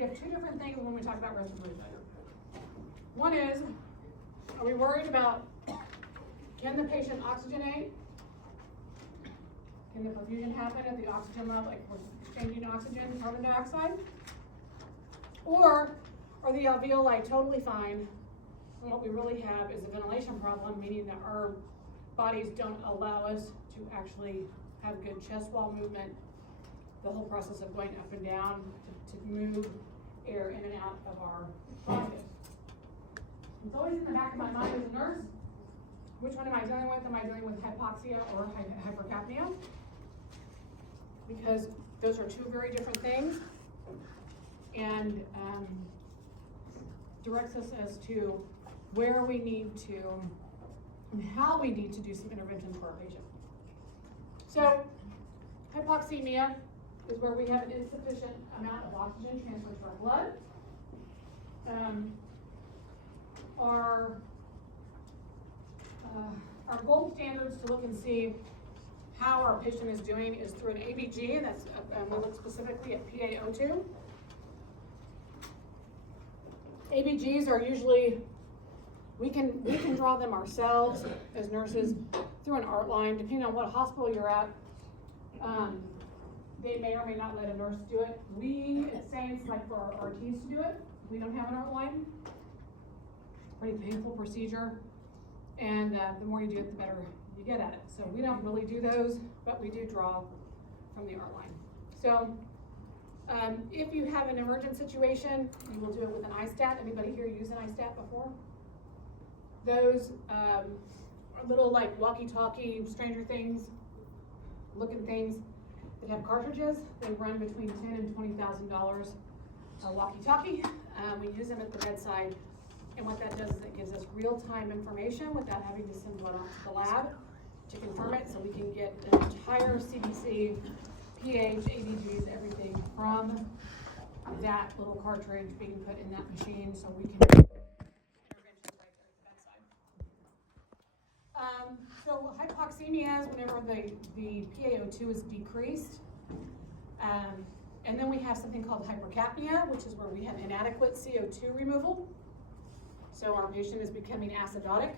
we have two different things when we talk about respiratory failure. One is, are we worried about, can the patient oxygenate? Can the perfusion happen at the oxygen level, like we're exchanging oxygen, carbon dioxide? Or are the alveoli totally fine, and what we really have is a ventilation problem, meaning that our bodies don't allow us to actually have good chest wall movement, the whole process of going up and down to move air in and out of our bronchus. It's always in the back of my mind as a nurse, which one am I dealing with? Am I dealing with hypoxia or hypercapnia? Because those are two very different things, and directs us as to where we need to and how we need to do some interventions for our patient. So, hypoxemia is where we have an insufficient amount of oxygen transferred to our blood. Our gold standards to look and see how our patient is doing is through an ABG, that's we look specifically at PaO2. ABGs are usually, we can draw them ourselves as nurses through an art line, depending on what hospital you're at. They may or may not let a nurse do it. We at Saints like for our RTs to do it. We don't have an art line. Pretty painful procedure, and the more you do it, the better you get at it. So we don't really do those, but we do draw from the art line. So if you have an emergent situation, you will do it with an iStat. Anybody here use an iStat before? Those are little like walkie-talkie, Stranger Things looking things that have cartridges. They run between $10,000 and $20,000 a walkie-talkie. We use them at the bedside, and what that does is it gives us real-time information without having to send blood off to the lab to confirm it, so we can get an entire CBC, pH, ABGs, everything from that little cartridge being put in that machine, so we can do interventions right there at the bedside. So hypoxemia is whenever the PaO2 is decreased. And then we have something called hypercapnia, which is where we have inadequate CO2 removal. So our patient is becoming acidotic.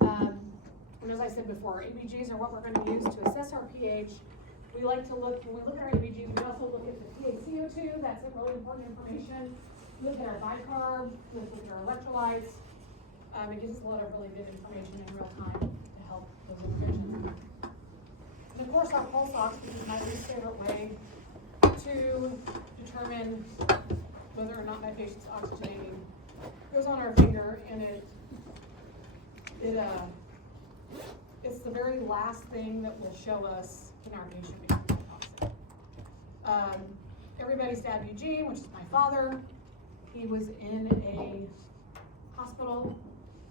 And as I said before, ABGs are what we're going to use to assess our pH. We like to look, when we look at our ABGs, we also look at the PaCO2, that's really important information. Look at our bicarb, look at our electrolytes. It gives us a lot of really good information in real time to help those interventions. And of course, our pulse ox, which is my least favorite way to determine whether or not my patient's oxygenating, goes on our finger, and it's the very last thing that will show us can our patient be hypoxic. Everybody's dad Eugene, which is my father, he was in a hospital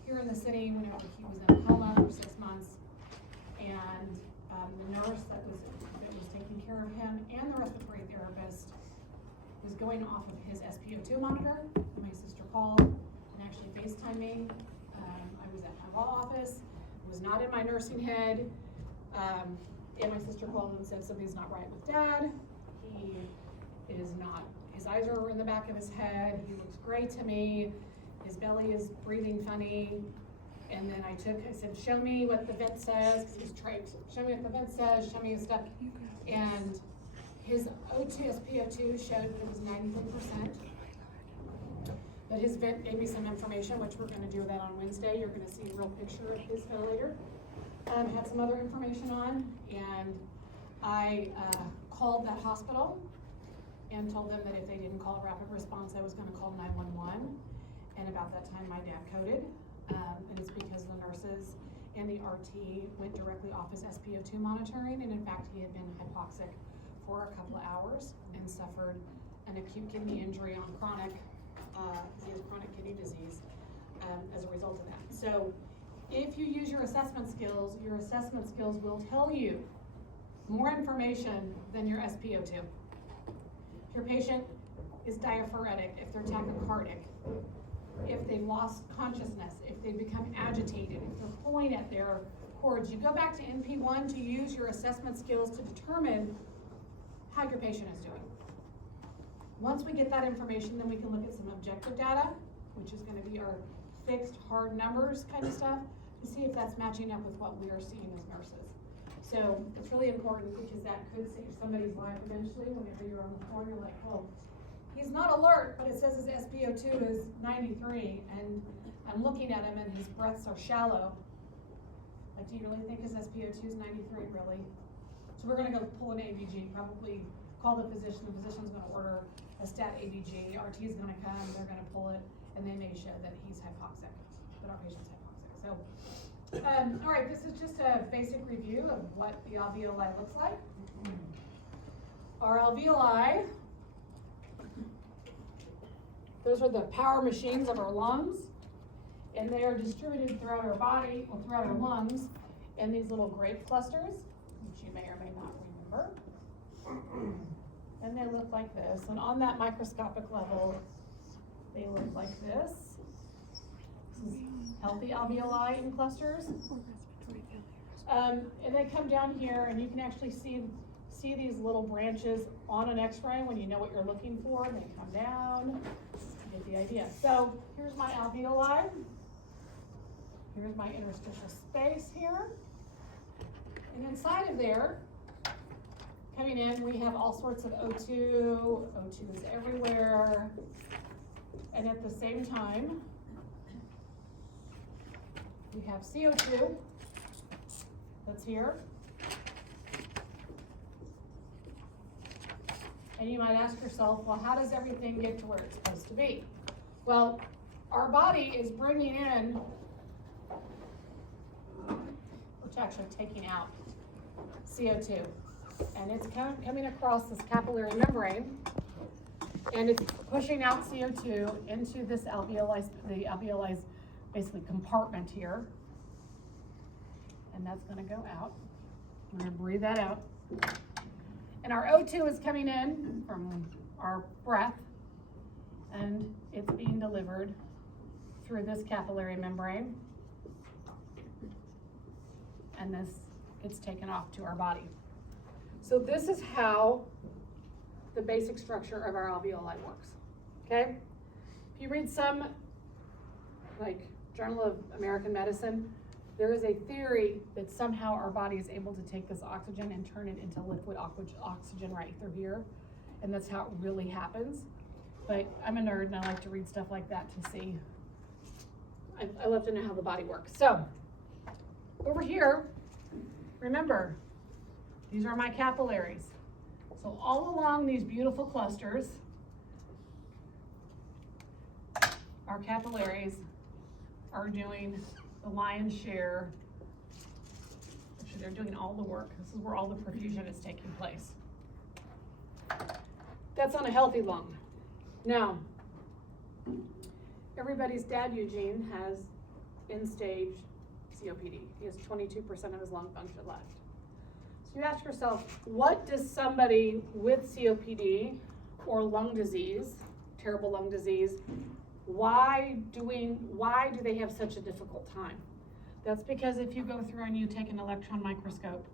here in the city whenever he was in a coma for 6 months, and the nurse that was taking care of him and the respiratory therapist was going off of his SpO2 monitor. And my sister called and actually FaceTimed me. I was at my law office, was not in my nursing head, and my sister called and said something's not right with dad. He is not, his eyes are in the back of his head, he looks gray to me, his belly is breathing funny. And then I said, show me what the vent says, because he's trained. Show me what the vent says, show me his stuff. And his O2, SpO2 showed that it was 93%. But his vent gave me some information, which we're going to do that on Wednesday. You're going to see a real picture of his ventilator. Had some other information on, and I called that hospital and told them that if they didn't call a rapid response, I was going to call 911. And about that time, my dad coded. And it's because the nurses and the RT went directly off his SpO2 monitoring, and in fact he had been hypoxic for a couple of hours and suffered an acute kidney injury on chronic, he has chronic kidney disease as a result of that. So if you use your assessment skills will tell you more information than your SpO2. If your patient is diaphoretic, if they're tachycardic, if they've lost consciousness, if they become agitated, if they're pulling at their cords. You go back to NP1 to use your assessment skills to determine how your patient is doing. Once we get that information, then we can look at some objective data, which is gonna be our fixed hard numbers kind of stuff, to see if that's matching up with what we are seeing as nurses. So it's really important because that could save somebody's life eventually. Whenever you're on the floor, you're like, oh, he's not alert, but it says his SpO2 is 93, and I'm looking at him and his breaths are shallow. Like, do you really think his SpO2 is 93, really? So we're gonna go pull an ABG, probably call the physician gonna order a stat ABG, RT is gonna come, they're gonna pull it, and they may show that he's hypoxic, that our patient's hypoxic. So, all right, this is just a basic review of what the alveoli looks like. Our alveoli, those are the power machines of our lungs, and they are distributed throughout our body, or throughout our lungs, in these little grape clusters, which you may or may not remember. And they look like this, and on that microscopic level, they look like this. This is healthy alveoli in clusters. And they come down here, and you can actually see these little branches on an x-ray when you know what you're looking for. They come down, you get the idea. So here's my alveoli. Here's my interstitial space here. And inside of there, coming in, we have all sorts of O2. O2 is everywhere. And at the same time, we have CO2 that's here. And you might ask yourself, well, how does everything get to where it's supposed to be? Well, our body is bringing in, it's actually taking out CO2. And it's coming across this capillary membrane, and it's pushing out CO2 into this alveoli, the alveoli's basically compartment here. And that's gonna go out. We're gonna breathe that out. And our O2 is coming in from our breath, and it's being delivered through this capillary membrane. And this gets taken off to our body. So this is how the basic structure of our alveoli works, okay? If you read some, like Journal of American Medicine, there is a theory that somehow our body is able to take this oxygen and turn it into liquid oxygen right through here, and that's how it really happens. But I'm a nerd and I like to read stuff like that to see. I love to know how the body works. So over here, remember, these are my capillaries. So all along these beautiful clusters, our capillaries are doing the lion's share. Actually, they're doing all the work. This is where all the perfusion is taking place. That's on a healthy lung. Now, everybody's dad, Eugene, has end-stage COPD. He has 22% of his lung function left. So you ask yourself, what does somebody with COPD or lung disease, terrible lung disease, why do they have such a difficult time? That's because if you go through and you take an electron microscope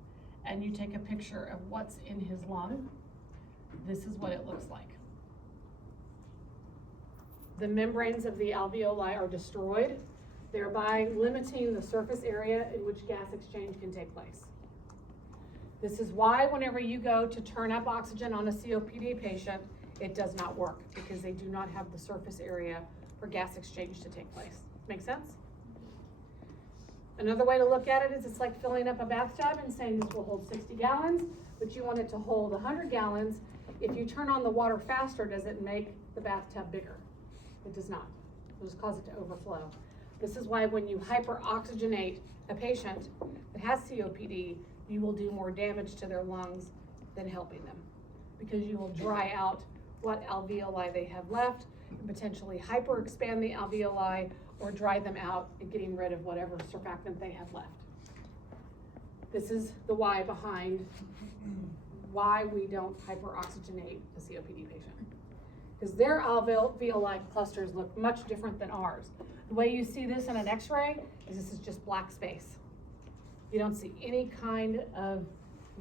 and you take a picture of what's in his lung, this is what it looks like. The membranes of the alveoli are destroyed, thereby limiting the surface area in which gas exchange can take place. This is why whenever you go to turn up oxygen on a COPD patient, it does not work, because they do not have the surface area for gas exchange to take place. Make sense? Another way to look at it is it's like filling up a bathtub and saying this will hold 60 gallons, but you want it to hold 100 gallons. If you turn on the water faster, does it make the bathtub bigger? It does not. It'll just cause it to overflow. This is why when you hyperoxygenate a patient that has COPD, you will do more damage to their lungs than helping them, because you will dry out what alveoli they have left and potentially hyperexpand the alveoli or dry them out and getting rid of whatever surfactant they have left. This is the why behind why we don't hyperoxygenate a COPD patient, because their alveoli clusters look much different than ours. The way you see this in an x-ray is this is just black space. You don't see any kind of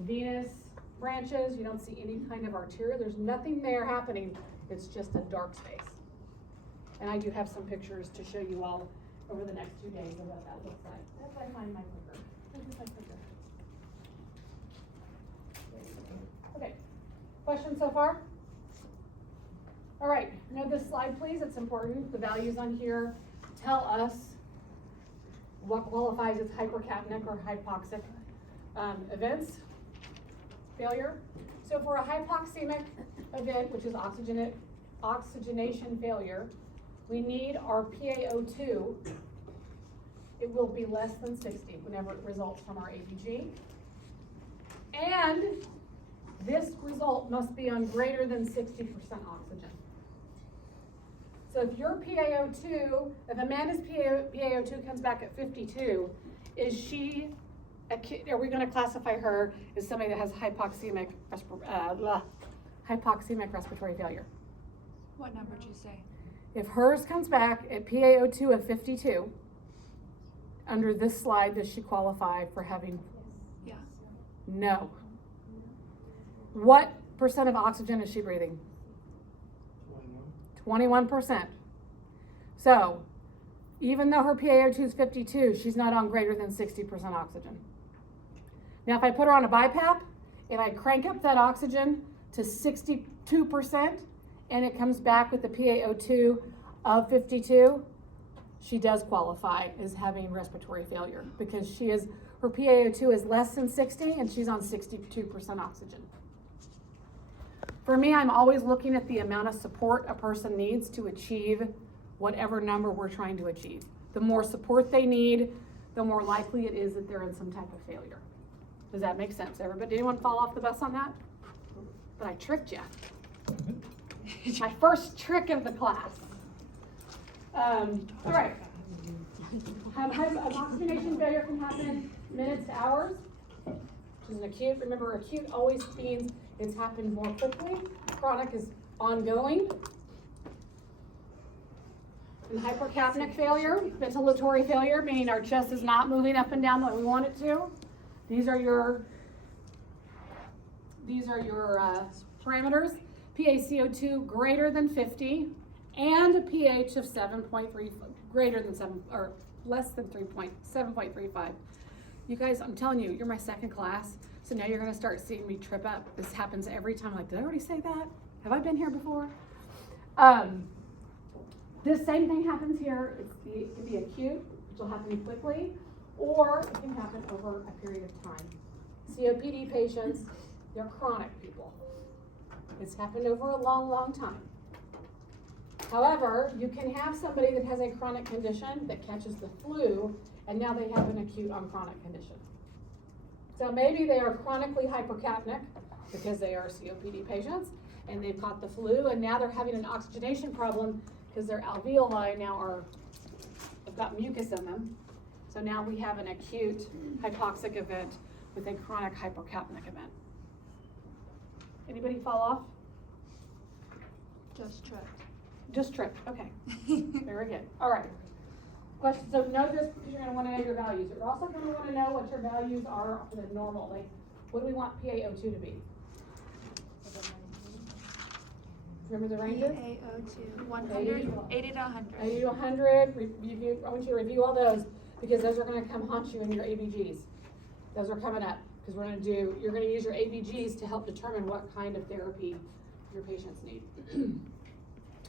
venous branches. You don't see any kind of arterial. There's nothing there happening It's just a dark space. And I do have some pictures to show you all over the next 2 days of what that looks like. As I find my clicker. Where's my clicker? Okay, questions so far? All right, know this slide, please. It's important. The values on here tell us what qualifies as hypercapnic or hypoxic events, failure. So for a hypoxemic event, which is oxygenation failure, we need our PaO2. It will be less than 60 whenever it results from our ABG. And this result must be on greater than 60% oxygen. So if your PaO2, if Amanda's PaO2 comes back at 52, is she, are we going to classify her as somebody that has hypoxemic respiratory failure? What number did you say? If hers comes back at PaO2 of 52, under this slide, does she qualify for having? Yeah. No. What percent of oxygen is she breathing? 21%. So, even though her PaO2 is 52, she's not on greater than 60% oxygen. Now, if I put her on a BiPAP and I crank up that oxygen to 62% and it comes back with the PaO2 of 52, she does qualify as having respiratory failure because her PaO2 is less than 60 and she's on 62% oxygen. For me, I'm always looking at the amount of support a person needs to achieve whatever number we're trying to achieve. The more support they need, the more likely it is that they're in some type of failure. Does that make sense? Everybody, did anyone fall off the bus on that? But I tricked you. My first trick of the class. All right. Oxygenation failure can happen minutes to hours, which is an acute. Remember, acute always means it's happened more quickly. Chronic is ongoing. And hypercapnic failure, ventilatory failure, meaning our chest is not moving up and down the way we want it to. These are your parameters. PaCO2 greater than 50 and a pH of 7.3, greater than 7 or less than 7.35. You guys, I'm telling you, you're my second class, so now you're going to start seeing me trip up. This happens every time. Like, did I already say that? Have I been here before? This same thing happens here. It can be acute, which will happen quickly, or it can happen over a period of time. COPD patients, they're chronic people. It's happened over a long, long time. However, you can have somebody that has a chronic condition that catches the flu, and now they have an acute on chronic condition. So maybe they are chronically hypercapnic because they are COPD patients, and they've caught the flu, and now they're having an oxygenation problem because their alveoli now have got mucus in them. So now we have an acute hypoxic event with a chronic hypercapnic event. Anybody fall off? Just tripped. Just tripped, okay. Very good. All right. Question, so know this because you're going to want to know your values. You're also going to want to know what your values are for the normal. Like, what do we want PaO2 to be? Remember the ranges? PaO2, 100, 80 to 100. 80 to 100. I want you to review all those because those are going to come haunt you in your ABGs. Those are coming up because you're going to use your ABGs to help determine what kind of therapy your patients need.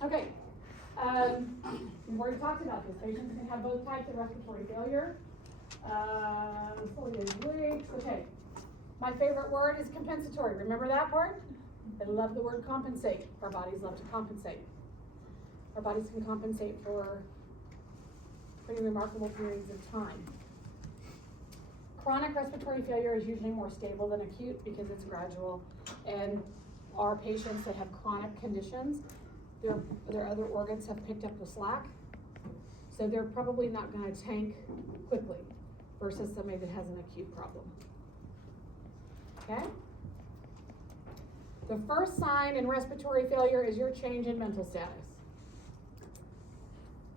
Okay. We've already talked about this. Patients can have both types of respiratory failure. Okay. My favorite word is compensatory. Remember that part? I love the word compensate. Our bodies love to compensate. Our bodies can compensate for pretty remarkable periods of time. Chronic respiratory failure is usually more stable than acute because it's gradual. And our patients that have chronic conditions, their other organs have picked up the slack. So they're probably not going to tank quickly versus somebody that has an acute problem. Okay? The first sign in respiratory failure is your change in mental status.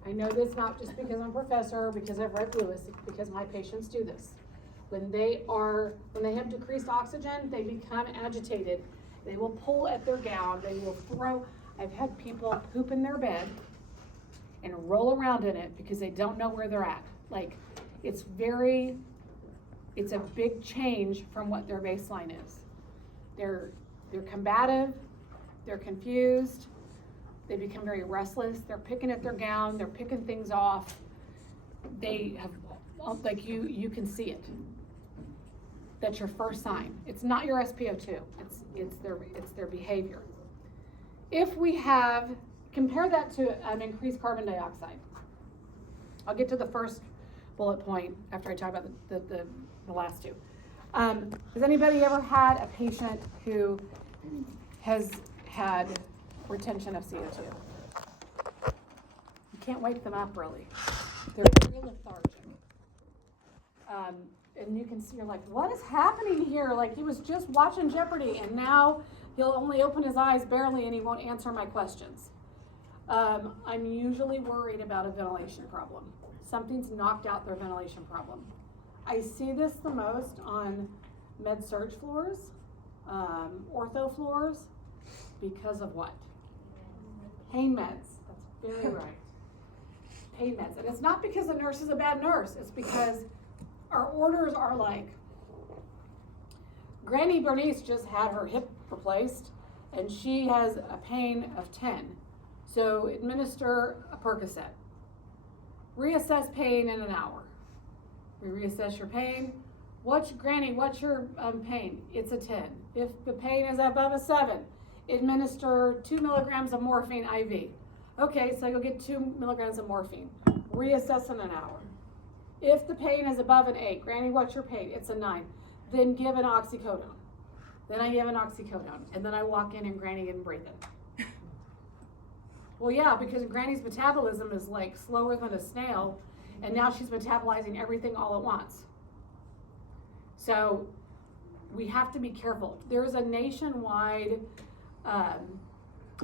I know this not just because I'm a professor, because I've read Lewis, because my patients do this. When they have decreased oxygen, they become agitated. They will pull at their gown. They will throw. I've had people poop in their bed and roll around in it because they don't know where they're at. Like, it's a big change from what their baseline is. They're combative, they're confused, they become very restless, they're picking at their gown, they're picking things off. They have, like, you can see it. That's your first sign. It's not your SpO2, it's their behavior. If we have, compare that to increased carbon dioxide. I'll get to the first bullet point after I talk about the last two. Has anybody ever had a patient who has had retention of CO2? You can't wake them up really. They're very lethargic. And you can see, you're like, what is happening here? Like, he was just watching Jeopardy and now he'll only open his eyes barely and he won't answer my questions. I'm usually worried about a ventilation problem. Something's knocked out their ventilation problem. I see this the most on med-surg floors, ortho floors, because of what? Pain meds. That's very right. Pain meds. And it's not because the nurse is a bad nurse. It's because our orders are like, Granny Bernice just had her hip replaced and she has a pain of 10. So administer a Percocet. Reassess pain in an hour. We reassess your pain. Granny, what's your pain? It's a 10. If the pain is above a 7, administer 2 milligrams of morphine IV. Okay, so you'll get 2 milligrams of morphine. Reassess in an hour. If the pain is above an 8, Granny, what's your pain? It's a 9. Then give an oxycodone. Then I give an oxycodone. And then I walk in and Granny isn't breathing. Well, yeah, because Granny's metabolism is like slower than a snail, and now she's metabolizing everything all at once. So we have to be careful. There's a nationwide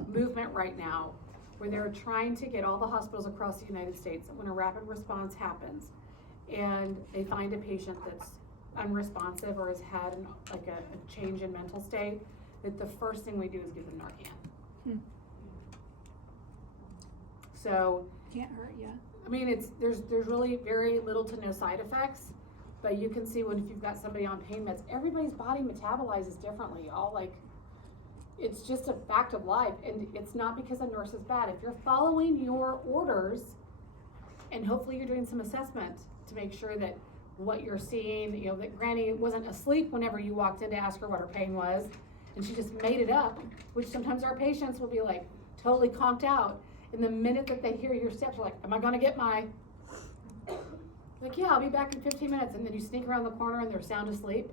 movement right now where they're trying to get all the hospitals across the United States, when a rapid response happens and they find a patient that's unresponsive or has had a change in mental state, that the first thing we do is give them Narcan. So Can't hurt ya. I mean, there's really very little to no side effects, but you can see if you've got somebody on pain meds, everybody's body metabolizes differently. It's just a fact of life, and it's not because a nurse is bad. If you're following your orders, and hopefully you're doing some assessment to make sure that what you're seeing, that Granny wasn't asleep whenever you walked in to ask her what her pain was, and she just made it up, which sometimes our patients will be like totally conked out. And the minute that they hear your steps, you're like, am I gonna get my, like, yeah, I'll be back in 15 minutes. And then you sneak around the corner and they're sound asleep.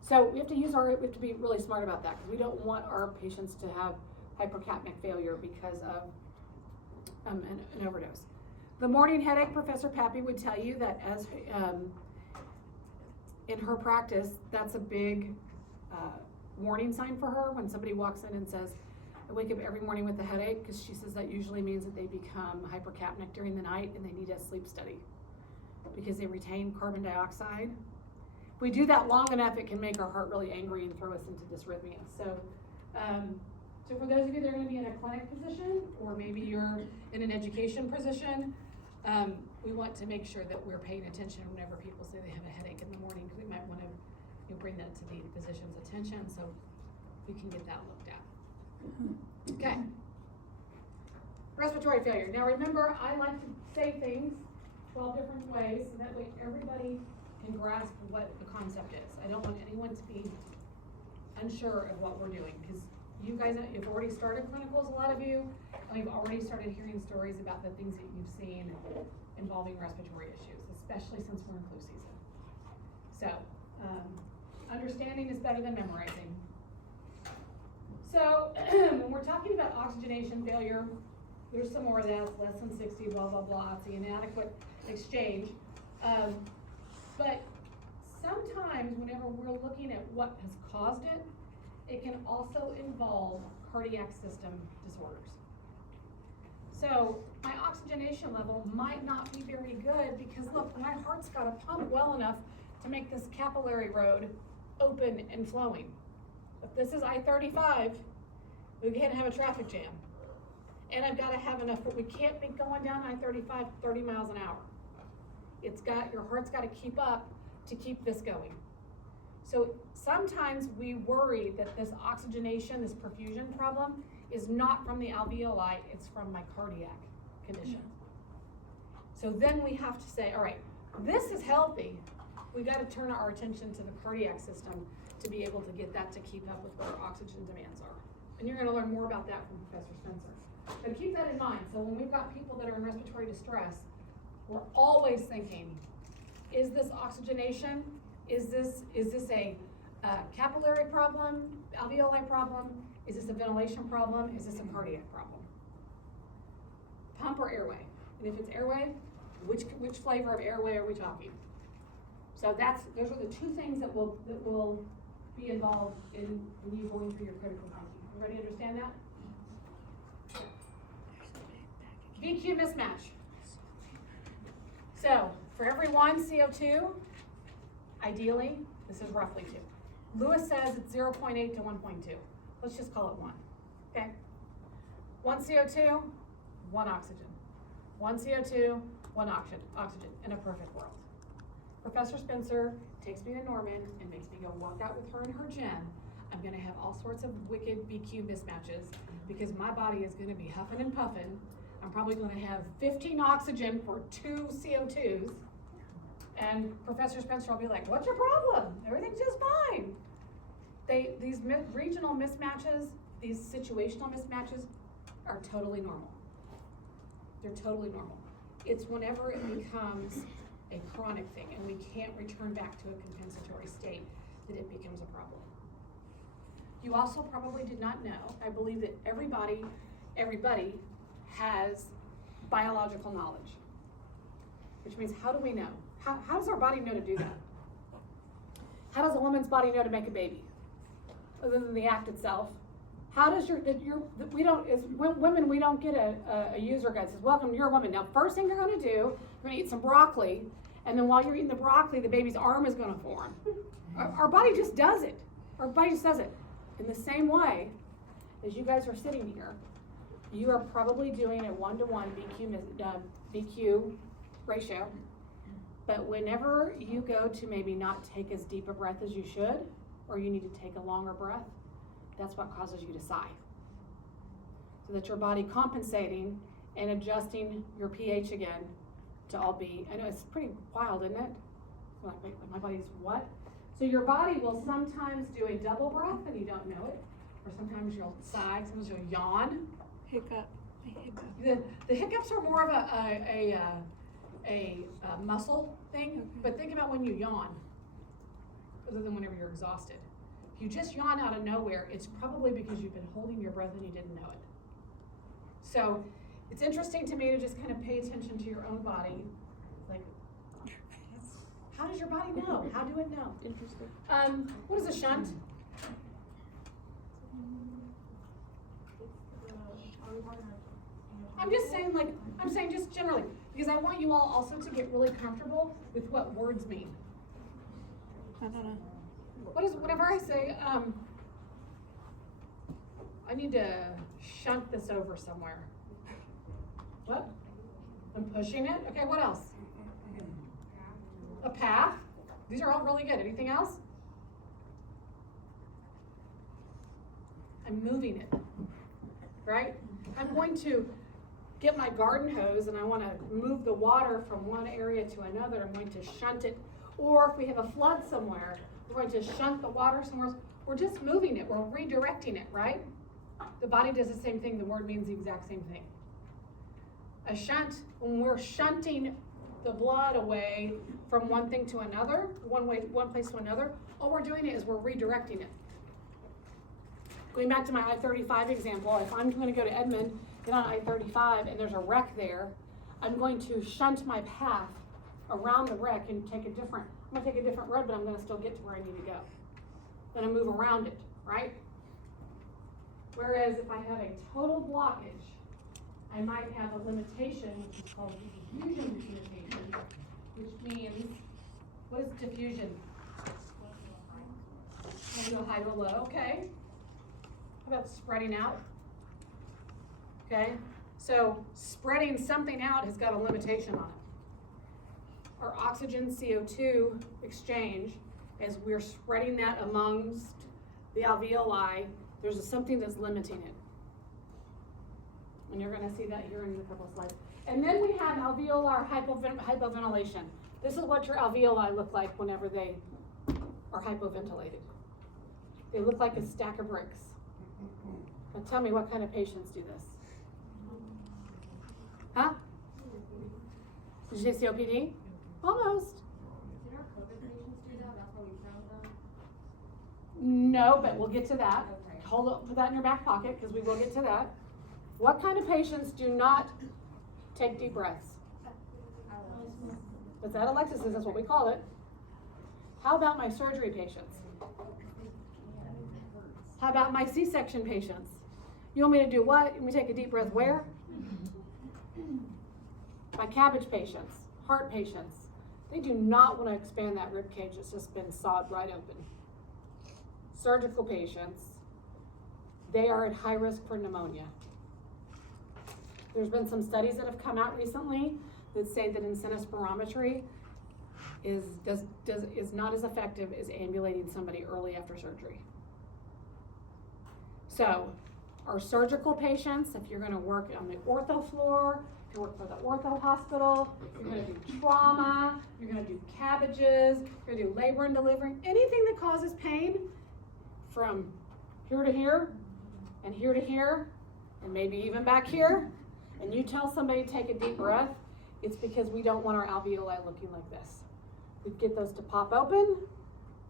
So we have to be really smart about that, because we don't want our patients to have hypercapnic failure because of an overdose. The morning headache, Professor Pappy would tell you that as in her practice, that's a big warning sign for her when somebody walks in and says, I wake up every morning with a headache, because she says that usually means that they become hypercapnic during the night and they need a sleep study because they retain carbon dioxide. If we do that long enough, it can make our heart really angry and throw us into dysrhythmia. So for those of you that are going to be in a clinic position, or maybe you're in an education position, we want to make sure that we're paying attention whenever people say they have a headache in the morning, because we might want to bring that to the physician's attention so we can get that looked at. Okay. Respiratory failure. Now remember, I like to say things 12 different ways so that way everybody can grasp what the concept is. I don't want anyone to be unsure of what we're doing, because you guys have already started clinicals, a lot of you, and you've already started hearing stories about the things that you've seen involving respiratory issues, especially since we're in flu season. So, understanding is better than memorizing. So, when we're talking about oxygenation failure, there's some more of that, less than 60, blah, blah, blah, it's the inadequate exchange. But sometimes whenever we're looking at what has caused it, it can also involve cardiac system disorders. So my oxygenation level might not be very good because look, my heart's got to pump well enough to make this capillary road open and flowing. If this is I-35, We can't have a traffic jam. And I've gotta have enough, we can't be going down I-35 30 miles an hour. Your heart's gotta keep up to keep this going. So sometimes we worry that this oxygenation, this perfusion problem is not from the alveoli, it's from my cardiac condition. So then we have to say, all right, this is healthy. We gotta turn our attention to the cardiac system to be able to get that to keep up with what our oxygen demands are. And you're gonna learn more about that from Professor Spencer. But keep that in mind. So when we've got people that are in respiratory distress, we're always thinking, is this oxygenation? Is this a capillary problem, alveoli problem? Is this a ventilation problem? Is this a cardiac problem? Pump or airway? And if it's airway, which flavor of airway are we talking? So those are the two things that will be involved in you going through your critical thinking. Everybody understand that? VQ mismatch. So for every 1 CO2, ideally, this is roughly 2. Lewis says it's 0.8 to 1.2. Let's just call it 1, okay? 1 CO2, 1 oxygen. 1 CO2, 1 oxygen in a perfect world. Professor Spencer takes me to Norman and makes me go walk out with her and her gen. I'm gonna have all sorts of wicked BQ mismatches because my body is gonna be huffing and puffing. I'm probably gonna have 15 oxygen for 2 CO2s. And Professor Spencer will be like, what's your problem? Everything's just fine. These regional mismatches, these situational mismatches are totally normal. They're totally normal. It's whenever it becomes a chronic thing and we can't return back to a compensatory state that it becomes a problem. You also probably did not know, I believe that everybody has biological knowledge, which means how do we know? How does our body know to do that? How does a woman's body know to make a baby? Other than the act itself. How does women, we don't get a user guide that says, welcome, you're a woman. Now, first thing you're gonna do, you're gonna eat some broccoli, and then while you're eating the broccoli, the baby's arm is gonna form. Our body just does it. Our body just does it. In the same way, as you guys are sitting here, you are probably doing a 1-to-1 BQ ratio, but whenever you go to maybe not take as deep a breath as you should, or you need to take a longer breath, that's what causes you to sigh. So that your body compensating and adjusting your pH again to all be, I know it's pretty wild, isn't it? Like, wait, my body's what? So your body will sometimes do a double breath and you don't know it, or sometimes you'll sigh, sometimes you'll yawn. Hiccup. The hiccups are more of a muscle thing, but think about when you yawn, other than whenever you're exhausted. If you just yawn out of nowhere, it's probably because you've been holding your breath and you didn't know it. So it's interesting to me to just kind of pay attention to your own body. Like, how does your body know? How do it know? Interesting. What is a shunt? I'm saying just generally, because I want you all also to get really comfortable with what words mean. I don't know. Whenever I say, I need to shunt this over somewhere. What? I'm pushing it? Okay, what else? A path. These are all really good. Anything else? I'm moving it, right? I'm going to get my garden hose and I want to move the water from one area to another. I'm going to shunt it. Or if we have a flood somewhere, we're going to shunt the water somewhere else. We're just moving it. We're redirecting it, right? The body does the same thing. The word means the exact same thing. A shunt, when we're shunting the blood away from one thing to another, one place to another, all we're doing is we're redirecting it. Going back to my I-35 example, if I'm going to go to Edmond, get on I-35, and there's a wreck there, I'm going to shunt my path around the wreck and I'm going to take a different road, but I'm going to still get to where I need to go. Then I move around it, right? Whereas if I have a total blockage, I might have a limitation, which is called diffusion limitation, which means, what is diffusion? Go high, go low, okay. How about spreading out? okay? So spreading something out has got a limitation on it. Our oxygen CO2 exchange, as we're spreading that amongst the alveoli, there's something that's limiting it. And you're gonna see that here in a couple of slides. And then we have alveolar hypoventilation. This is what your alveoli look like whenever they are hypoventilated. They look like a stack of bricks. Now tell me, what kind of patients do this? Huh? Did you say COPD? Almost. Did our COVID patients do that? That's why we found them? No, but we'll get to that. Okay. Hold up, put that in your back pocket, because we will get to that. What kind of patients do not take deep breaths? What's that, Alexis? That's what we call it. How about my surgery patients? How about my C-section patients? You want me to do what? You want me to take a deep breath where? My cabbage patients, heart patients, they do not want to expand that rib cage that's just been sawed right open. Surgical patients, they are at high risk for pneumonia. There's been some studies that have come out recently that say that incentive spirometry is not as effective as ambulating somebody early after surgery. So, our surgical patients, if you're gonna work on the ortho floor, if you work for the ortho hospital, you're gonna do trauma, you're gonna do cabbages, you're gonna do labor and delivery, anything that causes pain from here to here, and here to here, and maybe even back here, and you tell somebody to take a deep breath, it's because we don't want our alveoli looking like this. We get those to pop open.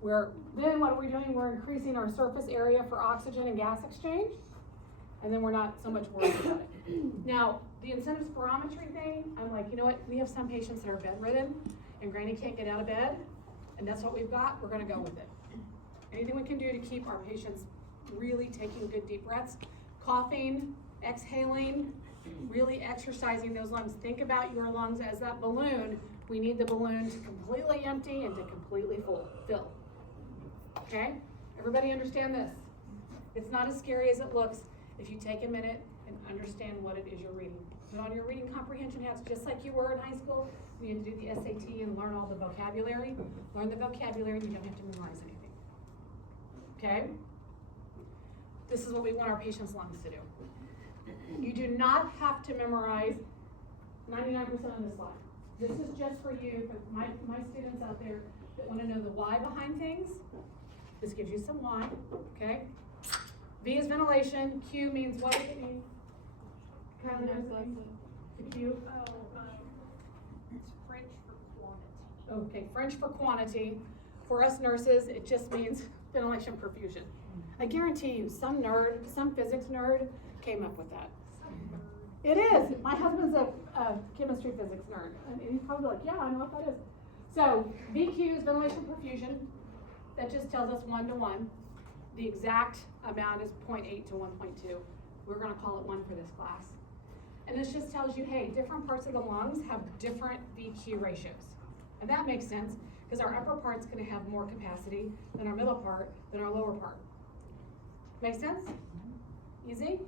Then what are we doing? We're increasing our surface area for oxygen and gas exchange, and then we're not so much worried about it. Now, the incentive spirometry thing, I'm like, you know what? We have some patients that are bedridden, and Granny can't get out of bed, and that's what we've got. We're gonna go with it. Anything we can do to keep our patients really taking good deep breaths, coughing, exhaling, really exercising those lungs. Think about your lungs as that balloon. We need the balloon to completely empty and to completely fill. Okay? Everybody understand this? It's not as scary as it looks if you take a minute and understand what it is you're reading. Put on your reading comprehension hats just like you were in high school. You had to do the SAT and learn all the vocabulary. Learn the vocabulary, you don't have to memorize anything. Okay? This is what we want our patients' lungs to do. You do not have to memorize 99% of the slide. This is just for you, for my students out there that want to know the why behind things. This gives you some why, okay? V is ventilation. Q means what does it mean? Kylie knows the Q. It's French for quantity. Okay, French for quantity. For us nurses, it just means ventilation perfusion. I guarantee you, some nerd, some physics nerd came up with that. It is. My husband's a chemistry physics nerd. And he's probably like, yeah, I know what that is. So VQ is ventilation perfusion. That just tells us 1 to 1. The exact amount is 0.8 to 1.2. We're gonna call it 1 for this class. And this just tells you, hey, different parts of the lungs have different VQ ratios. And that makes sense, because our upper part's gonna have more capacity than our middle part, than our lower part. Make sense? Easy?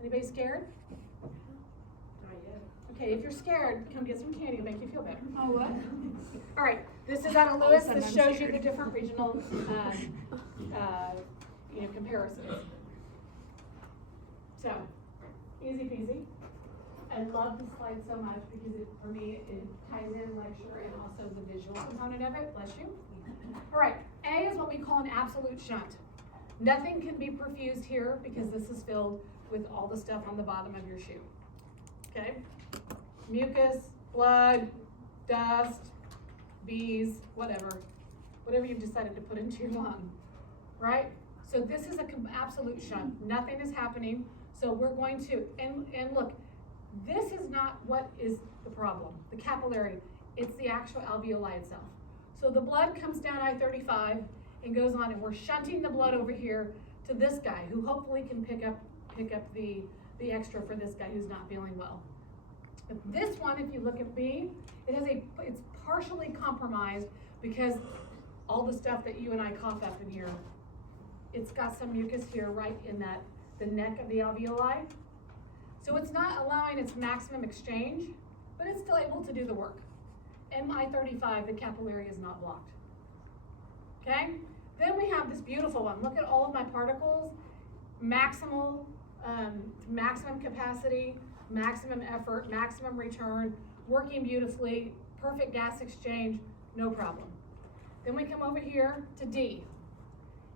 Anybody scared? Not yet. Okay, if you're scared, come get some candy, it'll make you feel better. Oh, what? All right, this is out of All of a Lewis. sudden This I'm shows you scared. the different regional, comparisons. So, easy peasy. I love this slide so much because for me, it ties in lecture and also the visual component of it. Bless you. All right, A is what we call an absolute shunt. Nothing can be perfused here because this is filled with all the stuff on the bottom of your shoe. Okay? Mucus, blood, dust, bees, whatever you've decided to put into your lung, right? So this is an absolute shunt. Nothing is happening. So we're going to, and look, this is not what is the problem, the capillary. It's the actual alveoli itself. So the blood comes down I-35 and goes on, and we're shunting the blood over here to this guy who hopefully can pick up the extra for this guy who's not feeling well. But this one, if you look at B, it's partially compromised because all the stuff that you and I cough up in here, it's got some mucus here right in that the neck of the alveoli. So it's not allowing its maximum exchange, but it's still able to do the work. MI35, the capillary is not blocked. Okay? Then we have this beautiful one. Look at all of my particles. Maximum capacity, maximum effort, maximum return, working beautifully, perfect gas exchange, no problem. Then we come over here to D.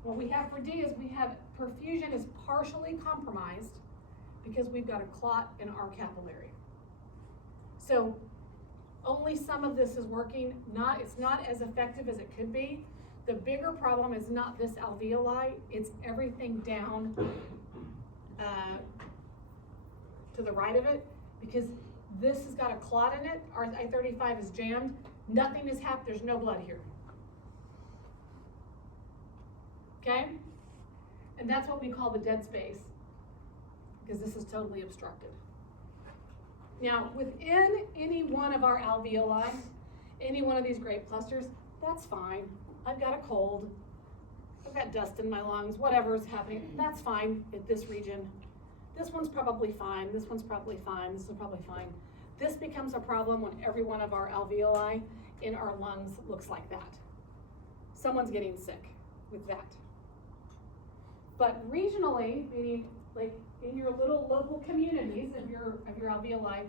What we have for D is we have perfusion is partially compromised because we've got a clot in our capillary. So only some of this is working. It's not as effective as it could be. The bigger problem is not this alveoli, it's everything down to the right of it, because this has got a clot in it. Our I-35 is jammed. Nothing has happened. There's no blood here. Okay? And that's what we call the dead space, because this is totally obstructed. Now, within any one of our alveoli, any one of these grape clusters, that's fine. I've got a cold. I've got dust in my lungs, whatever is happening, that's fine at this region. This one's probably fine, this one's probably fine, this is probably fine. This becomes a problem when every one of our alveoli in our lungs looks like that. Someone's getting sick with that. But regionally, meaning like in your little local communities of your alveoli,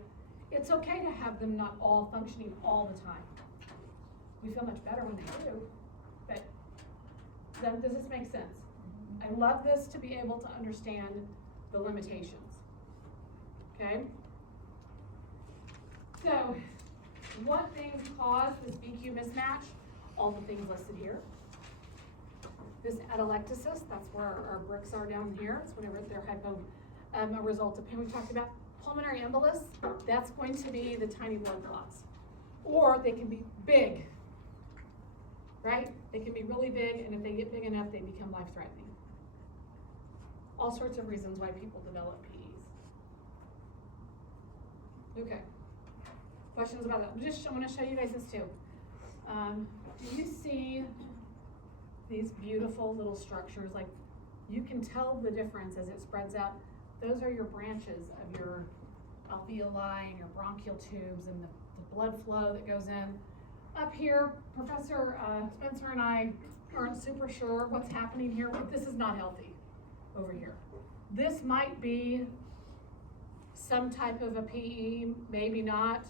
it's okay to have them not all functioning all the time. We feel much better when they do, but does this make sense? I love this to be able to understand the limitations, okay? So, what things cause this BQ mismatch? All the things listed here. This atelectasis, that's where our bricks are down here. It's whenever they're a result of pain. We talked about pulmonary embolus. That's going to be the tiny blood clots. Or they can be big, right? They can be really big, and if they get big enough, they become life-threatening. All sorts of reasons why people develop PEs. Okay. Questions about that? I want to show you guys this too. Do you see these beautiful little structures? Like, you can tell the difference as it spreads out. Those are your branches of your alveoli and your bronchial tubes and the blood flow that goes in. Up here, Professor Spencer and I aren't super sure what's happening here, but this is not healthy over here. This might be some type of a PE, maybe not.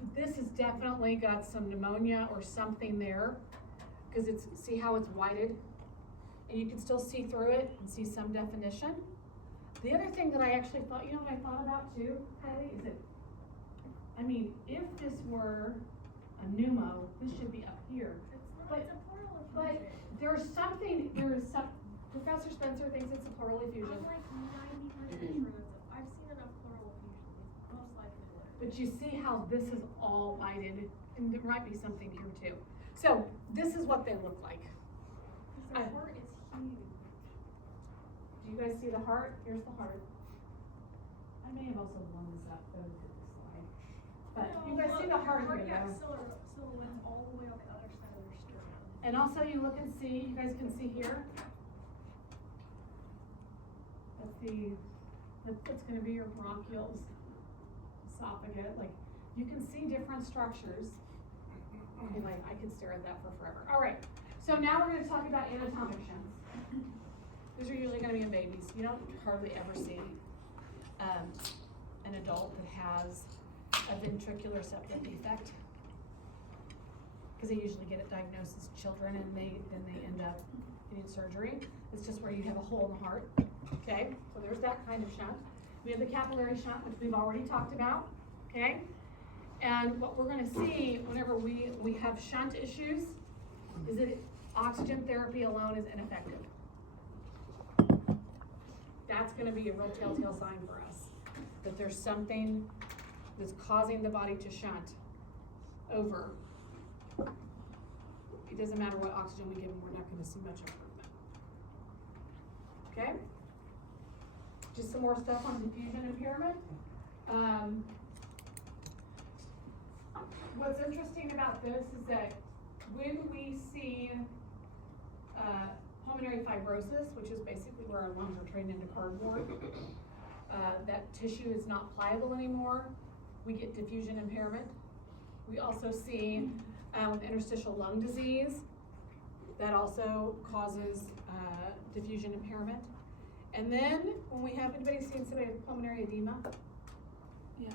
But this has definitely got some pneumonia or something there, because see how it's whited? And you can still see through it and see some definition. The other thing that I actually thought, what I thought about too, Kylie, is that, if this were a pneumo, this should be up here. It's not, But- it's a pleural But effusion. there's some, Professor Spencer thinks it's a pleural effusion. I'm like 90% sure I've seen enough pleural effusion. It's most likely pleural. But you see how this is all whited, and there might be something here too. So this is what they look like. The heart is huge. Do you guys see the heart? Here's the heart. I may have also blown this up, go to this slide. But you guys see the heart here, Yeah, though. silhouette's all the way on the other side of their sternum. And also you look and see, you guys can see here. That's gonna be your bronchioles, esophagus, like, you can see different structures. Anyway, I could stare at that for forever. All right, so now we're gonna talk about anatomic shunts. These are usually gonna be in babies. You don't hardly ever see an adult that has a ventricular septal defect, because they usually get it diagnosed as children, and then they end up getting surgery. It's just where you have a hole in the heart. Okay, so there's that kind of shunt. We have the capillary shunt, which we've already talked about. Okay, and what we're going to see whenever we have shunt issues is that oxygen therapy alone is ineffective. That's going to be a real telltale sign for us that there's something that's causing the body to shunt over. It doesn't matter what oxygen we give them, we're not going to see much improvement. Okay? Just some more stuff on diffusion impairment. What's interesting about this is that when we see pulmonary fibrosis, which is basically where our lungs are turned into cardboard. That tissue is not pliable anymore. We get diffusion impairment. We also see interstitial lung disease. That also causes diffusion impairment. And then when we have, anybody seen somebody with pulmonary edema? Yes.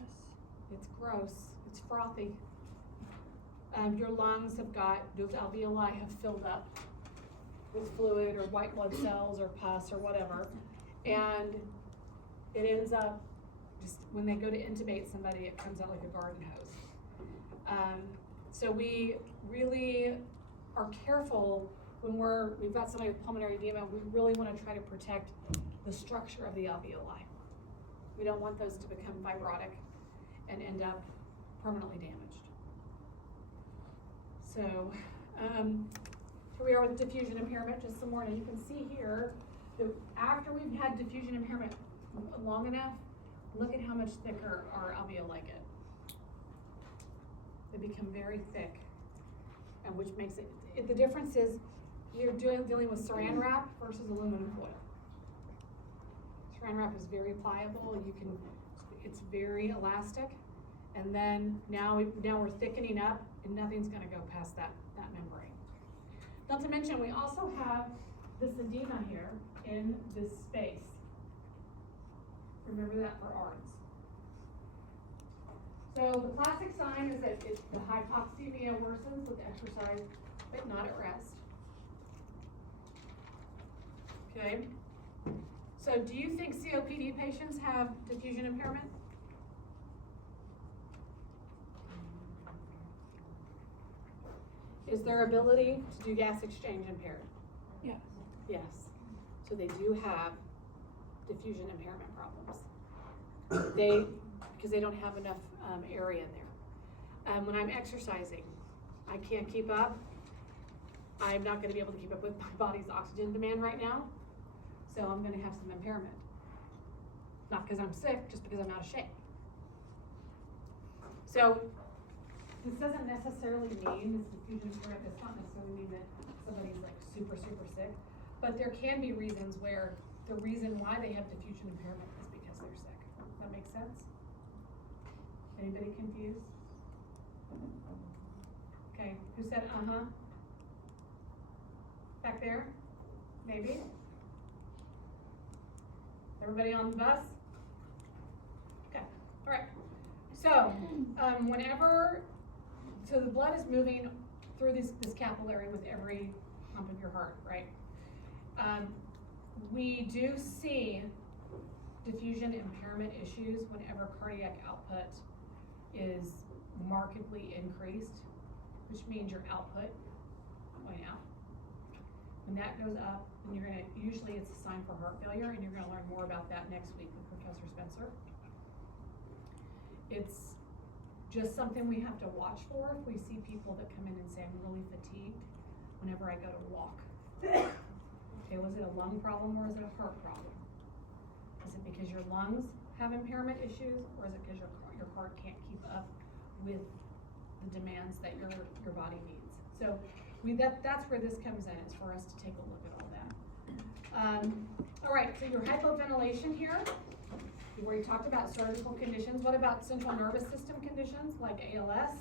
It's gross, it's frothy. Your lungs have got, those alveoli have filled up with fluid or white blood cells or pus or whatever. And it ends up, just when they go to intubate somebody, it comes out like a garden hose. So we really are careful when we've got somebody with pulmonary edema, we really wanna try to protect the structure of the alveoli. We don't want those to become fibrotic and end up permanently damaged. So, here we are with diffusion impairment, just some more, and you can see here, that after we've had diffusion impairment long enough, look at how much thicker our alveoli get. They become very thick, and which makes it, the difference is, you're dealing with saran wrap versus aluminum foil. Saran wrap is very pliable, it's very elastic, and then now we're thickening up, and nothing's gonna go past that membrane. Not to mention, we also have this edema here in this space. Remember that for ARDS. So the classic sign is that the hypoxemia worsens with exercise, but not at rest. Okay, so do you think COPD patients have diffusion impairment? Is their ability to do gas exchange impaired? Yes. Yes, so they do have diffusion impairment problems. Because they don't have enough area there. When I'm exercising, I can't keep up. I'm not gonna be able to keep up with my body's oxygen demand right now, so I'm gonna have some impairment. Not because I'm sick, just because I'm out of shape. So, this doesn't necessarily mean, this diffusion impairment does not necessarily mean that somebody's like super, super sick, but there can be reasons where the reason why they have diffusion impairment is because they're sick. Does that make sense? Anybody confused? Okay, who said uh-huh? Back there? Maybe? Everybody on the bus? Okay, all right. So, so the blood is moving through this capillary with every pump of your heart, right? We do see diffusion impairment issues whenever cardiac output is markedly increased, which means your output going out. When that goes up, then usually it's a sign for heart failure, and you're gonna learn more about that next week with Professor Spencer. It's just something we have to watch for if we see people that come in and say, I'm really fatigued whenever I go to walk. Okay, was it a lung problem or is it a heart problem? Is it because your lungs have impairment issues, or is it because your heart can't keep up with the demands that your body needs? So that's where this comes in, is for us to take a look at all that. All right, so your hypoventilation here, we've already talked about surgical conditions. What about central nervous system conditions like ALS,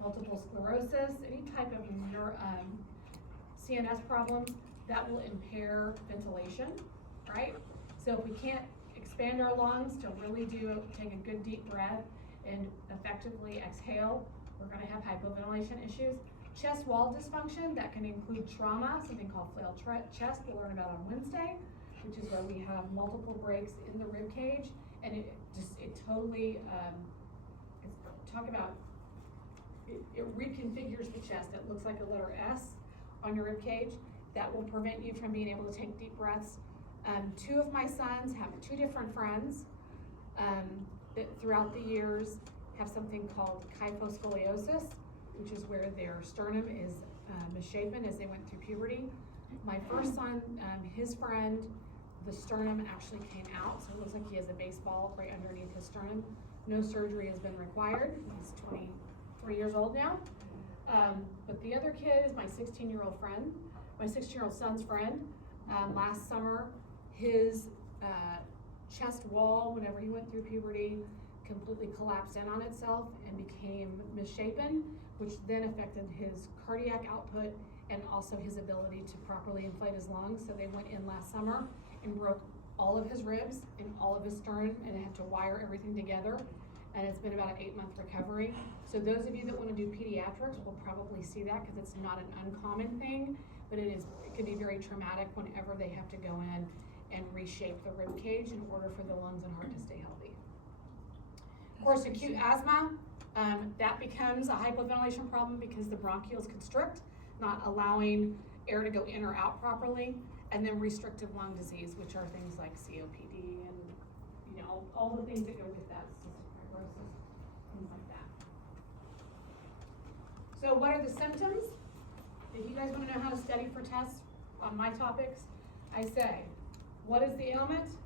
multiple sclerosis, any type of CNS problems that will impair ventilation, right? So if we can't expand our lungs to really take a good deep breath and effectively exhale, we're gonna have hypoventilation issues. Chest wall dysfunction, that can include trauma, something called flail chest we'll learn about on Wednesday, which is where we have multiple breaks in the rib cage, and it totally, it reconfigures the chest. It looks like a letter S on your rib cage. That will prevent you from being able to take deep breaths. Two of my sons have two different friends that throughout the years have something called kyphoscoliosis, which is where their sternum is misshapen as they went through puberty. My first son, his friend, the sternum actually came out, so it looks like he has a baseball right underneath his sternum. No surgery has been required. He's 23 years old now. But the other kid is my 16-year-old friend, my 16-year-old son's friend. Last summer, his chest wall, whenever he went through puberty, completely collapsed in on itself and became misshapen, which then affected his cardiac output and also his ability to properly inflate his lungs. So they went in last summer and broke all of his ribs and all of his sternum and had to wire everything together. And it's been about an 8-month recovery. So those of you that want to do pediatrics will probably see that because it's not an uncommon thing, but it can be very traumatic whenever they have to go in and reshape the rib cage in order for the lungs and heart to stay healthy. Of course, acute asthma, that becomes a hypoventilation problem because the bronchioles constrict, not allowing air to go in or out properly, and then restrictive lung disease, which are things like COPD and all the things that go with that, cystic fibrosis, things like that. So what are the symptoms? If you guys want to know how to study for tests on my topics, I say, what is the ailment?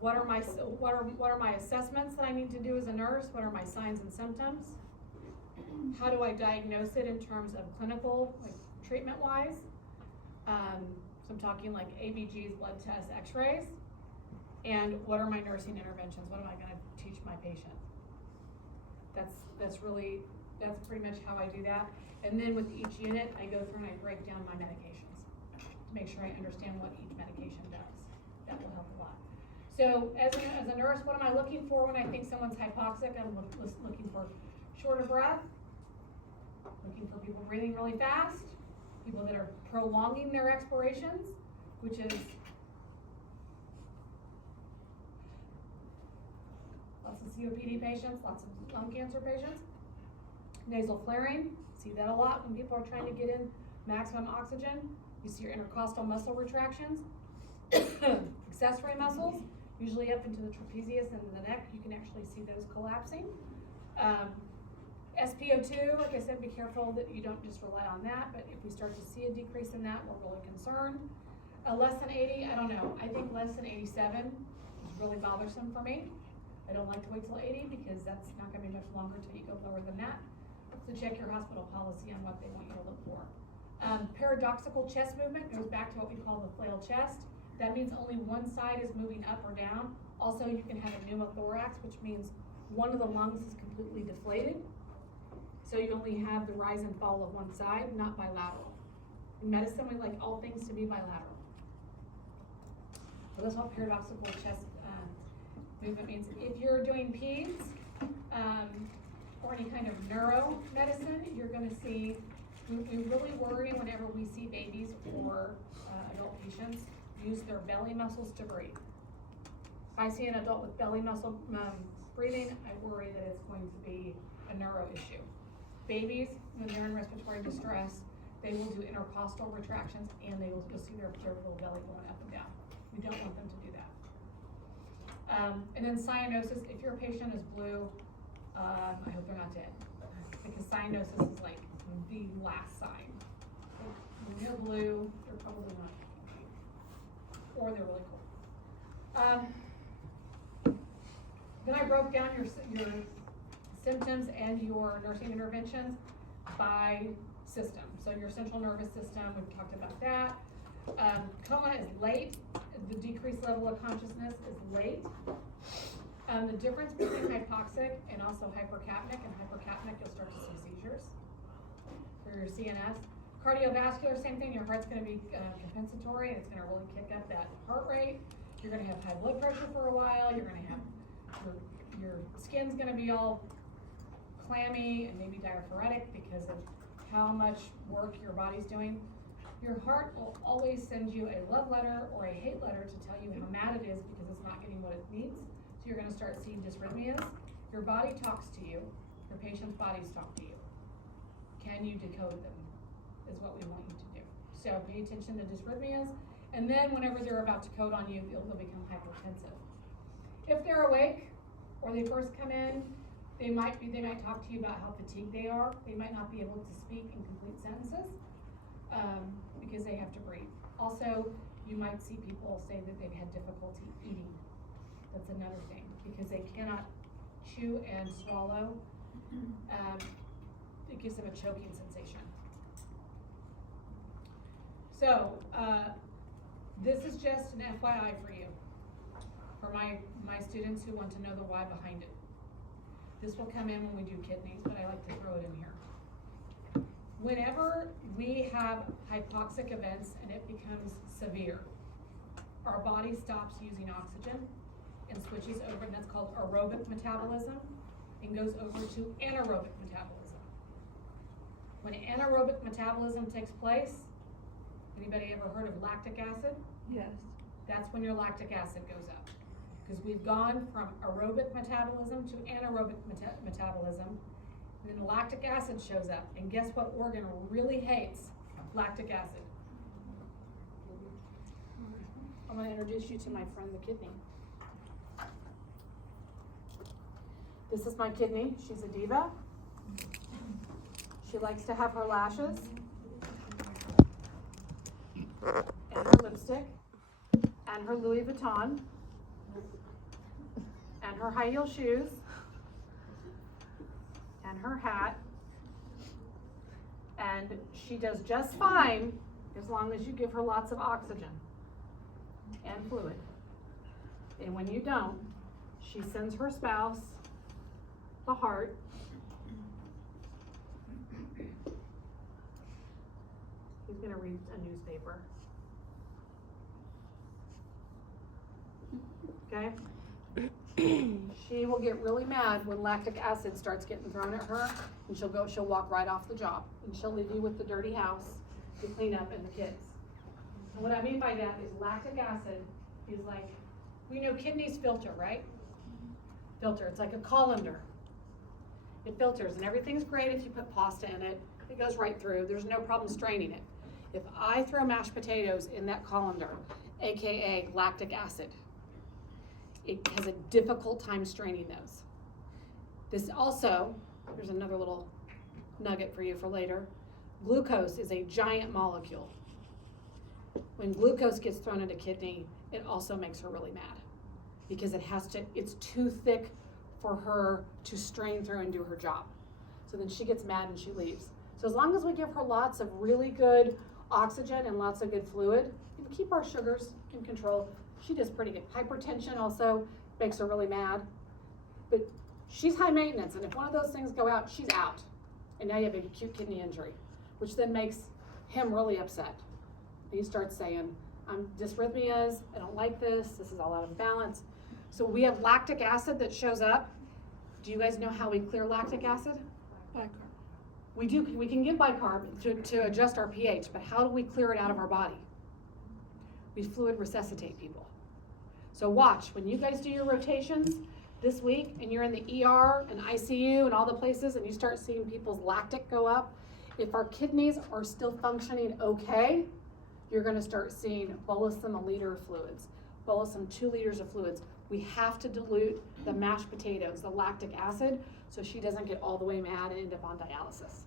What are my assessments that I need to do as a nurse? What are my signs and symptoms? How do I diagnose it in terms of clinical, like treatment-wise? So I'm talking like ABGs, blood tests, x-rays. And what are my nursing interventions? What am I gonna teach my patient? That's pretty much how I do that. And then with each unit, I go through and I break down my medications to make sure I understand what each medication does. That will help a lot. So as a nurse, what am I looking for when I think someone's hypoxic? I'm looking for shorter breath, looking for people breathing really fast, people that are prolonging their expirations, which is lots of COPD patients, lots of lung cancer patients. Nasal flaring, see that a lot when people are trying to get in maximum oxygen. You see your intercostal muscle retractions. Accessory muscles, usually up into the trapezius and the neck, you can actually see those collapsing. SpO2, like I said, be careful that you don't just rely on that, but if we start to see a decrease in that, we're really concerned. Less than 80, I don't know, I think less than 87 is really bothersome for me. I don't like to wait till 80 because that's not gonna be much longer until you go lower than that. So check your hospital policy on what they want you to look for. Paradoxical chest movement goes back to what we call the flail chest. That means only one side is moving up or down. Also, you can have a pneumothorax, which means one of the lungs is completely deflated. So you only have the rise and fall of one side, not bilateral. In medicine, we like all things to be bilateral. So that's what paradoxical chest movement means. If you're doing peds or any kind of neuro medicine, you're gonna see, we really worry whenever we see babies or adult patients use their belly muscles to breathe. If I see an adult with belly muscle breathing, I worry that it's going to be a neuro issue. Babies, when they're in respiratory distress, they will do intercostal retractions and they will see their little belly going up and down. We don't want them to do that. And then cyanosis, if your patient is blue, I hope they're not dead. Because cyanosis is like the last sign. When they're blue, they're probably not cute. Or they're really cool. Then I broke down your symptoms and your nursing interventions by system. So your central nervous system, we've talked about that. Coma is late. The decreased level of consciousness is late. The difference between hypoxic and also hypercapnic, you'll start to see seizures for your CNS. Cardiovascular, same thing, your heart's gonna be compensatory and it's gonna really kick up that heart rate. You're gonna have high blood pressure for a while, you're gonna have, your skin's gonna be all clammy and maybe diaphoretic because of how much work your body's doing. Your heart will always send you a love letter or a hate letter to tell you how mad it is because it's not getting what it needs. So you're gonna start seeing dysrhythmias. Your body talks to you, your patient's bodies talk to you. Can you decode them, is what we want you to do. So pay attention to dysrhythmias, and then whenever they're about to code on you, they'll become hypertensive. If they're awake, or they first come in, they might talk to you about how fatigued they are. They might not be able to speak in complete sentences, because they have to breathe. Also, you might see people say that they've had difficulty eating. That's another thing, because they cannot chew and swallow. It gives them a choking sensation. So, This is just an FYI for you, for my students who want to know the why behind it. This will come in when we do kidneys, but I like to throw it in here. Whenever we have hypoxic events and it becomes severe, our body stops using oxygen and switches over, and that's called aerobic metabolism, and goes over to anaerobic metabolism. When anaerobic metabolism takes place, anybody ever heard of lactic acid? Yes. That's when your lactic acid goes up. Because we've gone from aerobic metabolism to anaerobic metabolism, and then lactic acid shows up. And guess what organ really hates lactic acid? I'm gonna introduce you to my friend, the kidney. This is my kidney. She's a diva. She likes to have her lashes and her lipstick and her Louis Vuitton and her high heel shoes and her hat, and she does just fine as long as you give her lots of oxygen and fluid. And when you don't, she sends her spouse the heart. He's gonna read a newspaper. Okay? She will get really mad when lactic acid starts getting thrown at her, and she'll walk right off the job, and she'll leave you with the dirty house to clean up and the kids. And what I mean by that is lactic acid is like, we know kidneys filter, right? Filter, it's like a colander. It filters, and everything's great if you put pasta in it. It goes right through, there's no problem straining it. If I throw mashed potatoes in that colander, AKA lactic acid, it has a difficult time straining those. This also, there's another little nugget for you for later. Glucose is a giant molecule. When glucose gets thrown into kidney, it also makes her really mad because it's too thick for her to strain through and do her job. So then she gets mad and she leaves. So as long as we give her lots of really good oxygen and lots of good fluid, we keep our sugars in control. She does pretty good. Hypertension also makes her really mad. But she's high maintenance, and if one of those things go out, she's out. And now you have an acute kidney injury, which then makes him really upset. And he starts saying, I'm dysrhythmias, I don't like this is all out of balance. So we have lactic acid that shows up. Do you guys know how we clear lactic acid? Bicarb. We can give bicarb to adjust our pH, but how do we clear it out of our body? We fluid resuscitate people. So watch, when you guys do your rotations this week and you're in the ER and ICU and all the places and you start seeing people's lactic go up, if our kidneys are still functioning okay, you're gonna start seeing bolusum a liter of fluids, bolusum 2 liters of fluids. We have to dilute the mashed potatoes, the lactic acid, so she doesn't get all the way mad and end up on dialysis.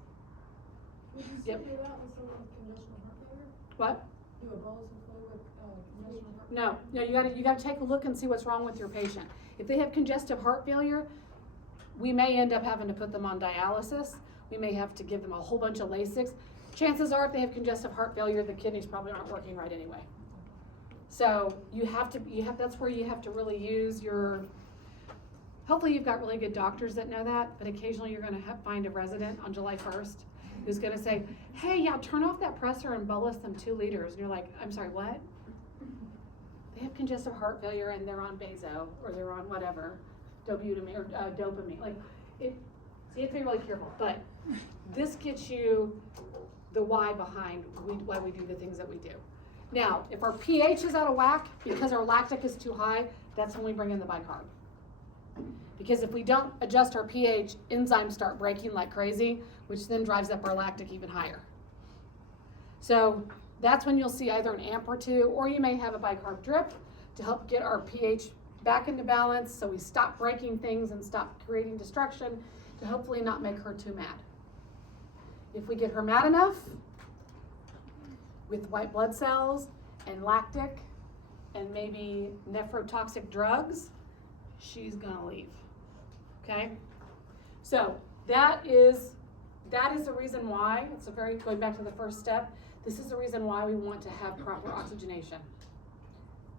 Would you Yep. do that with someone with conventional heart failure? What? Do a bolus of fluid with conventional heart No, you gotta take a look and see what's wrong with your patient. If they have congestive heart failure, we may end up having to put them on dialysis. We may have to give them a whole bunch of Lasix. Chances are, if they have congestive heart failure, the kidneys probably aren't working right anyway. So that's where you have to really use your, hopefully you've got really good doctors that know that, but occasionally you're gonna find a resident on July 1st who's gonna say, hey, yeah, turn off that presser and bolus them 2 liters. And you're like, I'm sorry, what? They have congestive heart failure and they're on Bezo, or they're on whatever, dobutamine, or dopamine. Like, so you have to be really careful. But this gets you the why behind why we do the things that we do. Now, if our pH is out of whack because our lactic is too high, that's when we bring in the bicarb. Because if we don't adjust our pH, enzymes start breaking like crazy, which then drives up our lactic even higher. So that's when you'll see either an amp or two, or you may have a bicarb drip to help get our pH back into balance, so we stop breaking things and stop creating destruction, to hopefully not make her too mad. If we get her mad enough with white blood cells and lactic and maybe nephrotoxic drugs, she's gonna leave. Okay? So that is the reason why, going back to the first step, this is the reason why we want to have proper oxygenation.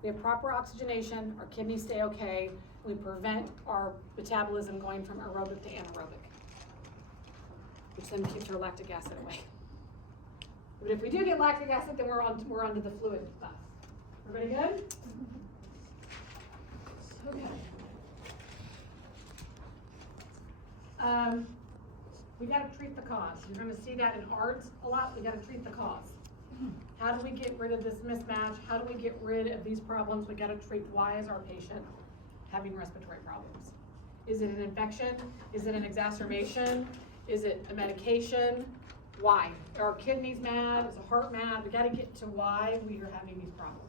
we have proper oxygenation, our kidneys stay okay, we prevent our metabolism going from aerobic to anaerobic, which then keeps our lactic acid away. But if we do get lactic acid, then we're on to the fluid stuff. Everybody good? Okay. We gotta treat the cause. You're gonna see that in ARDS a lot. We gotta treat the cause. How do we get rid of this mismatch? How do we get rid of these problems? We gotta treat why is our patient having respiratory problems? Is it an infection? Is it an exacerbation? Is it a medication? Why? Are our kidneys mad? Is the heart mad? We gotta get to why we are having these problems.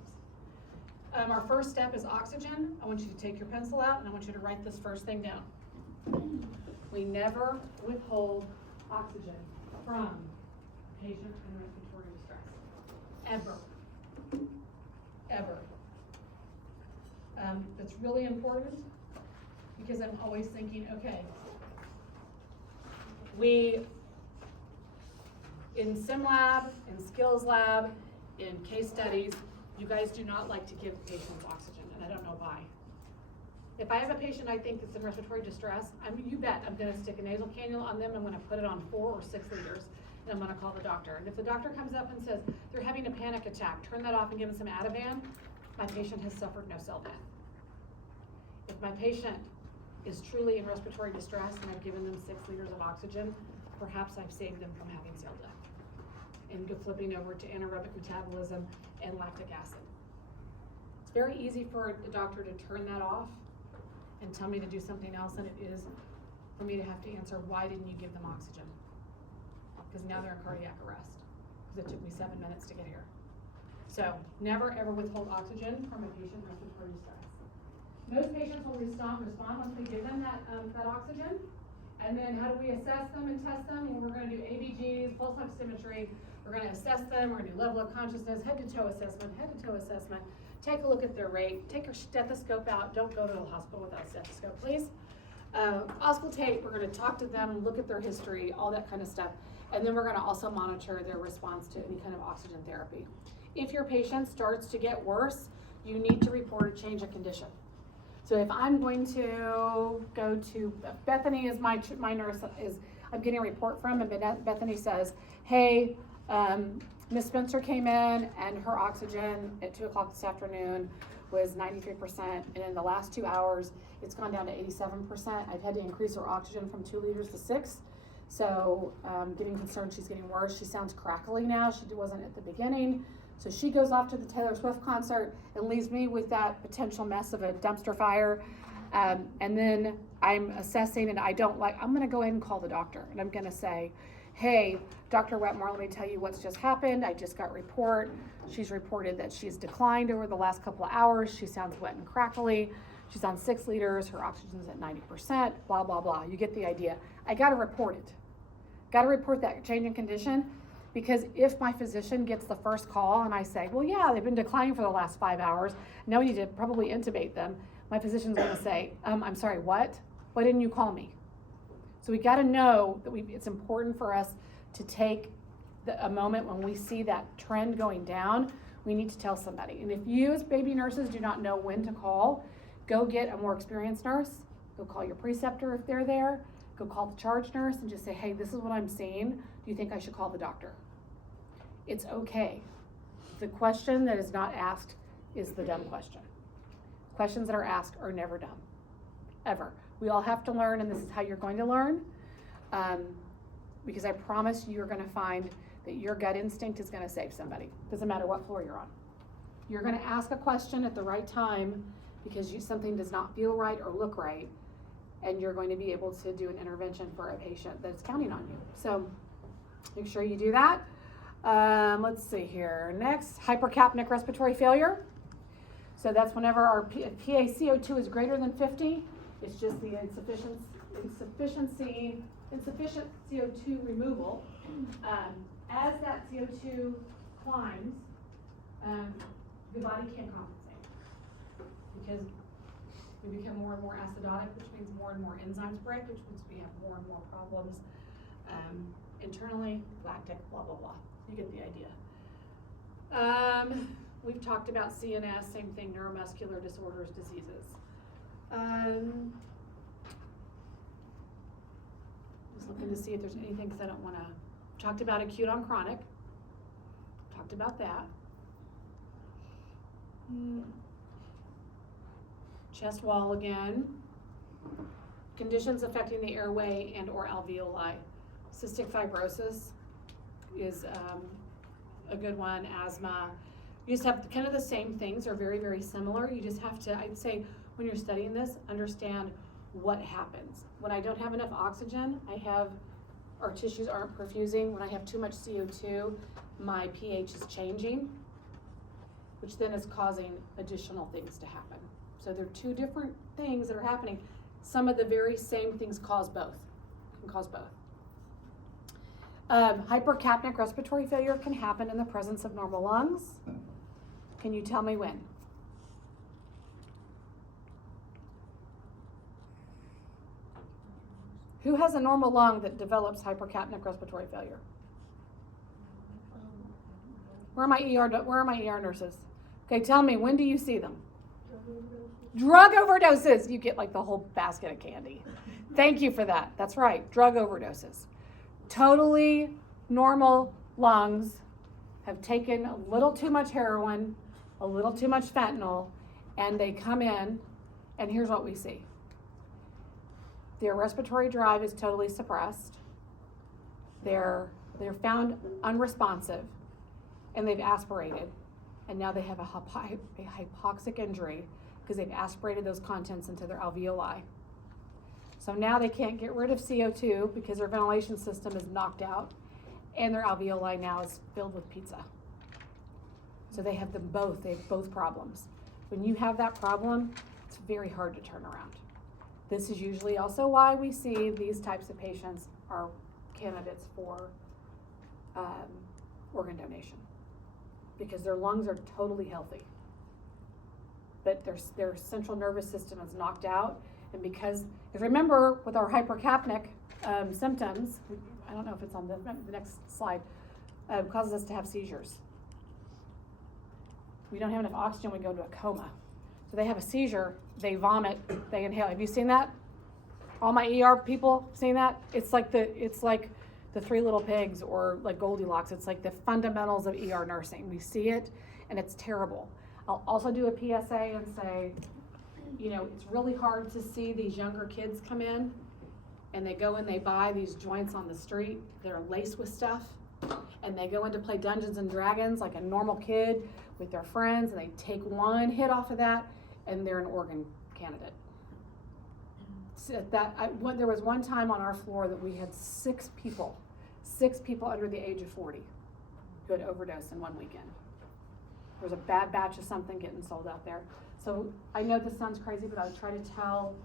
Our first step is oxygen. I want you to take your pencil out and I want you to write this first thing down. We never withhold oxygen from patient in respiratory distress. Ever. Ever. That's really important because I'm always thinking, okay, in sim lab, in skills lab, in case studies, you guys do not like to give patients oxygen, and I don't know why. If I have a patient I think that's in respiratory distress, you bet I'm gonna stick a nasal cannula on them, I'm gonna put it on 4 or 6 liters, and I'm gonna call the doctor. And if the doctor comes up and says, they're having a panic attack, turn that off and give them some Ativan, my patient has suffered no cell death. If my patient is truly in respiratory distress and I've given them 6 liters of oxygen, perhaps I've saved them from having cell death and flipping over to anaerobic metabolism and lactic acid. It's very easy for a doctor to turn that off and tell me to do something else than it is for me to have to answer, why didn't you give them oxygen? Because now they're in cardiac arrest, because it took me 7 minutes to get here. So never ever withhold oxygen from a patient in respiratory distress. Most patients will respond once we give them that oxygen. And then how do we assess them and test them? Well, we're gonna do ABGs, pulse oximetry. We're gonna assess them, we're gonna do level of consciousness, head to toe assessment, take a look at their rate, take your stethoscope out, don't go to the hospital without a stethoscope, please. Auscultate, we're gonna talk to them, look at their history, all that kind of stuff. And then we're gonna also monitor their response to any kind of oxygen therapy. If your patient starts to get worse, you need to report a change of condition. So if I'm going to go to, Bethany is my nurse, I'm getting a report from, and Bethany says, hey, Miss Spencer came in and her oxygen at 2 o'clock this afternoon was 93%, and in the last 2 hours, it's gone down to 87%. I've had to increase her oxygen from 2 liters to 6. So getting concerned she's getting worse. She sounds crackly now, she wasn't at the beginning. So she goes off to the Taylor Swift concert and leaves me with that potential mess of a dumpster fire. And then I'm assessing and I'm gonna go ahead and call the doctor. And I'm gonna say, hey, Dr. Wetmore, let me tell you what's just happened. I just got report. She's reported that she's declined over the last couple of hours. She sounds wet and crackly. She's on 6 liters. Her oxygen's at 90%, blah, blah, blah. You get the idea. I gotta report it. Gotta report that change in condition. Because if my physician gets the first call and I say, well, yeah, they've been declining for the last 5 hours, now we need to probably intubate them, my physician's gonna say, I'm sorry, what? Why didn't you call me? So we gotta know that it's important for us to take a moment when we see that trend going down, we need to tell somebody. And if you as baby nurses do not know when to call, go get a more experienced nurse, go call your preceptor if they're there, go call the charge nurse and just say, hey, this is what I'm seeing. Do you think I should call the doctor? It's okay. The question that is not asked is the dumb question. Questions that are asked are never dumb, ever. We all have to learn, and this is how you're going to learn, because I promise you're gonna find that your gut instinct is gonna save somebody. Doesn't matter what floor you're on. You're gonna ask a question at the right time because something does not feel right or look right, and you're going to be able to do an intervention for a patient that's counting on you. So make sure you do that. Let's see here. Next, hypercapnic respiratory failure. So that's whenever our PaCO2 is greater than 50. It's just the insufficient CO2 removal. As that CO2 climbs, the body can't compensate because we become more and more acidotic, which means more and more enzymes break, which means we have more and more problems internally, lactic, blah, blah, blah. You get the idea. we've talked about CNS, same thing, neuromuscular disorders, diseases. Just looking to see if there's anything, because I don't want to. Talked about acute on chronic. Talked about that. Chest wall again. Conditions affecting the airway and or alveoli. Cystic fibrosis is a good one. Asthma. You just have kind of the same things, are very, very similar. You just have to, I'd say, when you're studying this, understand what happens. When I don't have enough oxygen, our tissues aren't perfusing. When I have too much CO2, my pH is changing, which then is causing additional things to happen. So there are two different things that are happening. Some of the very same things cause both, can cause both. Hypercapnic respiratory failure can happen in the presence of normal lungs. Can you tell me when? Who has a normal lung that develops hypercapnic respiratory failure? Where are my ER nurses? Okay, tell me, when do you see them? Drug overdoses. You get like the whole basket of candy. Thank you for that. That's right, drug overdoses. Totally normal lungs have taken a little too much heroin, a little too much fentanyl, and they come in, and here's what we see. Their respiratory drive is totally suppressed. They're found unresponsive, and they've aspirated, and now they have a hypoxic injury because they've aspirated those contents into their alveoli. So now they can't get rid of CO2 because their ventilation system is knocked out, and their alveoli now is filled with pizza. So they have them both. They have both problems. When you have that problem, it's very hard to turn around. This is usually also why we see these types of patients are candidates for organ donation, because their lungs are totally healthy, but their central nervous system is knocked out, and because remember with our hypercapnic symptoms, I don't know if it's on the next slide, causes us to have seizures. We don't have enough oxygen, we go into a coma. So they have a seizure, they vomit, they inhale. Have you seen that? All my ER people seen that? It's like the Three Little Pigs or like Goldilocks. It's like the fundamentals of ER nursing. We see it, and it's terrible. I'll also do a PSA and say, it's really hard to see these younger kids come in, and they go and they buy these joints on the street. They're laced with stuff, and they go in to play Dungeons and Dragons like a normal kid with their friends, and they take one hit off of that, and they're an organ candidate. So there was one time on our floor that we had six people under the age of 40 who had overdosed in one weekend. There was a bad batch of something getting sold out there. So I know this sounds crazy, but I would try to tell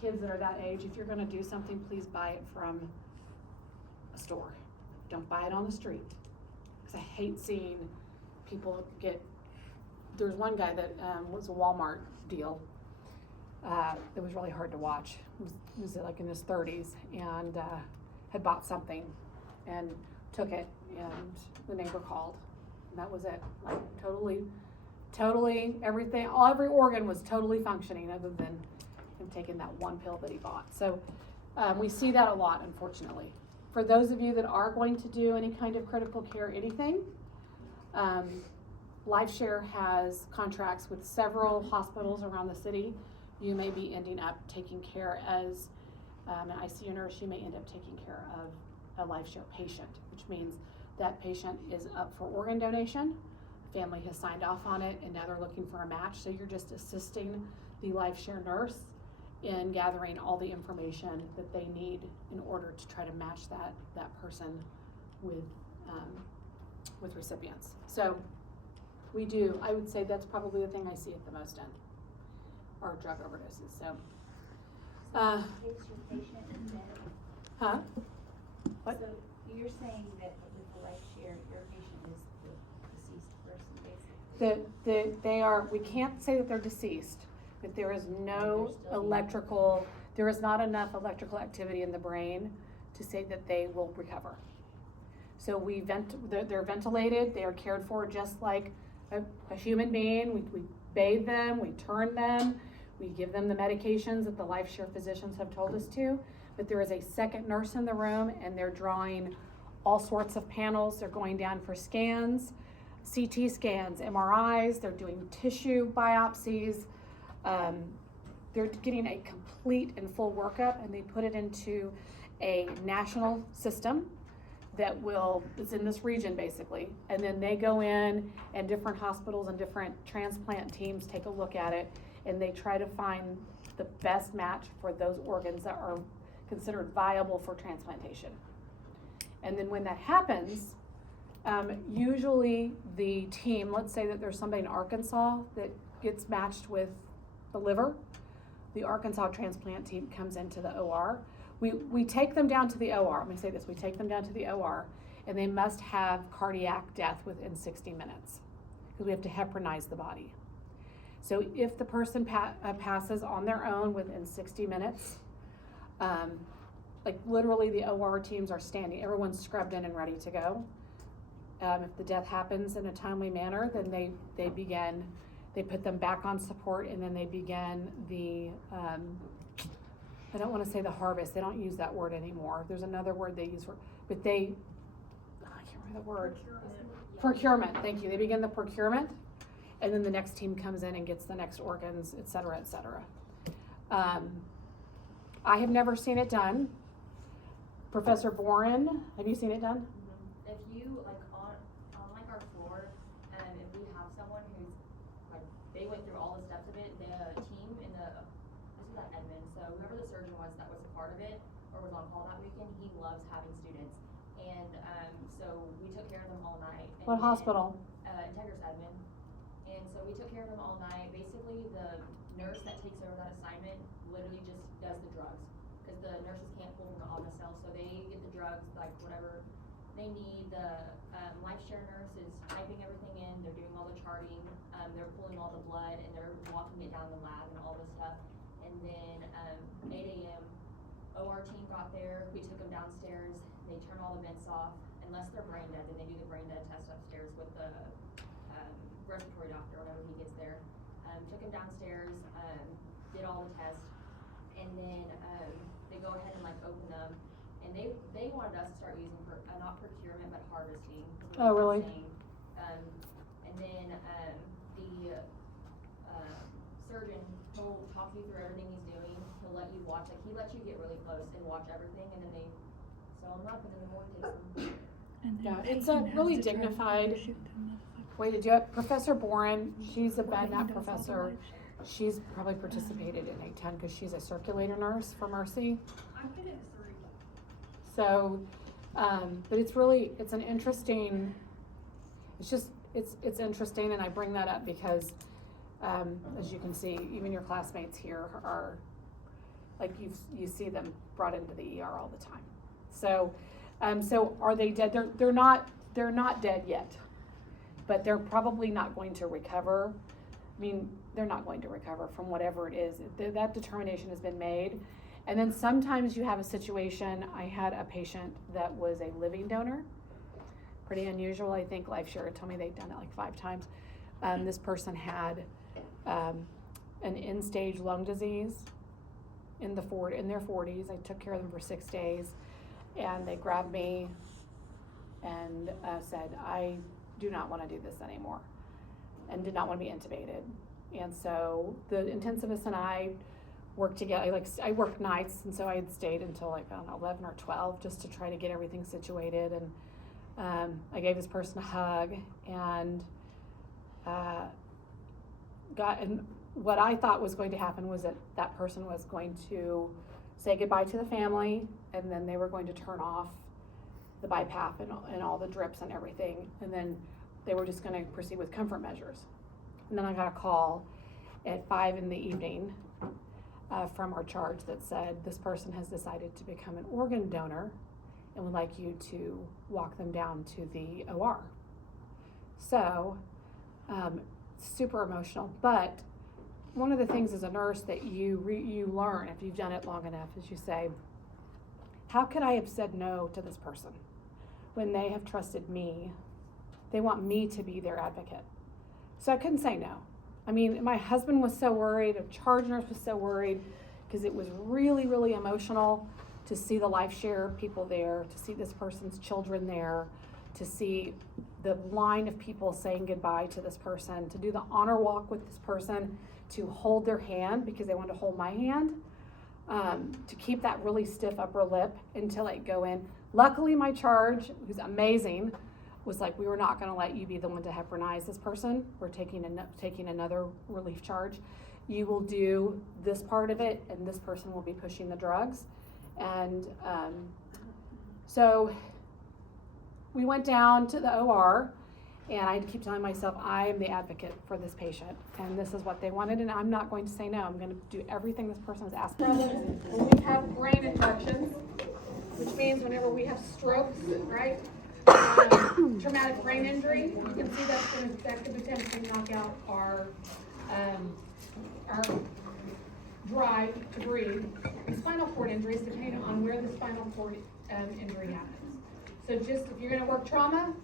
kids that are that age, if you're gonna do something, please buy it from a store. Don't buy it on the street. Because I hate seeing people there was one guy that was a Walmart deal. It was really hard to watch. He was like in his 30s and had bought something and took it, and the neighbor called, and that was it. Like totally everything, every organ was totally functioning other than him taking that one pill that he bought. So we see that a lot, unfortunately. For those of you that are going to do any kind of critical care, anything, LifeShare has contracts with several hospitals around the city. You may be ending up taking care as an ICU nurse, you may end up taking care of a LifeShare patient, which means that patient is up for organ donation. The family has signed off on it, and now they're looking for a match. So you're just assisting the LifeShare nurse in gathering all the information that they need in order to try to match that person with recipients. So I would say that's probably the thing I see it the most in, are drug overdoses. So, Takes your patient and then. huh? What? So you're saying that with the LifeShare, your patient is the deceased person, basically? We can't say that they're deceased, but there is no They're still there is not enough electrical activity in the brain to say that they will recover. So they're ventilated, they are cared for just like a human being. We bathe them, we turn them, we give them the medications that the LifeShare physicians have told us to. But there is a second nurse in the room, and they're drawing all sorts of panels. They're going down for scans, CT scans, MRIs. They're doing tissue biopsies. They're getting a complete and full workup, and they put it into a national system that is in this region basically. And then they go in, and different hospitals and different transplant teams take a look at it, and they try to find the best match for those organs that are considered viable for transplantation. And then when that happens, usually the team, let's say that there's somebody in Arkansas that gets matched with the liver, the Arkansas transplant team comes into the OR. We take them down to the OR. Let me say this, we take them down to the OR, and they must have cardiac death within 60 minutes because we have to heparinize the body. So if the person passes on their own within 60 minutes, like literally the OR teams are standing, everyone's scrubbed in and ready to go. If the death happens in a timely manner, then they put them back on support, and then they begin the, I don't want to say the harvest, they don't use that word anymore. There's another word they use but I can't remember the word. Procurement, thank you. They begin the procurement, and then the next team comes in and gets the next organs, et cetera, et cetera. I have never seen it done. Professor Boren, have you seen it done? If you, like, on like our floor, and if we have someone who's, like, they went through all the steps of it, the team in this is at Edmond, so whoever the surgeon was that was a part of it, or was on call that weekend, he loves having students. And, so we took care of them all night. And What hospital? Integris Edmond. And so we took care of them all night. Basically, the nurse that takes over that assignment literally just does the drugs. Because the nurses can't pull from the Omnicell, so they get the drugs, like whatever they need. The LifeShare nurse is typing everything in, they're doing all the charting, they're pulling all the blood, and they're walking it down the lab and all this stuff. And then 8 a.m. OR team got there, we took them downstairs, they turn all the vents off, unless they're brain dead, then they do the brain dead test upstairs with the respiratory doctor whenever he gets there. Took him downstairs, did all the tests, and then they go ahead and like open them, and they wanted us to start using not procurement but harvesting. Oh, really? And then the surgeon, he'll talk you through everything he's doing. He'll let you watch, like he lets you get really close and watch everything, and then they sew them up, and then the morning takes them. Yeah, it's a really dignified way to do it. Professor Boren, she's a BADNAP professor. She's probably participated in A10 because she's a circulator nurse for Mercy. I've been at 3. So, but it's an interesting, it's interesting, and I bring that up because, as you can see, even your classmates here are, like you see them brought into the ER all the time. So, so are they dead? They're not dead yet, but they're probably not going to recover. I mean, they're not going to recover from whatever it is. That determination has been made. And then sometimes you have a situation, I had a patient that was a living donor. Pretty unusual. I think LifeShare told me they'd done it like 5 times. This person had an end-stage lung disease in their 40s. I took care of them for 6 days, and they grabbed me and said, I do not want to do this anymore, and did not want to be intubated. And so the intensivist and I worked together. I worked nights, and so I had stayed until like, I don't know, 11 or 12 just to try to get everything situated. And I gave this person a hug, and and what I thought was going to happen was that person was going to say goodbye to the family, and then they were going to turn off the BiPAP and all the drips and everything, and then they were just going to proceed with comfort measures. And then I got a call at 5 in the evening from our charge that said, this person has decided to become an organ donor and would like you to walk them down to the OR. So, super emotional. But one of the things as a nurse that you learn, if you've done it long enough, is you say, how could I have said no to this person when they have trusted me? They want me to be their advocate. So I couldn't say no. I mean, my husband was so worried, a charge nurse was so worried, because it was really, really emotional to see the Life Share people there, to see this person's children there, to see the line of people saying goodbye to this person, to do the honor walk with this person, to hold their hand because they wanted to hold my hand, to keep that really stiff upper lip until I go in. Luckily, my charge, who's amazing, was like, we were not going to let you be the one to heparinize this person. We're taking another relief charge. You will do this part of it, and this person will be pushing the drugs. And so we went down to the OR, and I keep telling myself, I am the advocate for this patient, and this is what they wanted, and I'm not going to say no. I'm going to do everything this person is asking. When we have brain infections, which means whenever we have strokes, right? Traumatic brain injury, you can see that could potentially knock out our drive to breathe. And spinal cord injuries, depending on where the spinal cord injury happens. So just, if you're gonna work trauma,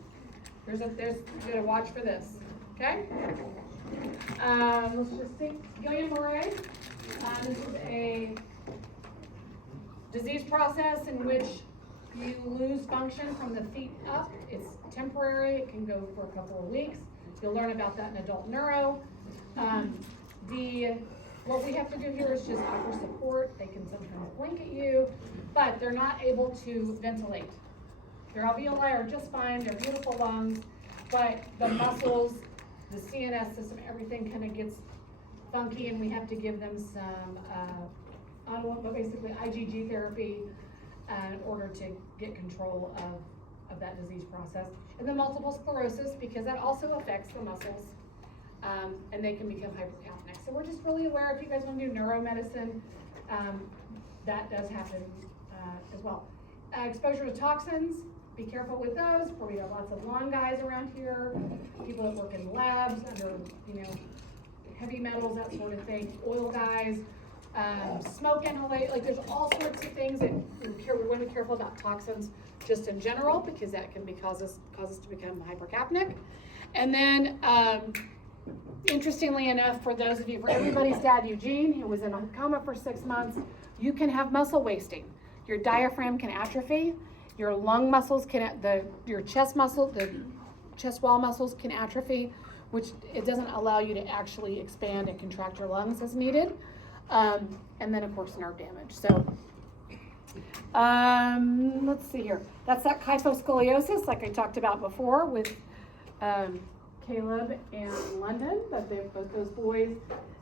you gotta watch for this, okay? Let's just see, Guillain-Barré, this is a disease process in which you lose function from the feet up. It's temporary, it can go for a couple of weeks. You'll learn about that in adult neuro. What we have to do here is just offer support. They can sometimes blink at you, but they're not able to ventilate. Their alveoli are just fine, they're beautiful lungs, but the muscles, the CNS system, everything kind of gets funky, and we have to give them some, basically IgG therapy in order to get control of that disease process. And then multiple sclerosis, because that also affects the muscles, and they can become hypercapnic. So we're just really aware, if you guys want to do neuromedicine, that does happen as well. Exposure to toxins, be careful with those. We got lots of lawn guys around here, people that work in labs under, heavy metals, that sort of thing, oil guys, smoke inhalation, like there's all sorts of things that we want to be careful about toxins just in general, because that can cause us to become hypercapnic. And then, interestingly enough, for everybody's dad, Eugene, who was in a coma for 6 months, you can have muscle wasting. Your diaphragm can atrophy, your lung muscles your chest muscle, the chest wall muscles can atrophy, which it doesn't allow you to actually expand and contract your lungs as needed. And then of course nerve damage. So, let's see here. That's that kyphoscoliosis, like I talked about before with Caleb and London, but both those boys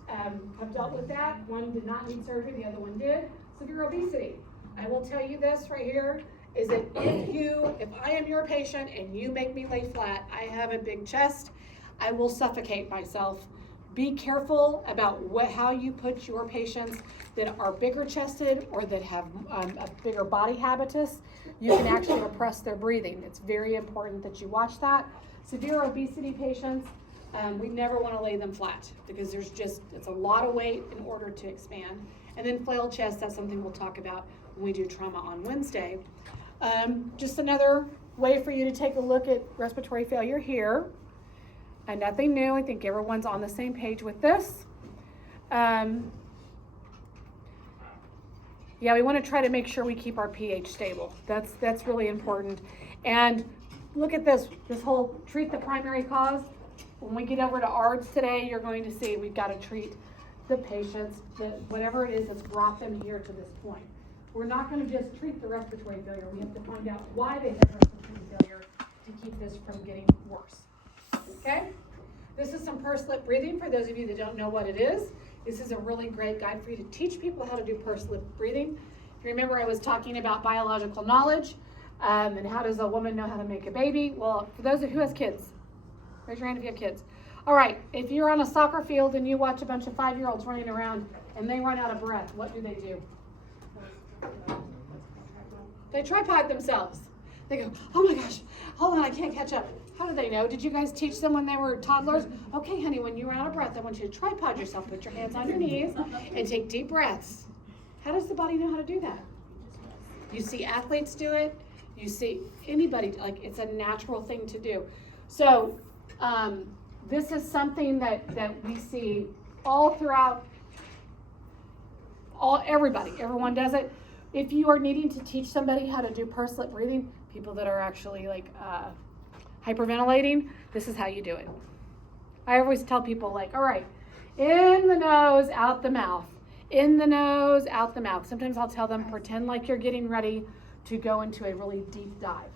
have dealt with that. One did not need surgery, the other one did. Severe obesity. I will tell you this right here, is that if I am your patient and you make me lay flat, I have a big chest, I will suffocate myself. Be careful about how you put your patients that are bigger chested or that have a bigger body habitus. You can actually oppress their breathing. It's very important that you watch that. Severe obesity patients, we never want to lay them flat because it's a lot of weight in order to expand. And then flail chest, that's something we'll talk about when we do trauma on Wednesday. Just another way for you to take a look at respiratory failure here. And nothing new, I think everyone's on the same page with this. Yeah, we want to try to make sure we keep our pH stable. That's really important. And look at this whole treat the primary cause. When we get over to ARDS today, you're going to see we've got to treat the patients, whatever it is that's brought them here to this point. We're not going to just treat the respiratory failure. We have to find out why they had respiratory failure to keep this from getting worse. Okay? This is some pursed lip breathing for those of you that don't know what it is. This is a really great guide for you to teach people how to do pursed lip breathing. If you remember, I was talking about biological knowledge and how does a woman know how to make a baby. Well, for those who has kids, raise your hand if you have kids. All right, if you're on a soccer field and you watch a bunch of 5-year-olds running around and they run out of breath, what do? They tripod themselves. They go, oh my gosh, hold on, I can't catch up. How do they know? Did you guys teach them when they were toddlers? Okay, honey, when you run out of breath, I want you to tripod yourself, put your hands on your knees, and take deep breaths. How does the body know how to do that? You see athletes do it. You see anybody, like it's a natural thing to do. So this is something that we see all throughout, everyone does it. If you are needing to teach somebody how to do pursed lip breathing, people that are actually like hyperventilating, this is how you do it. I always tell people like, all right, in the nose, out the mouth. In the nose, out the mouth. Sometimes I'll tell them, pretend like you're getting ready to go into a really deep dive.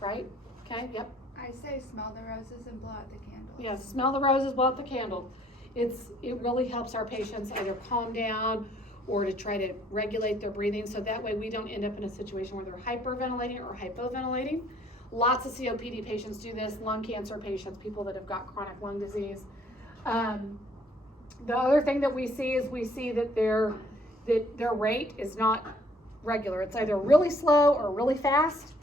Right? Okay, yep. I say smell the roses and blow out the candles. Yeah, smell the roses, blow out the candle. It really helps our patients either calm down or to try to regulate their breathing, so that way we don't end up in a situation where they're hyperventilating or hypoventilating. Lots of COPD patients do this, lung cancer patients, people that have got chronic lung disease. The other thing that we see is that their rate is not regular. It's either really slow or really fast.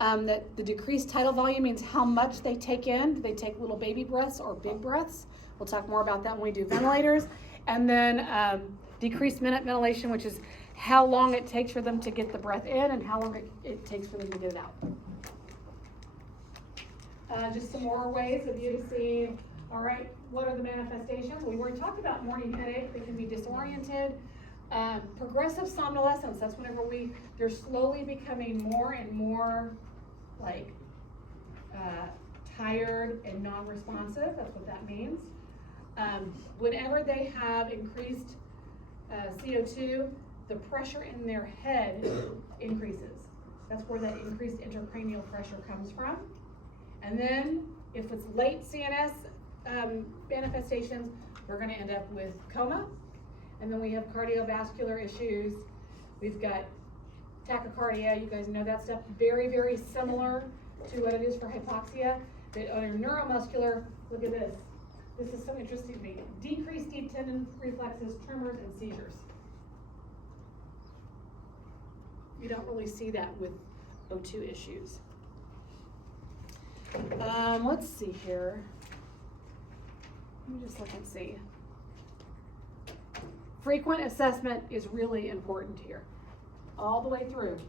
That the decreased tidal volume means how much they take in. Do they take little baby breaths or big breaths? We'll talk more about that when we do ventilators. And then decreased minute ventilation, which is how long it takes for them to get the breath in and how long it takes for them to get it out. Just some more ways of you to see, all right, what are the manifestations? We already talked about morning headache. They can be disoriented. Progressive somnolescence, that's whenever they're slowly becoming more and more like tired and non-responsive. That's what that means. Whenever they have increased CO2, the pressure in their head increases. That's where that increased intracranial pressure comes from. And then if it's late CNS manifestations, we're going to end up with coma. And then we have cardiovascular issues. We've got tachycardia. You guys know that stuff. Very, very similar to what it is for hypoxia. But on your neuromuscular, look at this. This is so interesting to me. Decreased deep tendon reflexes, tremors, and seizures. You don't really see that with O2 issues. Let's see here. Let me just look and see. Frequent assessment is really important here. All the way through.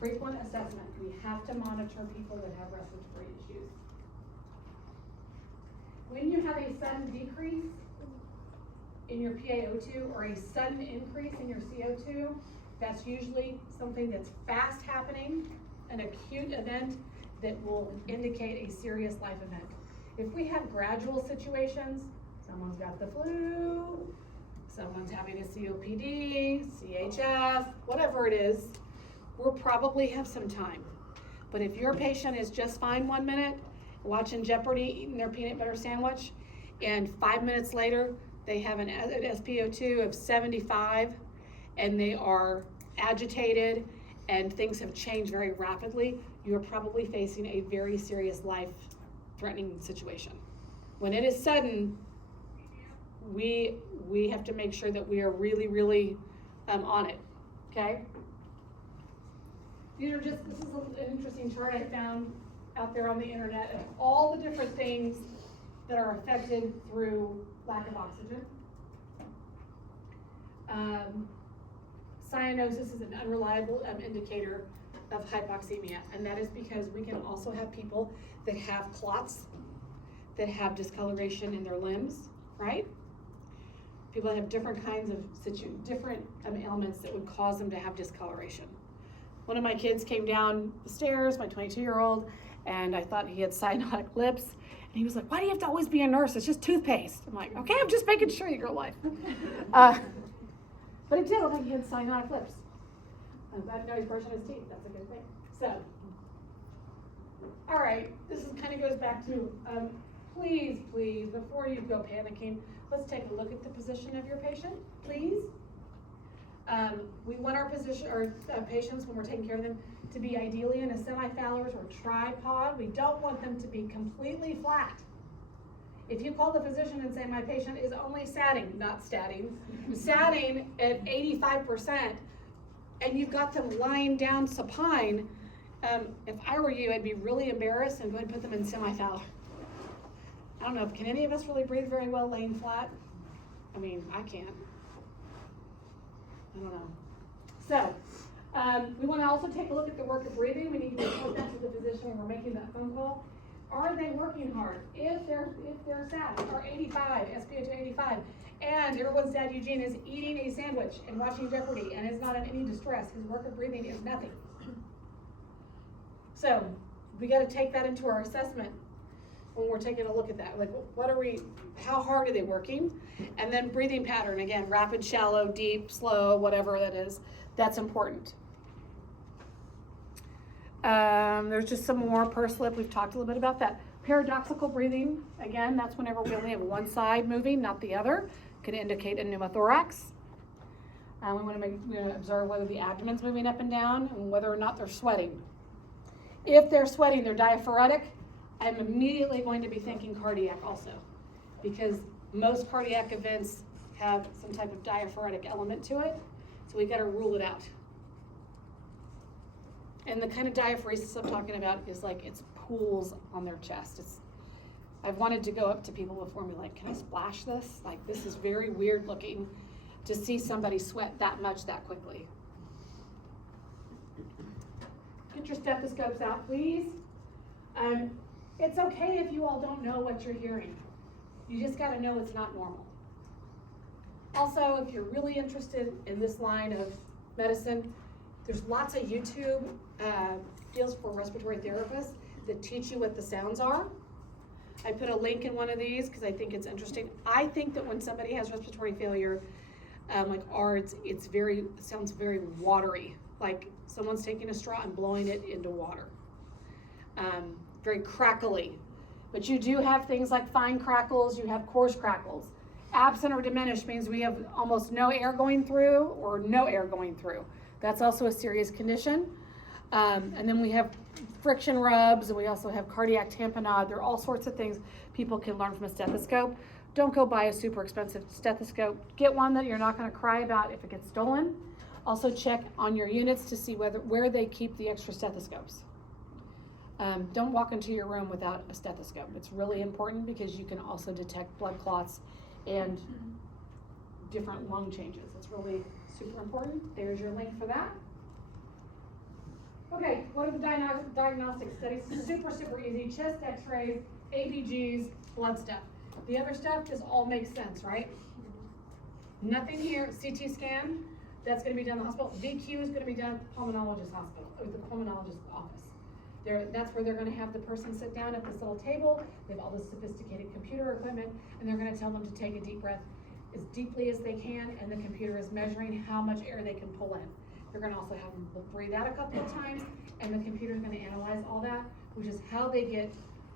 Frequent assessment. We have to monitor people that have respiratory issues. When you have a sudden decrease in your PaO2 or a sudden increase in your CO2, that's usually something that's fast happening, an acute event that will indicate a serious life event. If we have gradual situations, someone's got the flu, someone's having a COPD, CHF, whatever it is, we'll probably have some time. But if your patient is just fine 1 minute, watching Jeopardy, eating their peanut butter sandwich, and 5 minutes later, they have an SpO2 of 75, and they are agitated, and things have changed very rapidly, you're probably facing a very serious life-threatening situation. When it is sudden, we have to make sure that we are really, really on it, okay? This is an interesting chart I found out there on the internet of all the different things that are affected through lack of oxygen. Cyanosis is an unreliable indicator of hypoxemia, and that is because we can also have people that have clots, that have discoloration in their limbs, right? People that have different kinds of different ailments that would cause them to have discoloration. One of my kids came down the stairs, my 22-year-old, and I thought he had cyanotic lips, and he was like, "Why do you have to always be a nurse? It's just toothpaste." I'm like, "Okay, I'm just making sure you're alive." But it did look like he had cyanotic lips. I'm glad to know he's brushing his teeth. That's a good thing. So, all right, this kind of goes back to, please, before you go panicking, let's take a look at the position of your patient, please. We want our patients, when we're taking care of them, to be ideally in a semi-Fowler's or tripod. We don't want them to be completely flat. If you call the physician and say, "My patient is only satting," not statting, satting at 85%, and you've got them lying down supine, if I were you, I'd be really embarrassed and go ahead and put them in semi-Fowler. I don't know, can any of us really breathe very well laying flat? I mean, I can't. I don't know. So, we want to also take a look at the work of breathing. We need to report that to the physician when we're making that phone call. Are they working hard? If they're sad, or 85, SpO2 85, and everyone's dad Eugene is eating a sandwich and watching Jeopardy and is not in any distress, his work of breathing is nothing. So we got to take that into our assessment when we're taking a look at that. Like, how hard are they working? And then breathing pattern, again, rapid, shallow, deep, slow, whatever that is, that's important. There's just some more pursed lip. We've talked a little bit about that. Paradoxical breathing, again, that's whenever we only have one side moving, not the other. Could indicate a pneumothorax. We want to observe whether the abdomen's moving up and down and whether or not they're sweating. If they're sweating, they're diaphoretic, I'm immediately going to be thinking cardiac also, because most cardiac events have some type of diaphoretic element to it, so we got to rule it out. And the kind of diaphoresis I'm talking about is like it's pools on their chest. I've wanted to go up to people before and be like, can I splash this? Like, this is very weird looking to see somebody sweat that much that quickly. Get your stethoscopes out, please. It's okay if you all don't know what you're hearing. You just got to know it's not normal. Also, if you're really interested in this line of medicine, there's lots of YouTube deals for respiratory therapists that teach you what the sounds are. I put a link in one of these because I think it's interesting. I think that when somebody has respiratory failure, like ARDS, it sounds very watery, like someone's taking a straw and blowing it into water. Very crackly. But you do have things like fine crackles, you have coarse crackles. Absent or diminished means we have almost no air going through or no air going through. That's also a serious condition. And then we have friction rubs, and we also have cardiac tamponade. There are all sorts of things people can learn from a stethoscope. Don't go buy a super expensive stethoscope. Get one that you're not going to cry about if it gets stolen. Also check on your units to see where they keep the extra stethoscopes. Don't walk into your room without a stethoscope. It's really important because you can also detect blood clots and different lung changes. It's really super important. There's your link for that. Okay, what are the diagnostic studies? Super, super easy. Chest x-rays, ABGs, blood stuff. The other stuff just all makes sense, right? Nothing here. CT scan, that's going to be done in the hospital. VQ is going to be done at the pulmonologist hospital, or the pulmonologist office. That's where they're going to have the person sit down at this little table. They have all this sophisticated computer equipment, and they're going to tell them to take a deep breath as deeply as they can, and the computer is measuring how much air they can pull in. They're going to also have them breathe out a couple of times, and the computer is going to analyze all that, which is how they get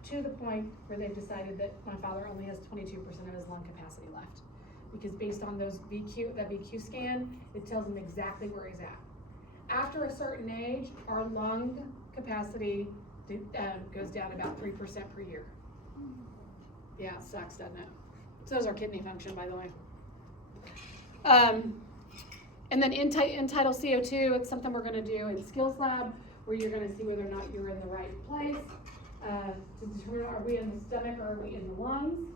to the point where they've decided that my father only has 22% of his lung capacity left. Because based on that VQ scan, it tells them exactly where he's at. After a certain age, our lung capacity goes down about 3% per year. Yeah, it sucks, doesn't it? So does our kidney function, by the way. And then end-tidal CO2, it's something we're going to do in Skills Lab, where you're going to see whether or not you're in the right place to determine are we in the stomach or are we in the lungs.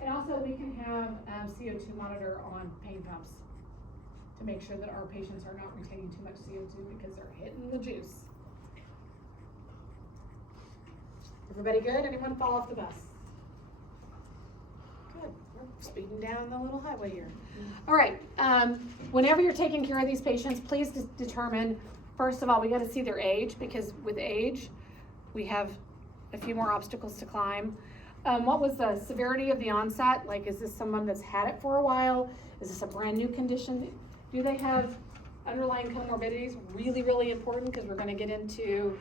And also we can have CO2 monitor on pain pumps to make sure that our patients are not retaining too much CO2 because they're hitting the juice. Everybody good? Anyone fall off the bus? Good. We're speeding down the little highway here. All right. Whenever you're taking care of these patients, please determine, first of all, we got to see their age, because with age, we have a few more obstacles to climb. What was the severity of the onset? Like, is this someone that's had it for a while? Is this a brand new condition? Do they have underlying comorbidities? Really, really important, because we're going to get into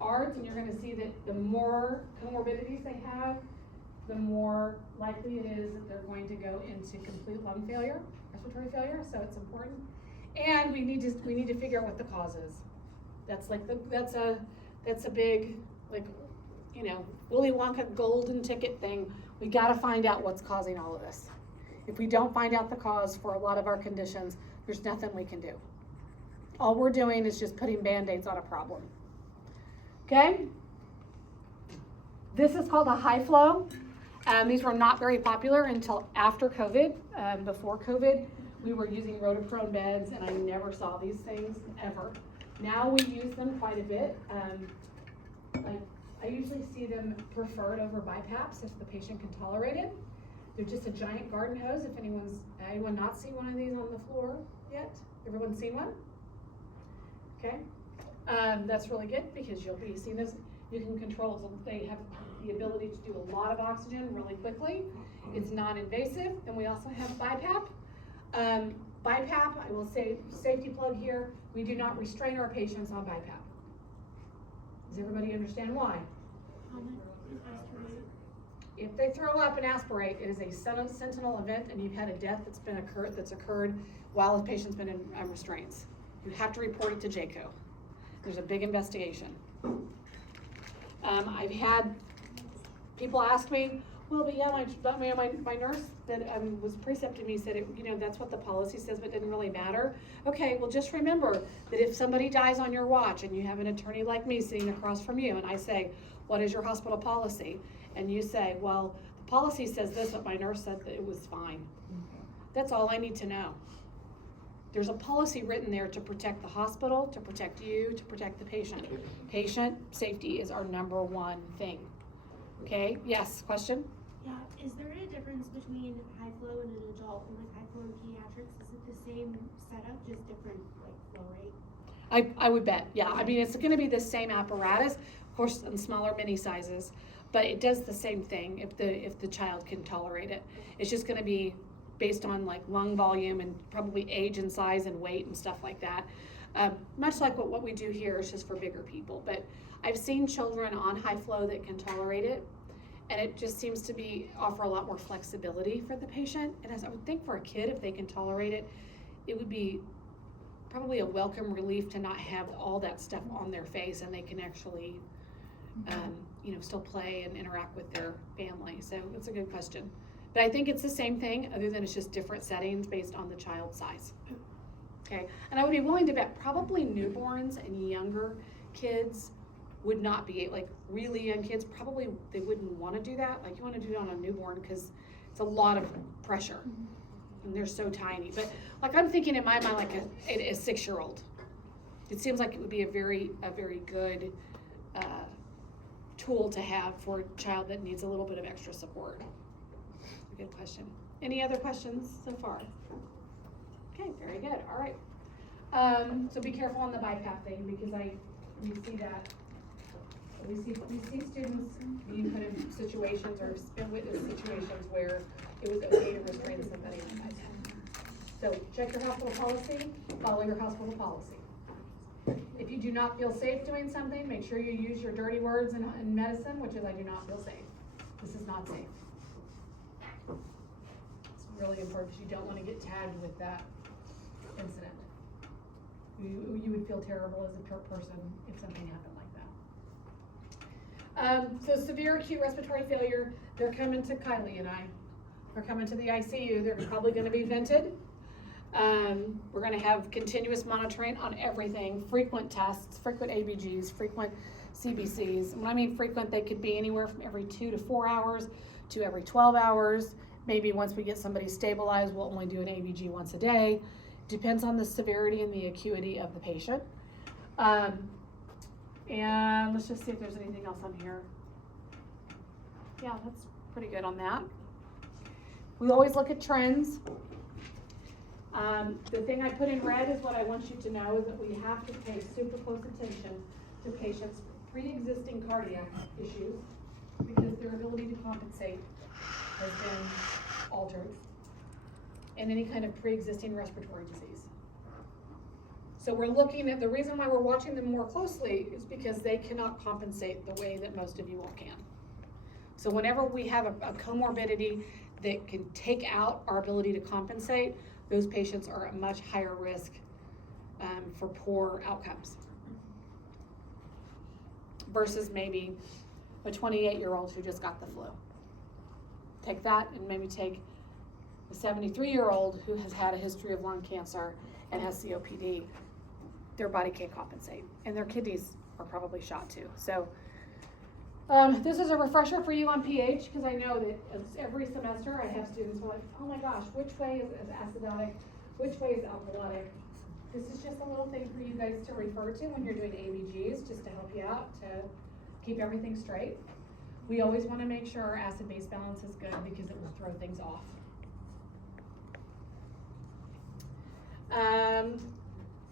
ARDS, and you're going to see that the more comorbidities they have, the more likely it is that they're going to go into complete lung failure, respiratory failure. So it's important, and we need to figure out what the cause is. That's like that's a big, like, you know, Willy Wonka golden ticket thing. We got to find out what's causing all of this. If we don't find out the cause for a lot of our conditions, there's nothing we can do. All we're doing is just putting Band-Aids on a problem. Okay? This is called a high flow. These were not very popular until after COVID. Before COVID, we were using rotoprone beds, and I never saw these things ever. Now we use them quite a bit. I usually see them preferred over BiPAPs if the patient can tolerate it. They're just a giant garden hose. If anyone not seen one of these on the floor yet? Everyone seen one? Okay, that's really good because you'll be seeing this. You can control, so they have the ability to do a lot of oxygen really quickly. It's non-invasive. Then we also have BiPAP. BiPAP, I will say, safety plug here, we do not restrain our patients on BiPAP. Does everybody understand why? How much aspirate? If they throw up and aspirate, it is a sentinel event and you've had a death that's occurred while the patient's been in restraints. You have to report it to JCO. There's a big investigation. I've had people ask me, well, but yeah, my nurse that was precepting me said, that's what the policy says, but it didn't really matter. Okay, well, just remember that if somebody dies on your watch and you have an attorney like me sitting across from you, and I say, what is your hospital policy? And you say, well, the policy says this, but my nurse said that it was fine. That's all I need to know. There's a policy written there to protect the hospital, to protect you, to protect the patient. Patient safety is our number one thing. Okay, yes, question? Yeah, is there a difference between high flow in an adult and like high flow in pediatrics? Is it the same setup, just different like flow rate? I would bet, yeah. I mean, it's gonna be the same apparatus, of course, in smaller mini sizes, but it does the same thing if the child can tolerate it. It's just gonna be based on like lung volume and probably age and size and weight and stuff like that. Much like what we do here is just for bigger people, but I've seen children on high flow that can tolerate it, and it just seems to offer a lot more flexibility for the patient. And as I would think for a kid, if they can tolerate it, it would be probably a welcome relief to not have all that stuff on their face and they can actually, still play and interact with their family. So that's a good question. But I think it's the same thing, other than it's just different settings based on the child's size. Okay, and I would be willing to bet probably newborns and younger kids would not be, like really young kids, probably they wouldn't want to do that. Like you want to do it on a newborn because it's a lot of pressure and they're so tiny. But like I'm thinking in my mind like a 6-year-old. It seems like it would be a very good tool to have for a child that needs a little bit of extra support. Good question. Any other questions so far? Okay, very good. All right. So be careful on the BiPAP thing because we see that. We see students being put in situations or been witness situations where it was okay to restrain somebody on BiPAP. So check your hospital policy, follow your hospital policy. If you do not feel safe doing something, make sure you use your dirty words in medicine, which is I do not feel safe. This is not safe. It's really important because you don't want to get tagged with that incident. You would feel terrible as a person if something happened like that. So severe acute respiratory failure, they're coming to Kylie and I. They're coming to the ICU. They're probably going to be vented. We're going to have continuous monitoring on everything, frequent tests, frequent ABGs, frequent CBCs. When I mean frequent, they could be anywhere from every 2 to 4 hours to every 12 hours. Maybe once we get somebody stabilized, we'll only do an ABG once a day. Depends on the severity and the acuity of the patient. And let's just see if there's anything else on here. Yeah, that's pretty good on that. We always look at trends. The thing I put in red is what I want you to know is that we have to pay super close attention to patients' pre-existing cardiac issues because their ability to compensate has been altered, and any kind of pre-existing respiratory disease. So we're looking at, the reason why we're watching them more closely is because they cannot compensate the way that most of you all can. So whenever we have a comorbidity that can take out our ability to compensate, those patients are at much higher risk for poor outcomes versus maybe a 28-year-old who just got the flu. Take that and maybe take a 73-year-old who has had a history of lung cancer and has COPD. Their body can't compensate, and their kidneys are probably shot too. So this is a refresher for you on pH, because I know that every semester I have students who are like, oh my gosh, which way is acidotic, which way is alkalotic? This is just a little thing for you guys to refer to when you're doing ABGs, just to help you out to keep everything straight. We always want to make sure our acid-base balance is good because it will throw things off.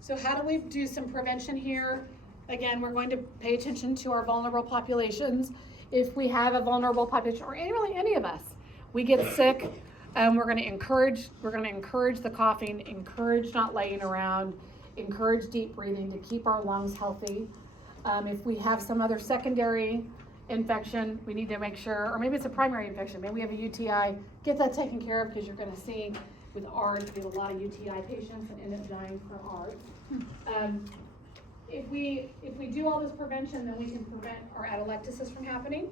So how do we do some prevention here? Again, we're going to pay attention to our vulnerable populations. If we have a vulnerable population, or really any of us, we get sick, we're going to encourage the coughing, encourage not laying around, encourage deep breathing to keep our lungs healthy. If we have some other secondary infection, we need to make sure, or maybe it's a primary infection, maybe we have a UTI, get that taken care of, because you're going to see with ARDS, we have a lot of UTI patients that end up dying from ARDS. If we do all this prevention, then we can prevent our atelectasis from happening.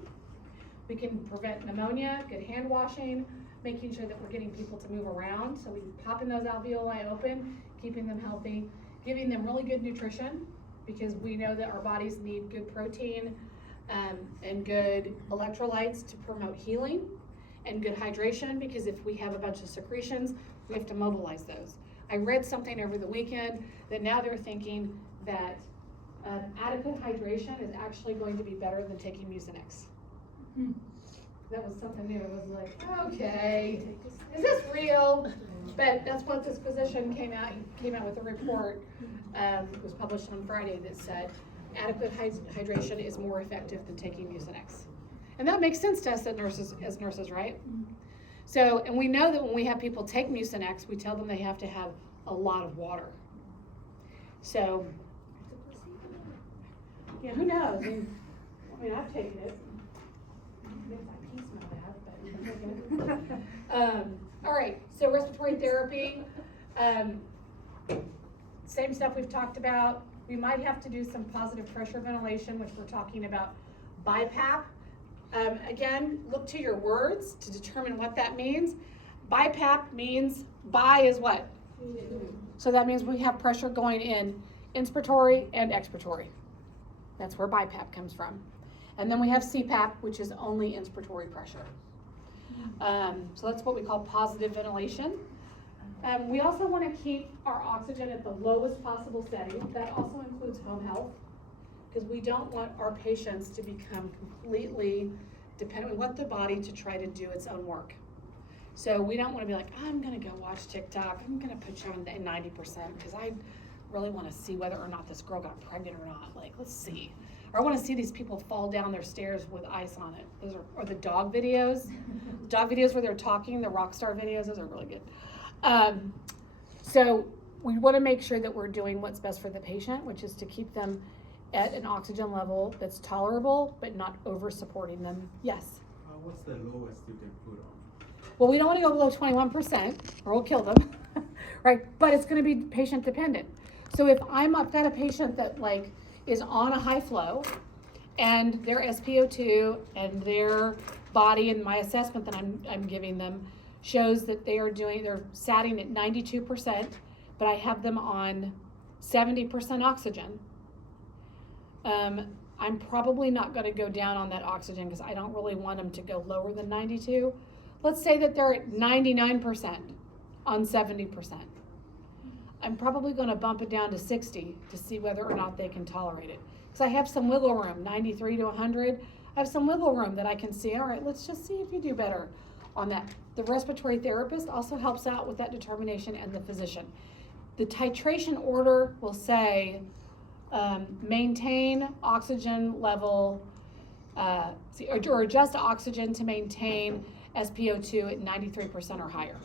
We can prevent pneumonia, good hand washing, making sure that we're getting people to move around. So we popping those alveoli open, keeping them healthy, giving them really good nutrition, because we know that our bodies need good protein and good electrolytes to promote healing, and good hydration, because if we have a bunch of secretions, we have to mobilize those. I read something over the weekend that now they're thinking that adequate hydration is actually going to be better than taking Mucinex. That was something new. It was like, okay, is this real? But that's what this physician came out with a report, it was published on Friday, that said adequate hydration is more effective than taking Mucinex. And that makes sense to us as nurses, right? So, and we know that when we have people take Mucinex, we tell them they have to have a lot of water. So, yeah, who knows? I mean, I've taken it. Makes my pee smell bad, but all right, so respiratory therapy, same stuff we've talked about. We might have to do some positive pressure ventilation, which we're talking about BiPAP. Again, look to your words to determine what that means. BiPAP means, bi is what? So that means we have pressure going in inspiratory and expiratory. That's where BiPAP comes from. And then we have CPAP, which is only inspiratory pressure. So that's what we call positive ventilation. We also want to keep our oxygen at the lowest possible setting. That also includes home health, because we don't want our patients to become completely dependent. We want the body to try to do its own work. So we don't want to be like, I'm going to go watch TikTok. I'm going to put you on 90% because I really want to see whether or not this girl got pregnant or not. Like, let's see. Or I want to see these people fall down their stairs with ice on it. Those are the dog videos. Dog videos where they're talking, the rock star videos, those are really good. So we want to make sure that we're doing what's best for the patient, which is to keep them at an oxygen level that's tolerable, but not over supporting them. Yes? What's the lowest you can put on? Well, we don't want to go below 21% or we'll kill them, right? But it's going to be patient dependent. So if I've got a patient that is on a high flow and their SpO2 and their body and my assessment that I'm giving them shows that they're satting at 92%, but I have them on 70% oxygen, I'm probably not going to go down on that oxygen because I don't really want them to go lower than 92. Let's say that they're at 99% on 70%. I'm probably going to bump it down to 60 to see whether or not they can tolerate it. Because I have some wiggle room, 93 to 100. I have some wiggle room that I can see, all right, let's just see if you do better on that. The respiratory therapist also helps out with that determination, and the physician. The titration order will say, maintain oxygen level, or adjust oxygen to maintain SpO2 at 93% or higher,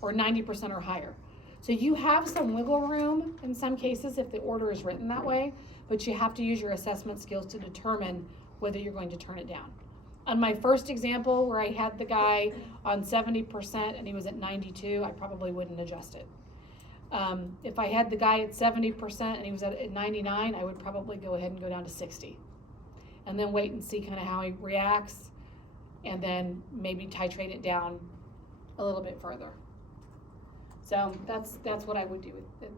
or 90% or higher. So you have some wiggle room in some cases if the order is written that way, but you have to use your assessment skills to determine whether you're going to turn it down. On my first example where I had the guy on 70% and he was at 92, I probably wouldn't adjust it. If I had the guy at 70% and he was at 99, I would probably go ahead and go down to 60. And then wait and see kind of how he reacts, and then maybe titrate it down a little bit further. So that's what I would do.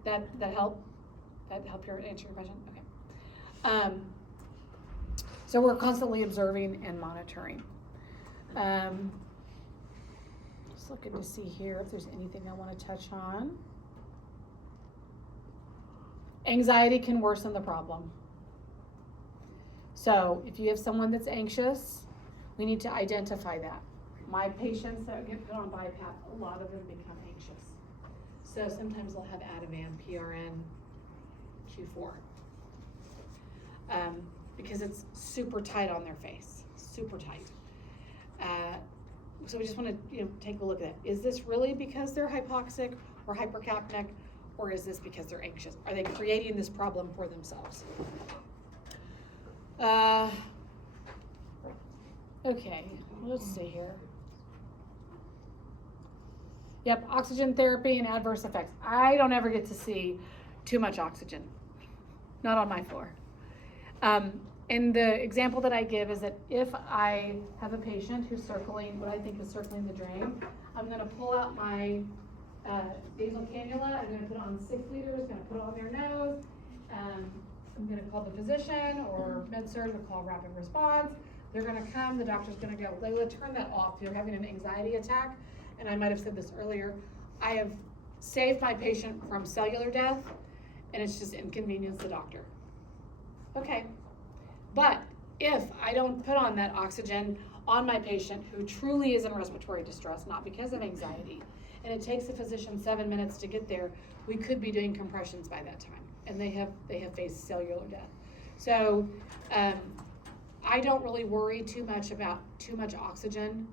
That help? That help answer your question? Okay. So we're constantly observing and monitoring. Just looking to see here if there's anything I want to touch on. Anxiety can worsen the problem. So if you have someone that's anxious, we need to identify that. My patients that get put on BiPAP, a lot of them become anxious. So sometimes they'll have Ativan, PRN, Q4. Because it's super tight on their face, super tight. So we just want to take a look at it. Is this really because they're hypoxic or hypercapnic, or is this because they're anxious? Are they creating this problem for themselves? Okay, let's see here. Yep, oxygen therapy and adverse effects. I don't ever get to see too much oxygen, not on my floor. And the example that I give is that if I have a patient who's circling, what I think is circling the drain, I'm gonna pull out my nasal cannula, I'm gonna put on 6 liters, gonna put it on their nose. I'm gonna call the physician or med-surg, we'll call rapid response. They're gonna come, the doctor's gonna go, Layla, turn that off, you're having an anxiety attack. And I might have said this earlier, I have saved my patient from cellular death, and it's just inconvenienced the doctor. Okay, but if I don't put on that oxygen on my patient who truly is in respiratory distress, not because of anxiety, and it takes the physician 7 minutes to get there, we could be doing compressions by that time, and they have faced cellular death. So I don't really worry too much about too much oxygen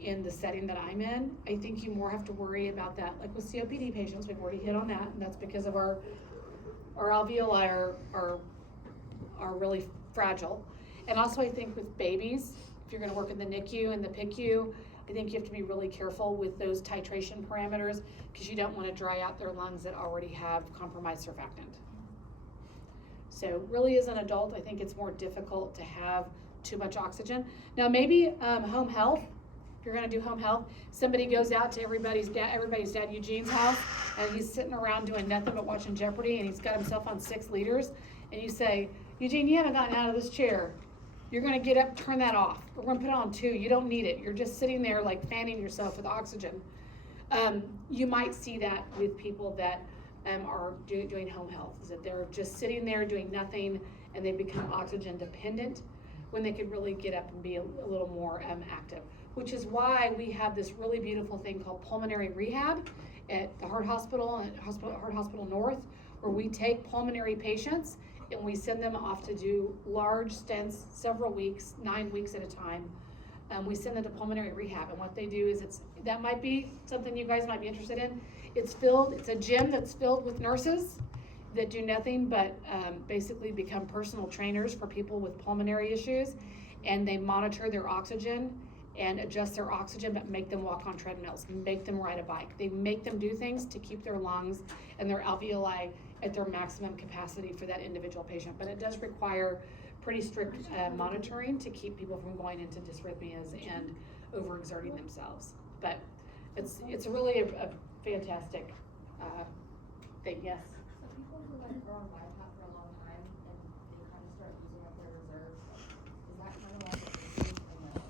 in the setting that I'm in. I think you more have to worry about that, like with COPD patients, we've already hit on that, and that's because of our alveoli are really fragile. And also I think with babies, if you're gonna work in the NICU and the PICU, I think you have to be really careful with those titration parameters because you don't wanna dry out their lungs that already have compromised surfactant. So really as an adult, I think it's more difficult to have too much oxygen. Now maybe home health, if you're gonna do home health, somebody goes out to everybody's dad Eugene's house and he's sitting around doing nothing but watching Jeopardy and he's got himself on 6 liters and you say, Eugene, you haven't gotten out of this chair. You're gonna get up, turn that off. We're gonna put it on 2, you don't need it. You're just sitting there like fanning yourself with oxygen. You might see that with people that are doing home health, is that they're just sitting there doing nothing and they become oxygen dependent when they could really get up and be a little more active. Which is why we have this really beautiful thing called pulmonary rehab at the Heart Hospital and Heart Hospital North, where we take pulmonary patients and we send them off to do large stints, several weeks, 9 weeks at a time. We send them to pulmonary rehab, and what they do is that might be something you guys might be interested in. It's a gym that's filled with nurses that do nothing but basically become personal trainers for people with pulmonary issues, and they monitor their oxygen and adjust their oxygen, but make them walk on treadmills, make them ride a bike. They make them do things to keep their lungs and their alveoli at their maximum capacity for that individual patient. But it does require pretty strict monitoring to keep people from going into dysrhythmias and overexerting themselves. But it's really a fantastic thing, yes? So people who like are on BiPAP for a long time and they kind of start using up their reserves, is that kind of like a disease or no?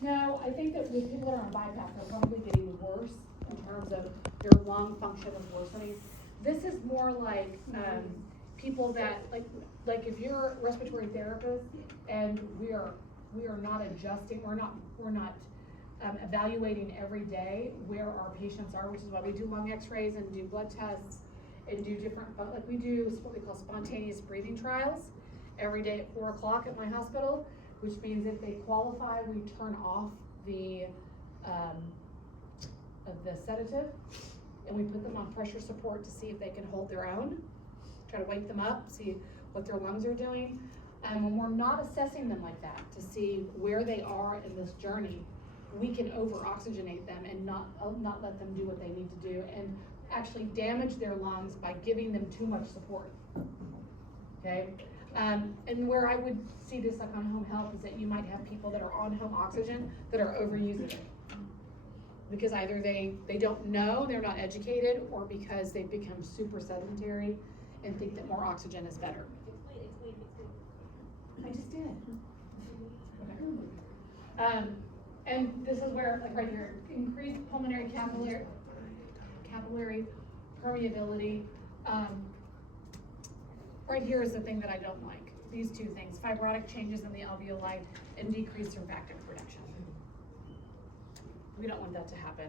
No, I think that with people that are on BiPAP, they're probably getting worse in terms of their lung function is worsening. This is more like people that like if you're a respiratory therapist and we are not adjusting, we're not evaluating every day where our patients are, which is why we do lung x-rays and do blood tests and do different, like we do what we call spontaneous breathing trials every day at 4 o'clock at my hospital, which means if they qualify, we turn off the sedative and we put them on pressure support to see if they can hold their own, try to wake them up, see what their lungs are doing. And when we're not assessing them like that to see where they are in this journey, we can over-oxygenate them and not let them do what they need to do and actually damage their lungs by giving them too much support, okay? And where I would see this like on home health is that you might have people that are on home oxygen that are overusing it. Because either they don't know, they're not educated, or because they've become super sedentary and think that more oxygen is better. Explain. I just did. Okay. And this is where, like right here, increased pulmonary capillary permeability. Right here is the thing that I don't like. these two things, fibrotic changes in the alveoli and decreased surfactant production. We don't want that to happen.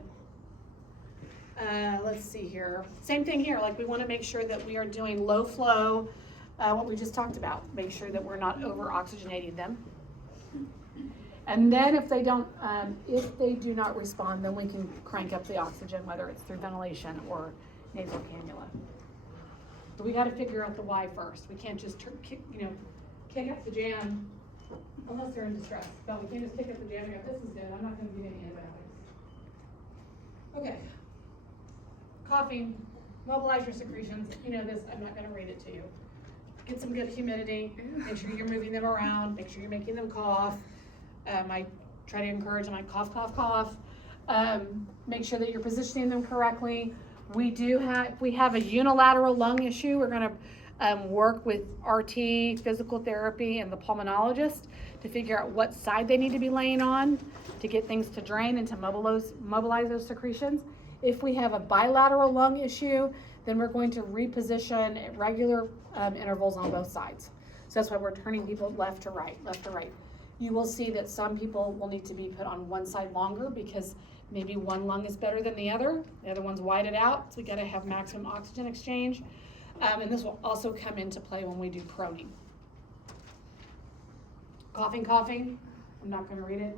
Let's see here. Same thing here, like we want to make sure that we are doing low flow, what we just talked about. Make sure that we're not over oxygenating them. And then if they do not respond, then we can crank up the oxygen, whether it's through ventilation or nasal cannula. But we got to figure out the why first. We can't just kick up the jam unless they're in distress. But we can't just kick up the jam and go, this is good, I'm not going to give any antibiotics. Okay. Coughing, mobilize your secretions. You know this, I'm not going to read it to you. Get some good humidity. Make sure you're moving them around. Make sure you're making them cough. I try to encourage them, like cough, cough, cough. Make sure that you're positioning them correctly. We have a unilateral lung issue. We're going to work with RT, physical therapy, and the pulmonologist to figure out what side they need to be laying on to get things to drain and to mobilize those secretions. If we have a bilateral lung issue, then we're going to reposition at regular intervals on both sides. So that's why we're turning people left to right, left to right. You will see that some people will need to be put on one side longer because maybe one lung is better than the other one's widened out, so we gotta have maximum oxygen exchange. And this will also come into play when we do proning. Coughing, I'm not gonna read it.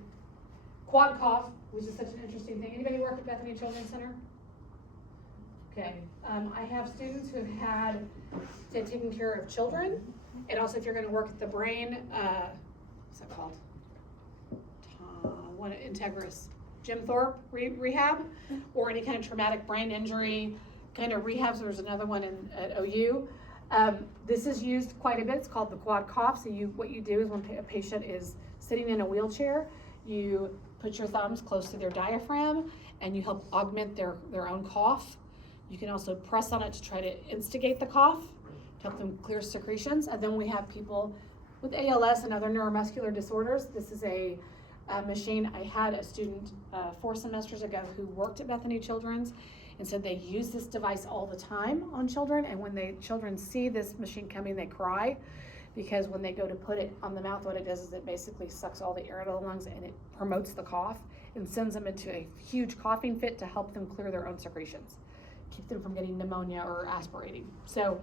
Quad cough, which is such an interesting thing. Anybody work at Bethany Children's Center? Okay, I have students who have had taken care of children, and also if you're gonna work at the brain, what's that called? Integris. Jim Thorpe rehab, or any kind of traumatic brain injury kind of rehabs. There's another one at OU. This is used quite a bit. It's called the quad cough. So what you do is when a patient is sitting in a wheelchair, you put your thumbs close to their diaphragm and you help augment their own cough. You can also press on it to try to instigate the cough, to help them clear secretions. And then we have people with ALS and other neuromuscular disorders. This is a machine. I had a student 4 semesters ago who worked at Bethany Children's and said they use this device all the time on children, and when children see this machine coming, they cry, because when they go to put it on the mouth, what it does is it basically sucks all the air out of the lungs and it promotes the cough and sends them into a huge coughing fit to help them clear their own secretions, keep them from getting pneumonia or aspirating. So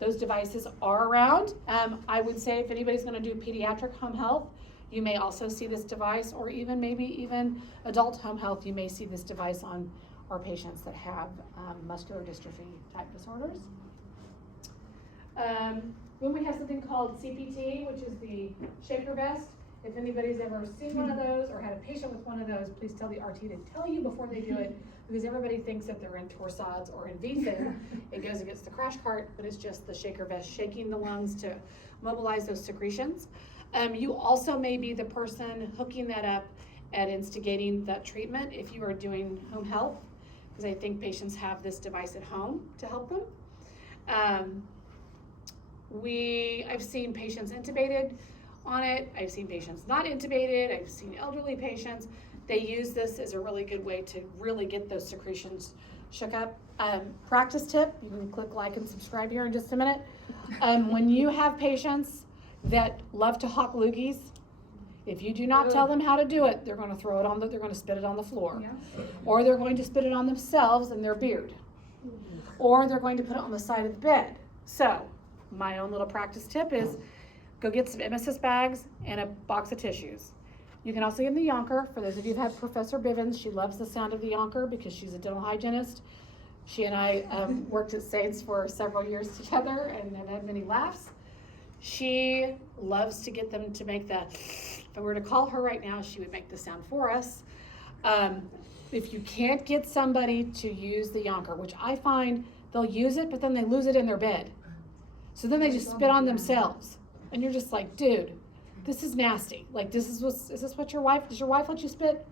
those devices are around. I would say if anybody's going to do pediatric home health, you may also see this device, or maybe even adult home health, you may see this device on our patients that have muscular dystrophy type disorders. Then we have something called CPT, which is the shaker vest. If anybody's ever seen one of those or had a patient with one of those, please tell the RT to tell you before they do it, because everybody thinks that they're in torsades or in VFib. It goes against the crash cart, but it's just the shaker vest shaking the lungs to mobilize those secretions. You also may be the person hooking that up and instigating that treatment if you are doing home health, because I think patients have this device at home to help them. I've seen patients intubated on it. I've seen patients not intubated. I've seen elderly patients. They use this as a really good way to really get those secretions shook up. Practice tip, you can click like and subscribe here in just a minute. When you have patients that love to hawk loogies, if you do not tell them how to do it, they're going to they're going to spit it on the floor, or they're going to spit it on themselves and their beard, or they're going to put it on the side of the bed. So my own little practice tip is go get some emesis bags and a box of tissues. You can also get the Yonker. For those of you who've had Professor Bivens, she loves the sound of the Yonker because she's a dental hygienist. She and I worked at Saints for several years together and have had many laughs. She loves to get them to make that. If I were to call her right now, she would make the sound for us. If you can't get somebody to use the Yonker, which I find they'll use it, but then they lose it in their bed. So then they just spit on themselves. And you're just like, dude, this is nasty. Like, is this what does your wife let you spit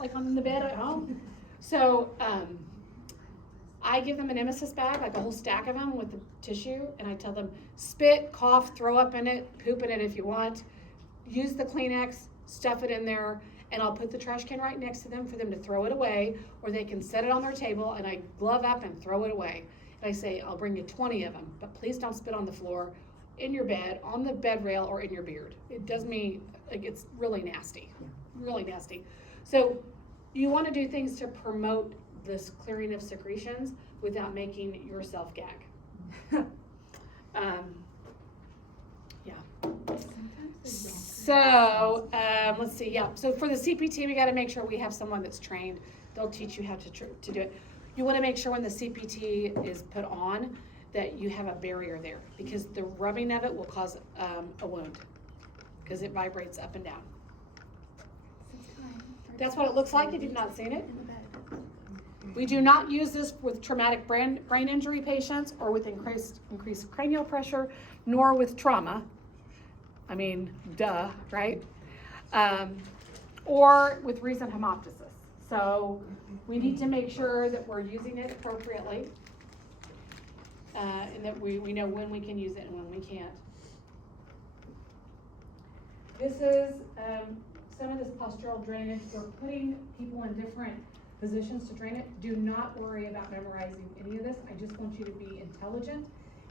like on the bed at home? So I give them an emesis bag, like a whole stack of them with the tissue, and I tell them, spit, cough, throw up in it, poop in it if you want. Use the Kleenex, stuff it in there, and I'll put the trash can right next to them for them to throw it away, or they can set it on their table, and I glove up and throw it away. And I say, I'll bring you 20 of them, but please don't spit on the floor. in your bed, on the bed rail, or in your beard. It does me, like, it's really nasty, really nasty. So you want to do things to promote this clearing of secretions without making yourself gag. Yeah. So, let's see, yeah, so for the CPT, we gotta make sure we have someone that's trained. They'll teach you how to do it. You wanna make sure when the CPT is put on, that you have a barrier there, because the rubbing of it will cause, a wound, because it vibrates up and down. That's what it looks like if you've not seen it. In the bed. We do not use this with traumatic brain injury patients or with increased cranial pressure, nor with trauma. I mean, duh, right? Or with recent hemoptysis. So we need to make sure that we're using it appropriately, and that we know when we can use it and when we can't. This is some of this postural drainage. We're putting people in different positions to drain it. Do not worry about memorizing any of this. I just want you to be intelligent.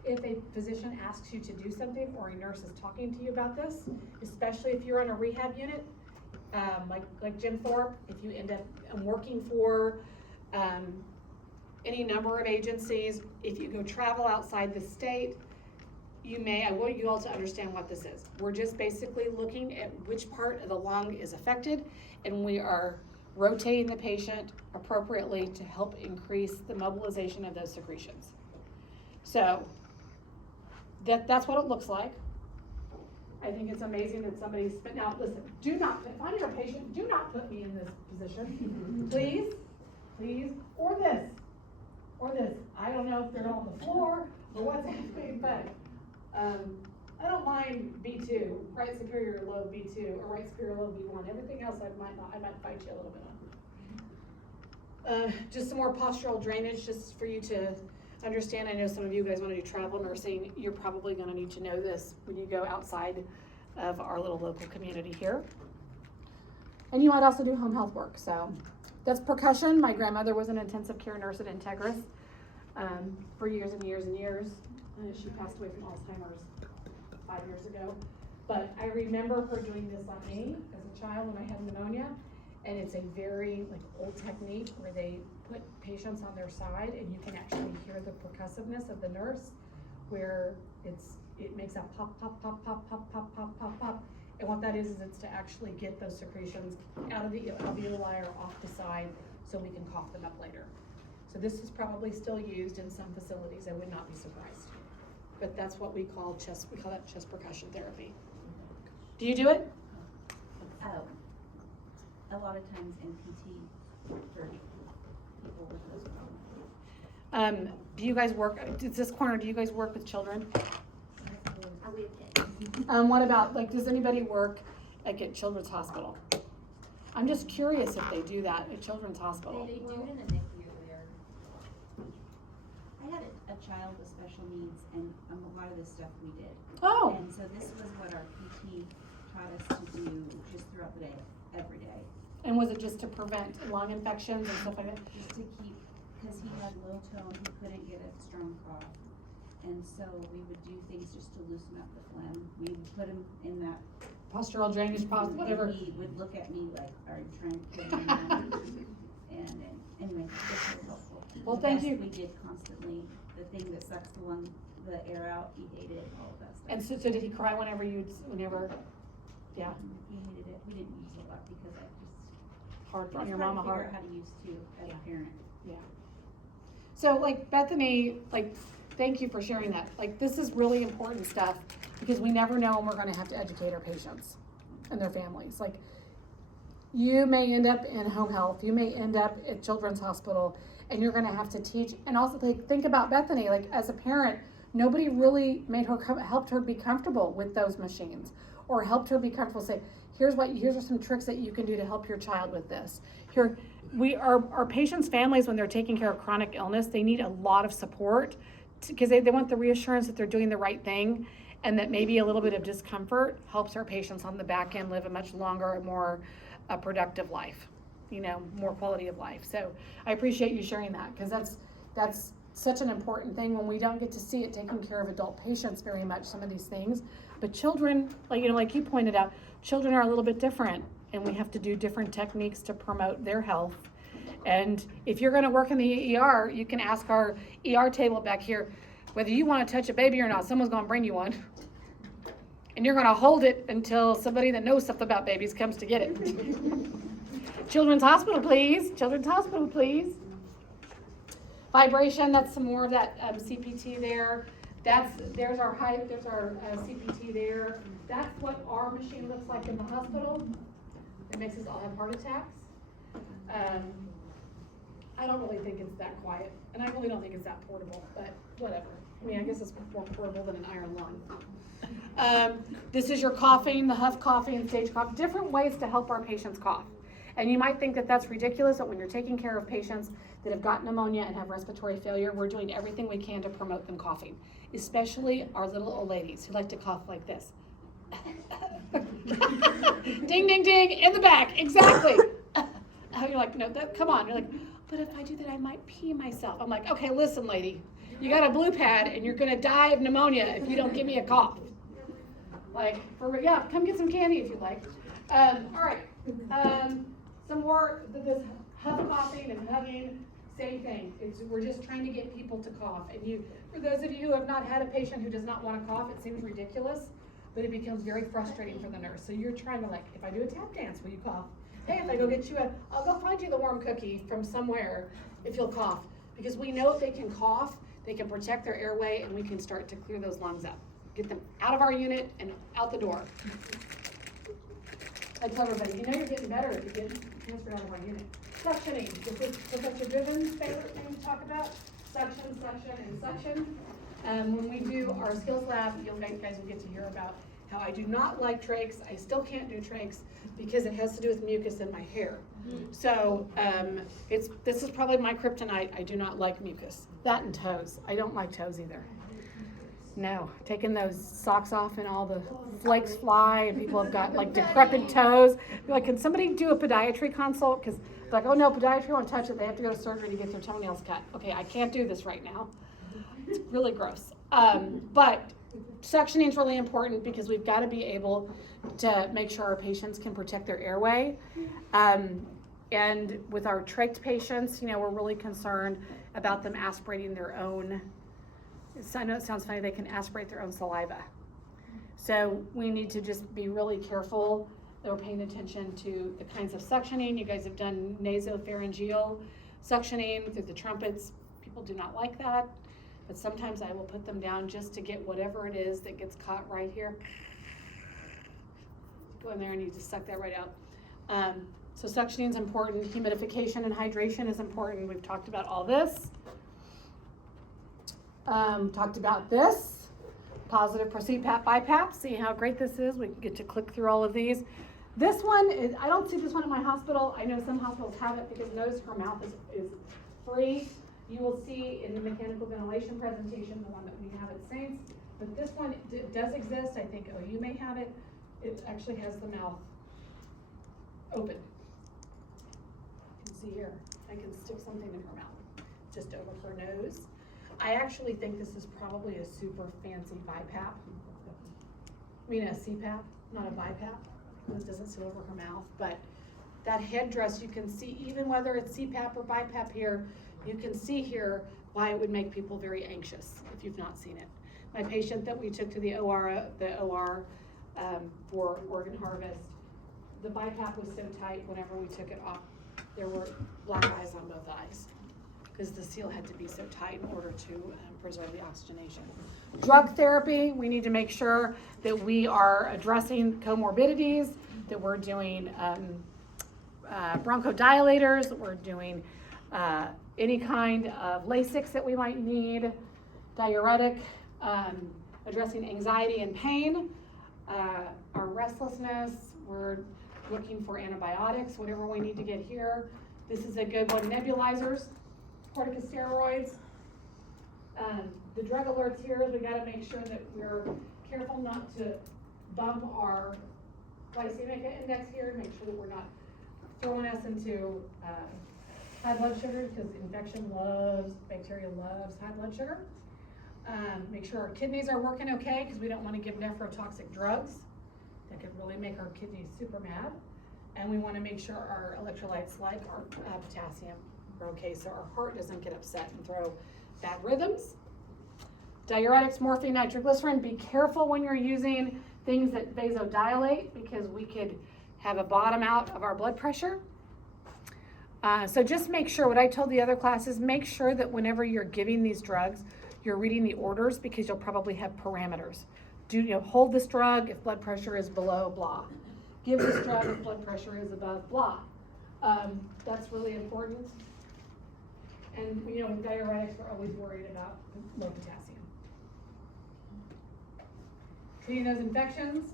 If a physician asks you to do something or a nurse is talking to you about this, especially if you're on a rehab unit, like Jim Thorpe, if you end up working for any number of agencies, if you go travel outside the state, I want you all to understand what this is. We're just basically looking at which part of the lung is affected, and we are rotating the patient appropriately to help increase the mobilization of those secretions. So that's what it looks like. I think it's amazing that somebody's, but now listen, if I'm your patient, do not put me in this position, please, or this. I don't know if they're on the floor or what's happening, but I don't mind B2, right superior lobe B2, or right superior lobe B1. Everything else I might fight you a little bit on. Just some more postural drainage, just for you to understand. I know some of you guys want to do travel nursing. You're probably going to need to know this when you go outside of our little local community here. And you might also do home health work. So that's percussion. My grandmother was an intensive care nurse at Integris for years and years and years. She passed away from Alzheimer's 5 years ago. But I remember her doing this on me as a child when I had pneumonia. And it's a very old technique where they put patients on their side and you can actually hear the percussiveness of the nurse, where it makes a pop, pop, pop, pop, pop, pop, pop, pop, pop. And what that is it's to actually get those secretions out of the alveoli or off the side so we can cough them up later. So this is probably still used in some facilities. I would not be surprised. But that's what we call that chest percussion therapy. Do you do it? A lot of times in PT for people with those problems. Do you guys work, do you guys work with children? We have kids. What about, does anybody work at Children's Hospital? I'm just curious if they do that at Children's Hospital. They do it in the NICU there. I had a child with special needs, and a lot of this stuff we did. Oh, And so this was what our PT taught us to do just throughout the day, every day. and was it just to prevent lung infections and stuff like that? Just to keep, because he had low tone, he couldn't get a strong cough. And so we would do things just to loosen up the phlegm. We would put him in that. Postural drainage, whatever. And he would look at me like, are you trying to put him down? And anyway, this was helpful. Well, The thank best you. We did constantly, the thing that sucks the air out, he hated all of that stuff. And so did he cry whenever, yeah, He hated it. We didn't use it a lot because I just. hard on it's your hard mama to figure hard? out how to use too, as Yeah. a parent. So Bethany, thank you for sharing that. This is really important stuff because we never know when we're gonna have to educate our patients and their families. You may end up in home health, you may end up at Children's Hospital, and you're gonna have to teach. And also think about Bethany, as a parent, nobody really helped her be comfortable with those machines, or helped her be comfortable say, here's are some tricks that you can do to help your child with this. Our patients' families, when they're taking care of chronic illness, they need a lot of support because they want the reassurance that they're doing the right thing, and that maybe a little bit of discomfort helps our patients on the back end live a much longer and more productive life, more quality of life. So I appreciate you sharing that, because that's such an important thing when we don't get to see it taking care of adult patients very much, some of these things. But children, like you pointed out, children are a little bit different, and we have to do different techniques to promote their health. And if you're gonna work in the ER, you can ask our ER table back here, whether you wanna touch a baby or not, someone's gonna bring you one. And you're gonna hold it until somebody that knows stuff about babies comes to get it. Children's hospital, please. Children's hospital, please. Vibration, that's some more of that CPT there. There's our CPT there. That's what our machine looks like in the hospital. It makes us all have heart attacks. I don't really think it's that quiet, and I really don't think it's that portable, but whatever. I mean, I guess it's more portable than an iron lung. This is your coughing, the huff coughing, stage cough, different ways to help our patients cough. And you might think that that's ridiculous, but when you're taking care of patients that have got pneumonia and have respiratory failure, we're doing everything we can to promote them coughing, especially our little old ladies who like to cough like this. Ding, ding, ding, in the back, exactly. You're like, no, come on. You're like, but if I do that, I might pee myself. I'm like, okay, listen, lady, you got a blue pad and you're gonna die of pneumonia if you don't give me a cough. Like, yeah, come get some candy if you like. All right, some more, this huff coughing and hugging, same thing. We're just trying to get people to cough. And for those of you who have not had a patient who does not want to cough, it seems ridiculous, but it becomes very frustrating for the nurse. So you're trying to if I do a tap dance, will you cough? Hey, if I go get you I'll go find you the warm cookie from somewhere if you'll cough. Because we know if they can cough, they can protect their airway and we can start to clear those lungs up. Get them out of our unit and out the door. I tell everybody, you're getting better if you get transferred out of our unit. Suctioning, this is Professor Driven's favorite thing to talk about. Suction, suction, and suction. When we do our skills lab, you guys will get to hear about how I do not like trachs. I still can't do trachs because it has to do with mucus in my hair. So this is probably my kryptonite. I do not like mucus. That and toes. I don't like toes either. No, taking those socks off and all the flakes fly and people have got decrepit toes. You're like, can somebody do a podiatry consult? Because like, oh no, podiatry won't touch it. They have to go to surgery to get their toenails cut. Okay, I can't do this right now. It's really gross. But suctioning is really important because we've got to be able to make sure our patients can protect their airway. And with our trach patients, we're really concerned about them aspirating their own. I know it sounds funny, they can aspirate their own saliva. So we need to just be really careful that we're paying attention to the kinds of suctioning. You guys have done nasopharyngeal suctioning through the trumpets. People do not like that, but sometimes I will put them down just to get whatever it is that gets caught right here. Go in there and you just suck that right out. So suctioning is important. Humidification and hydration is important. We've talked about all this. Talked about this, positive CPAP, BiPAP. See how great this is? We get to click through all of these. This one, I don't see this one in my hospital. I know some hospitals have it because notice her mouth is free. You will see in the mechanical ventilation presentation, the one that we have at Saints. But this one does exist. I think OU may have it. It actually has the mouth open. You can see here, I can stick something in her mouth, just over her nose. I actually think this is probably a super fancy BiPAP. I mean a CPAP, not a BiPAP. This doesn't sit over her mouth, but that headdress, you can see even whether it's CPAP or BiPAP here, you can see here why it would make people very anxious if you've not seen it. My patient that we took to the OR for organ harvest, the BiPAP was so tight whenever we took it off, there were black eyes on both eyes, because the seal had to be so tight in order to preserve the oxygenation. Drug therapy, we need to make sure that we are addressing comorbidities, that we're doing bronchodilators, that we're doing any kind of Lasix that we might need, diuretic, addressing anxiety and pain, our restlessness, we're looking for antibiotics, whatever we need to get here. This is a good one, nebulizers, corticosteroids. The drug alerts here, we gotta make sure that we're careful not to bump our glycemic index here, make sure that we're not throwing us into high blood sugars, because infection loves, bacteria loves high blood sugar. Make sure our kidneys are working okay, because we don't want to give nephrotoxic drugs that could really make our kidneys super mad. And we want to make sure our electrolytes like our potassium are okay, so our heart doesn't get upset and throw bad rhythms. Diuretics, morphine, nitroglycerin, be careful when you're using things that vasodilate, because we could have a bottom out of our blood pressure. So just make sure, what I told the other classes, make sure that whenever you're giving these drugs, you're reading the orders, because you'll probably have parameters. Hold this drug if blood pressure is below blah. Give this drug if blood pressure is above blah. That's really important. And with diuretics, we're always worried about low potassium. Treating those infections,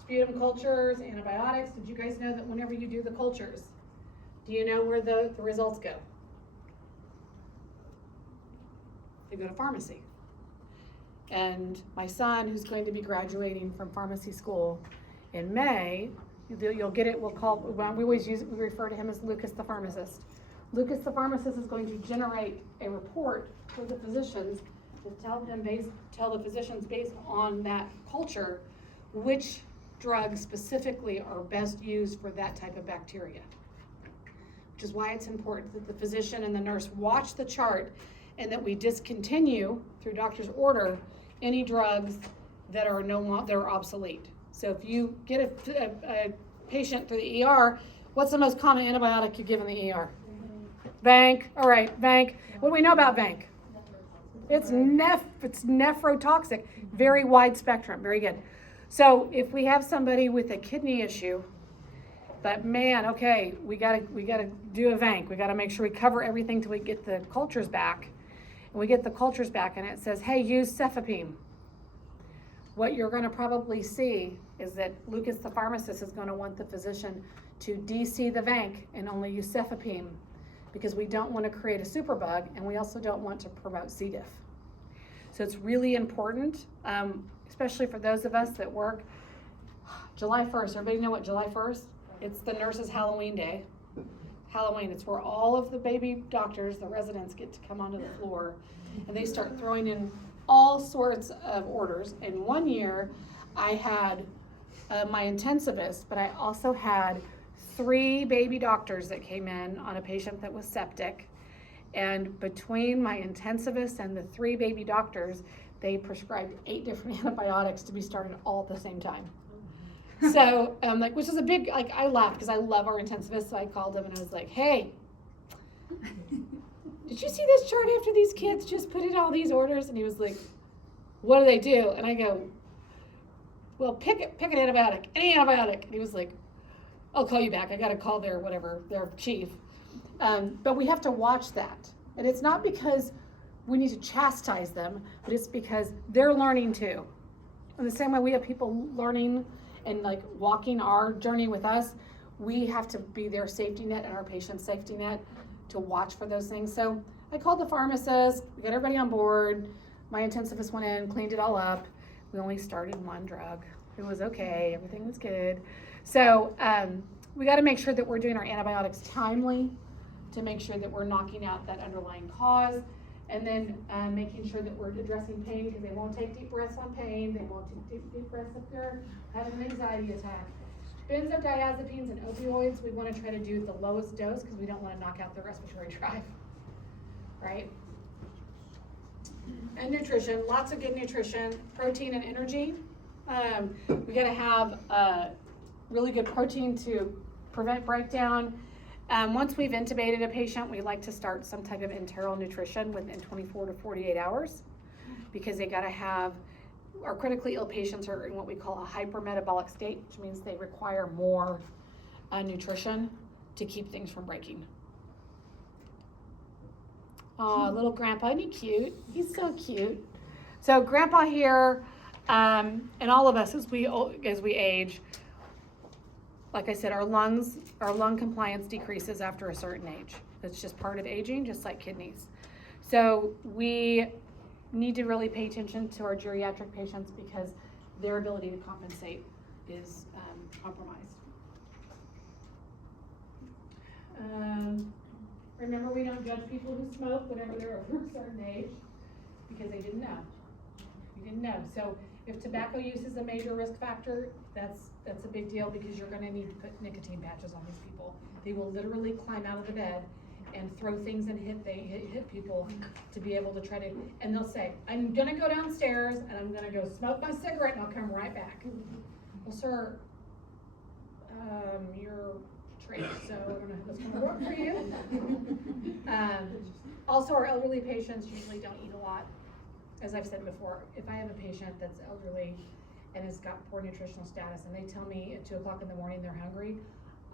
sputum cultures, antibiotics. Did you guys know that whenever you do the cultures, do you know where the results go? They go to pharmacy. And my son, who's going to be graduating from pharmacy school in May, you'll get it, we refer to him as Lucas the pharmacist. Lucas the pharmacist is going to generate a report for the physicians to tell the physicians based on that culture which drugs specifically are best used for that type of bacteria. Which is why it's important that the physician and the nurse watch the chart, and that we discontinue through doctor's order any drugs that are they're obsolete. So if you get a patient through the ER, what's the most common antibiotic you give in the ER? Vanc. All right, Vanc. What do we know about Vanc? It's nephrotoxic, very wide spectrum, very good. So if we have somebody with a kidney issue, but man, okay, we gotta do a Vanc. We gotta make sure we cover everything till we get the cultures back. And we get the cultures back and it says, hey, use cefepime. What you're gonna probably see is that Lucas the pharmacist is gonna want the physician to DC the Vanc and only use cefepime, because we don't want to create a superbug, and we also don't want to promote C. diff. So it's really important, especially for those of us that work. July 1st, everybody know what July 1st? It's the nurses' Halloween day. Halloween, it's where all of the baby doctors, the residents, get to come onto the floor, and they start throwing in all sorts of orders. And one year, I had my intensivist, but I also had 3 baby doctors that came in on a patient that was septic. And between my intensivist and the 3 baby doctors, they prescribed 8 different antibiotics to be started all at the same time. So, which is a big, I laughed because I love our intensivist. So I called him and I was like, hey, did you see this chart after these kids just put in all these orders? And he was like, what do they do? And I go, well, pick an antibiotic, any antibiotic. And he was like, I'll call you back. I got to call their chief. But we have to watch that. And it's not because we need to chastise them, but it's because they're learning too. In the same way we have people learning and walking our journey with us, we have to be their safety net and our patient's safety net to watch for those things. So I called the pharmacist, we got everybody on board. My intensivist went in, cleaned it all up. We only started 1 drug. It was okay, everything was good. So we got to make sure that we're doing our antibiotics timely to make sure that we're knocking out that underlying cause, and then making sure that we're addressing pain, because they won't take deep breaths on pain, they won't take deep breaths if they're having an anxiety attack. Benzodiazepines and opioids, we want to try to do the lowest dose because we don't want to knock out the respiratory tract, right? And nutrition, lots of good nutrition, protein and energy. We got to have really good protein to prevent breakdown. Once we've intubated a patient, we like to start some type of enteral nutrition within 24 to 48 hours, because they got to have, our critically ill patients are in what we call a hypermetabolic state, which means they require more nutrition to keep things from breaking. Oh, little grandpa, isn't he cute? He's so cute. So grandpa here, and all of us as we age, like I said, our lung compliance decreases after a certain age. That's just part of aging, just like kidneys. So we need to really pay attention to our geriatric patients because their ability to compensate is compromised. Remember, we don't judge people who smoke whenever they're over a certain age, because they didn't know. We didn't know. So if tobacco use is a major risk factor, that's a big deal, because you're gonna need to put nicotine patches on these people. They will literally climb out of the bed and throw things and hit people to be able to try to, and they'll say, I'm gonna go downstairs and I'm gonna go smoke my cigarette and I'll come right back. Well, sir, you're trained, so we're gonna, that's gonna work for you. Also, our elderly patients usually don't eat a lot. As I've said before, if I have a patient that's elderly and has got poor nutritional status and they tell me at 2 o'clock in the morning they're hungry,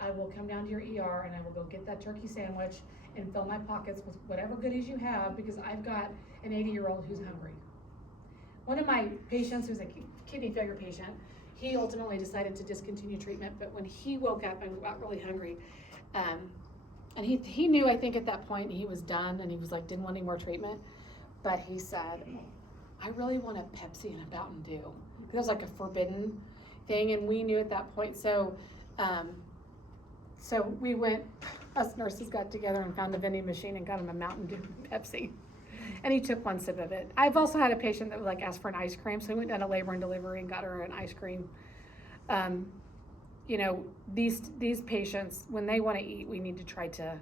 I will come down to your ER and I will go get that turkey sandwich and fill my pockets with whatever goodies you have, because I've got an 80-year-old who's hungry. One of my patients, who's a kidney failure patient, he ultimately decided to discontinue treatment, but when he woke up and got really hungry, and he knew, I think at that point, he was done and he was like, didn't want any more treatment, but he said, I really want a Pepsi and a Mountain Dew. It was like a forbidden thing, and we knew at that point, so we went, us nurses got together and found a vending machine and got him a Mountain Dew and Pepsi. And he took one sip of it. I've also had a patient that would like ask for an ice cream, so we went down to labor and delivery and got her an ice cream. You know, these patients, when they want to eat, we need to try to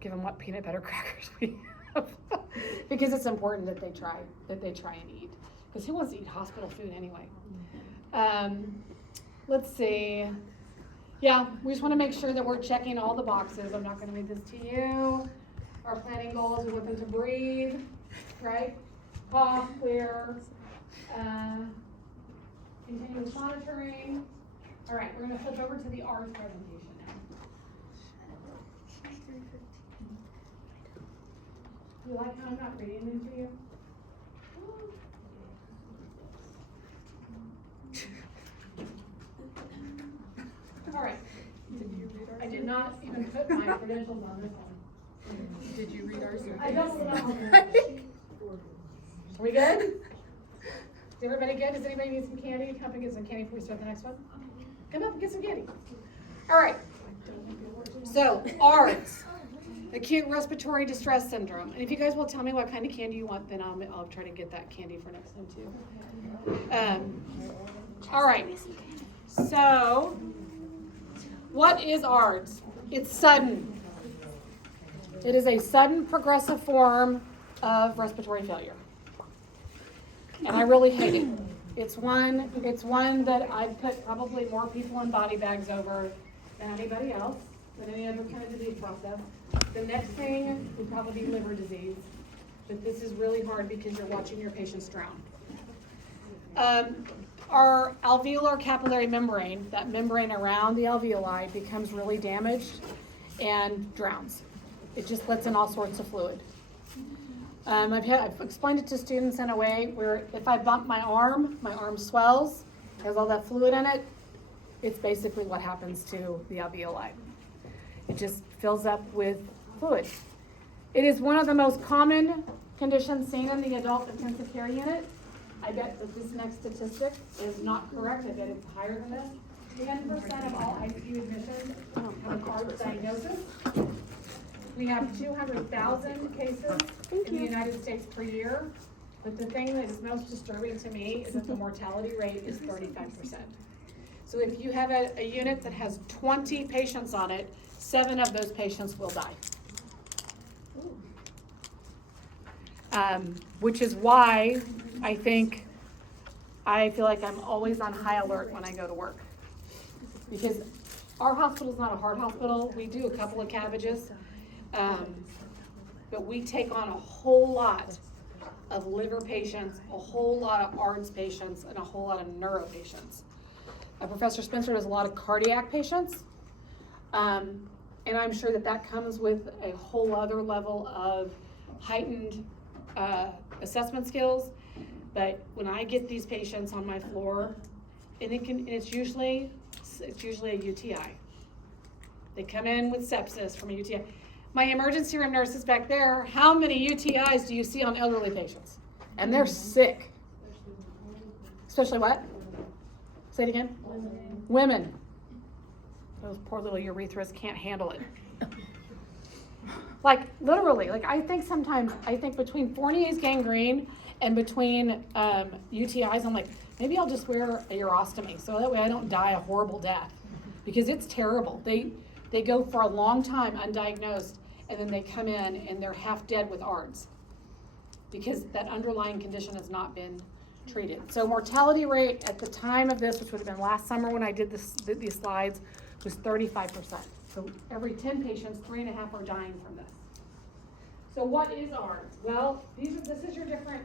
give them what peanut butter crackers we have, because it's important that they try and eat. Because who wants to eat hospital food anyway? Let's see. Yeah, we just want to make sure that we're checking all the boxes. I'm not going to read this to you. Our planning goals, we want them to breathe, right? Cough, clear, continuous monitoring. All right, we're going to flip over to the ARDS presentation now. You like how I'm not reading them to you? All right. I did not even put my credentials on this one. Did you read ours? I don't know. Are we good? Is everybody good? Does anybody need some candy? Come up and get some candy before we start the next one. Come up and get some candy. All right. So, ARDS, acute respiratory distress syndrome. And if you guys will tell me what kind of candy you want, then I'll try to get that candy for next time too. All right. So, what is ARDS? It's sudden. It is a sudden progressive form of respiratory failure. And I really hate it. It's one that I've put probably more people in body bags over than anybody else, than any other kind of disease process. The next thing would probably be liver disease. But this is really hard because you're watching your patients drown. Our alveolar capillary membrane, that membrane around the alveoli, becomes really damaged and drowns. It just lets in all sorts of fluid. I've explained it to students in a way where if I bump my arm swells, has all that fluid in it. It's basically what happens to the alveoli. It just fills up with fluid. It is one of the most common conditions seen in the adult intensive care unit. I bet that this next statistic is not correct. I bet it's higher than this. 10% of all ICU admissions have an ARDS diagnosis. We have 200,000 cases in the United States per year. But the thing that is most disturbing to me is that the mortality rate is 35%. So if you have a unit that has 20 patients on it, 7 of those patients will die. Which is why I feel like I'm always on high alert when I go to work. Because our hospital is not a heart hospital. We do a couple of cabbages. But we take on a whole lot of liver patients, a whole lot of ARDS patients, and a whole lot of neuro patients. Professor Spencer does a lot of cardiac patients. And I'm sure that comes with a whole other level of heightened assessment skills. But when I get these patients on my floor, and it's usually a UTI. They come in with sepsis from a UTI. My emergency room nurses back there, how many UTIs do you see on elderly patients? And they're sick. Especially what? Say it again. Women. Those poor little urethras can't handle it. Like, literally, like, I think between Fournier's gangrene and between UTIs, I'm like, maybe I'll just wear a urostomy so that way I don't die a horrible death. Because it's terrible. They go for a long time undiagnosed, and then they come in and they're half dead with ARDS because that underlying condition has not been treated. So mortality rate at the time of this, which would have been last summer when I did these slides, was 35%. So every 10 patients, 3.5 are dying from this. So what is ARDS? Well, this is your different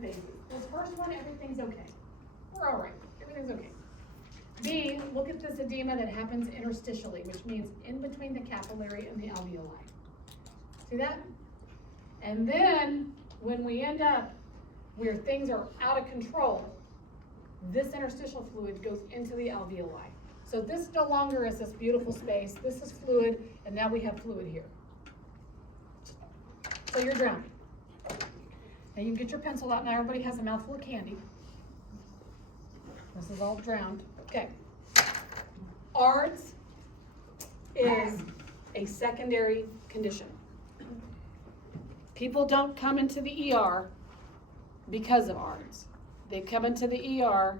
phases. This first one, everything's okay. We're all right. Everything's okay. B, look at this edema that happens interstitially, which means in between the capillary and the alveoli. See that? And then when we end up where things are out of control, this interstitial fluid goes into the alveoli. So this no longer is this beautiful space. This is fluid, and now we have fluid here. So you're drowning. Now you can get your pencil out. Now everybody has a mouthful of candy. This is all drowned. Okay. ARDS is a secondary condition. People don't come into the ER because of ARDS. They come into the ER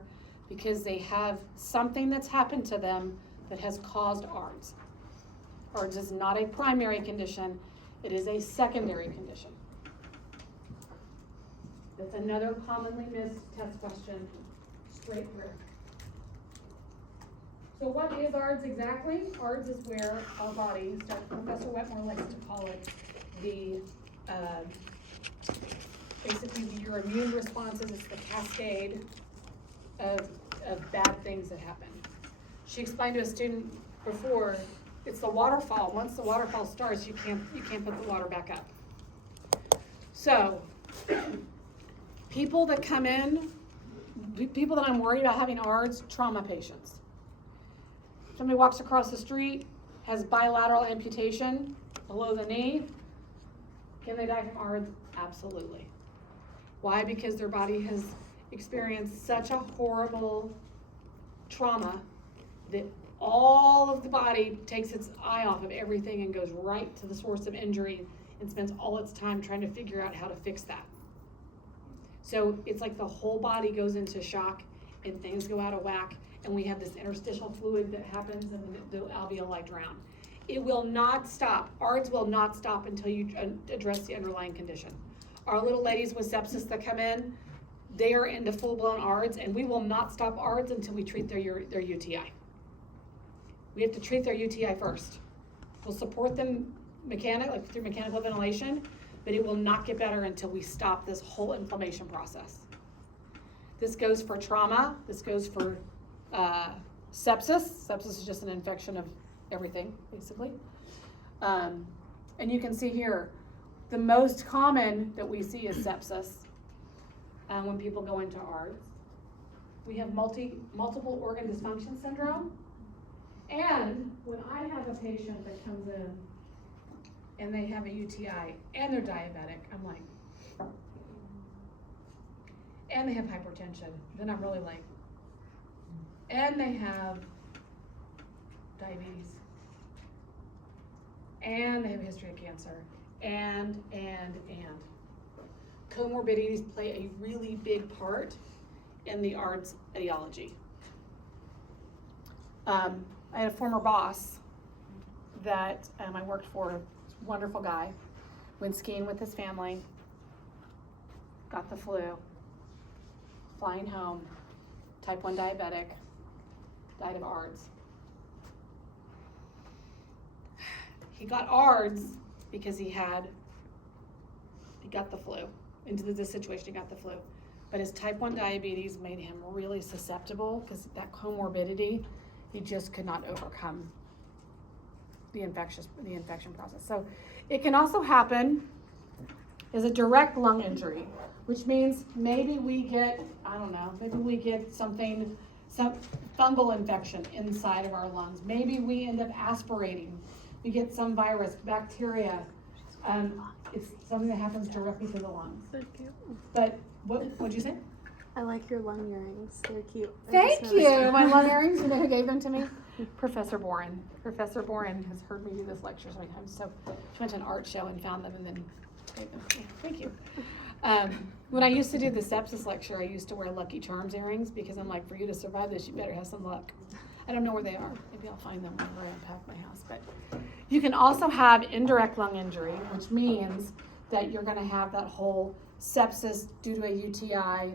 because they have something that's happened to them that has caused ARDS. ARDS is not a primary condition, it is a secondary condition. That's another commonly missed test question, straight through. So what is ARDS exactly? ARDS is where our body, Professor Wetmore likes to call it basically your immune responses. It's the cascade of bad things that happen. She explained to a student before, it's the waterfall. Once the waterfall starts, you can't put the water back up. So people that come in, people that I'm worried about having ARDS, trauma patients. Somebody walks across the street, has bilateral amputation below the knee. Can they die from ARDS? Absolutely. Why? Because their body has experienced such a horrible trauma that all of the body takes its eye off of everything and goes right to the source of injury and spends all its time trying to figure out how to fix that. So it's like the whole body goes into shock and things go out of whack, and we have this interstitial fluid that happens and the alveoli drown. It will not stop. ARDS will not stop until you address the underlying condition. Our little ladies with sepsis that come in, they are into full-blown ARDS, and we will not stop ARDS until we treat their UTI. We have to treat their UTI first. We'll support them through mechanical ventilation, but it will not get better until we stop this whole inflammation process. This goes for trauma. This goes for sepsis. Sepsis is just an infection of everything, basically. And you can see here, the most common that we see is sepsis when people go into ARDS. We have multiple organ dysfunction syndrome. And when I have a patient that comes in and they have a UTI and they're diabetic, I'm like, and they have hypertension, then I'm really like, and they have diabetes, and they have a history of cancer, and. Comorbidities play a really big part in the ARDS etiology. I had a former boss that I worked for, wonderful guy, went skiing with his family, got the flu, flying home, type 1 diabetic, died of ARDS. He got ARDS because he got the flu. Into this situation, he got the flu. But his type 1 diabetes made him really susceptible because that comorbidity, he just could not overcome the infection process. So it can also happen as a direct lung injury, which means maybe we get, some fungal infection inside of our lungs. Maybe we end up aspirating. We get some virus, bacteria. It's something that happens directly through the lungs. But what'd you say? I like your lung earrings. They're cute. I Thank just noticed you. them. My lung earrings, you know who gave them to me? Professor Boren. Professor Boren has heard me do this lecture so many times. So she went to an art show and found them and then gave them. Yeah, thank you. When I used to do the sepsis lecture, I used to wear Lucky Charms earrings because I'm like, for you to survive this, you better have some luck. I don't know where they are. Maybe I'll find them whenever I unpack my house. But you can also have indirect lung injury, which means that you're going to have that whole sepsis due to a UTI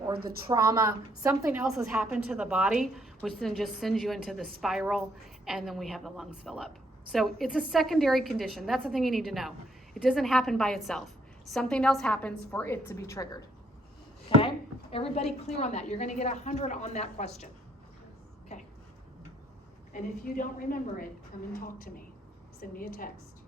or the trauma. Something else has happened to the body, which then just sends you into the spiral, and then we have the lungs fill up. So it's a secondary condition. That's the thing you need to know. It doesn't happen by itself. Something else happens for it to be triggered. Okay? Everybody clear on that? You're going to get 100 on that question. Okay. And if you don't remember it, come and talk to me. Send me a text.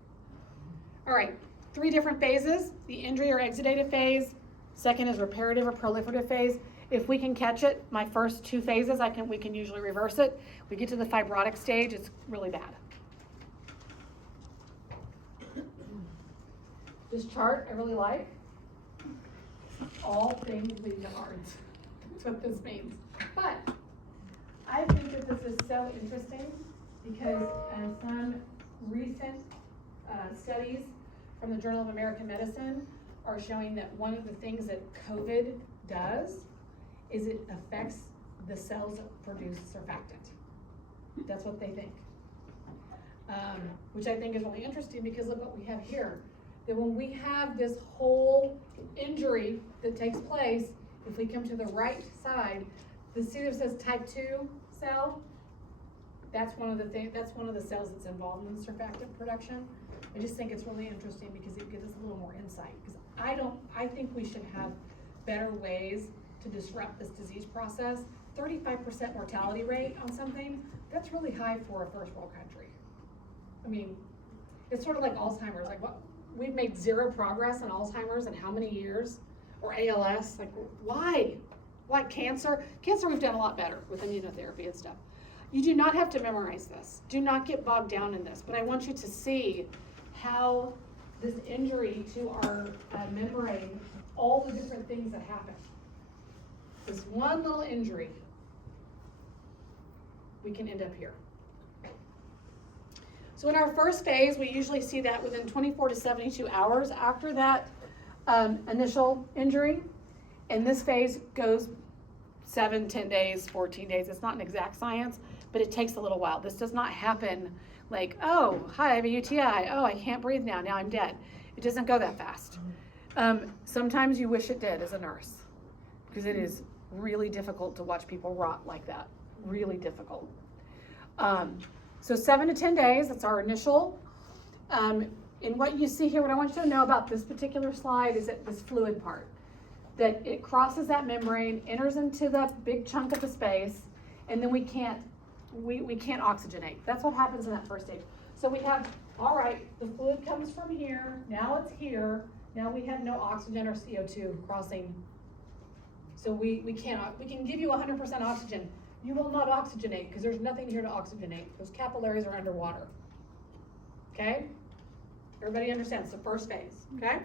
All right. 3 different phases. The injury or exudative phase. Second is reparative or proliferative phase. If we can catch it, my first 2 phases, we can usually reverse it. We get to the fibrotic stage, it's really bad. This chart I really like. All things lead to ARDS. That's what this means. But I think that this is so interesting because some recent studies from the Journal of American Medicine are showing that one of the things that COVID does is it affects the cells that produce surfactant. That's what they think. Which I think is really interesting because look what we have here. That when we have this whole injury that takes place, if we come to the right side, the see that says type 2 cell, that's one of the cells that's involved in the surfactant production. I just think it's really interesting because it gives us a little more insight. Because I think we should have better ways to disrupt this disease process. 35% mortality rate on something, that's really high for a first world country. I mean, it's sort of like Alzheimer's. Like what, we've made 0 progress on Alzheimer's in how many years? Or ALS, like why? Why cancer? Cancer we've done a lot better with immunotherapy and stuff. You do not have to memorize this. Do not get bogged down in this. But I want you to see how this injury to our membrane, all the different things that happen. This one little injury, we can end up here. So in our first phase, we usually see that within 24 to 72 hours after that initial injury. And this phase goes 7, 10 days, 14 days. It's not an exact science, but it takes a little while. This does not happen like, oh, hi, I have a UTI. Oh, I can't breathe now. Now I'm dead. It doesn't go that fast. Sometimes you wish it did as a nurse because it is really difficult to watch people rot like that. Really difficult. So 7 to 10 days, that's our initial. And what you see here, what I want you to know about this particular slide is that this fluid part, that it crosses that membrane, enters into the big chunk of the space, and then we can't oxygenate. That's what happens in that first stage. So we have, all right, the fluid comes from here, now it's here, now we have no oxygen or CO2 crossing. So we can give you 100% oxygen. You will not oxygenate because there's nothing here to oxygenate. Those capillaries are underwater. Okay? Everybody understands the first phase, okay?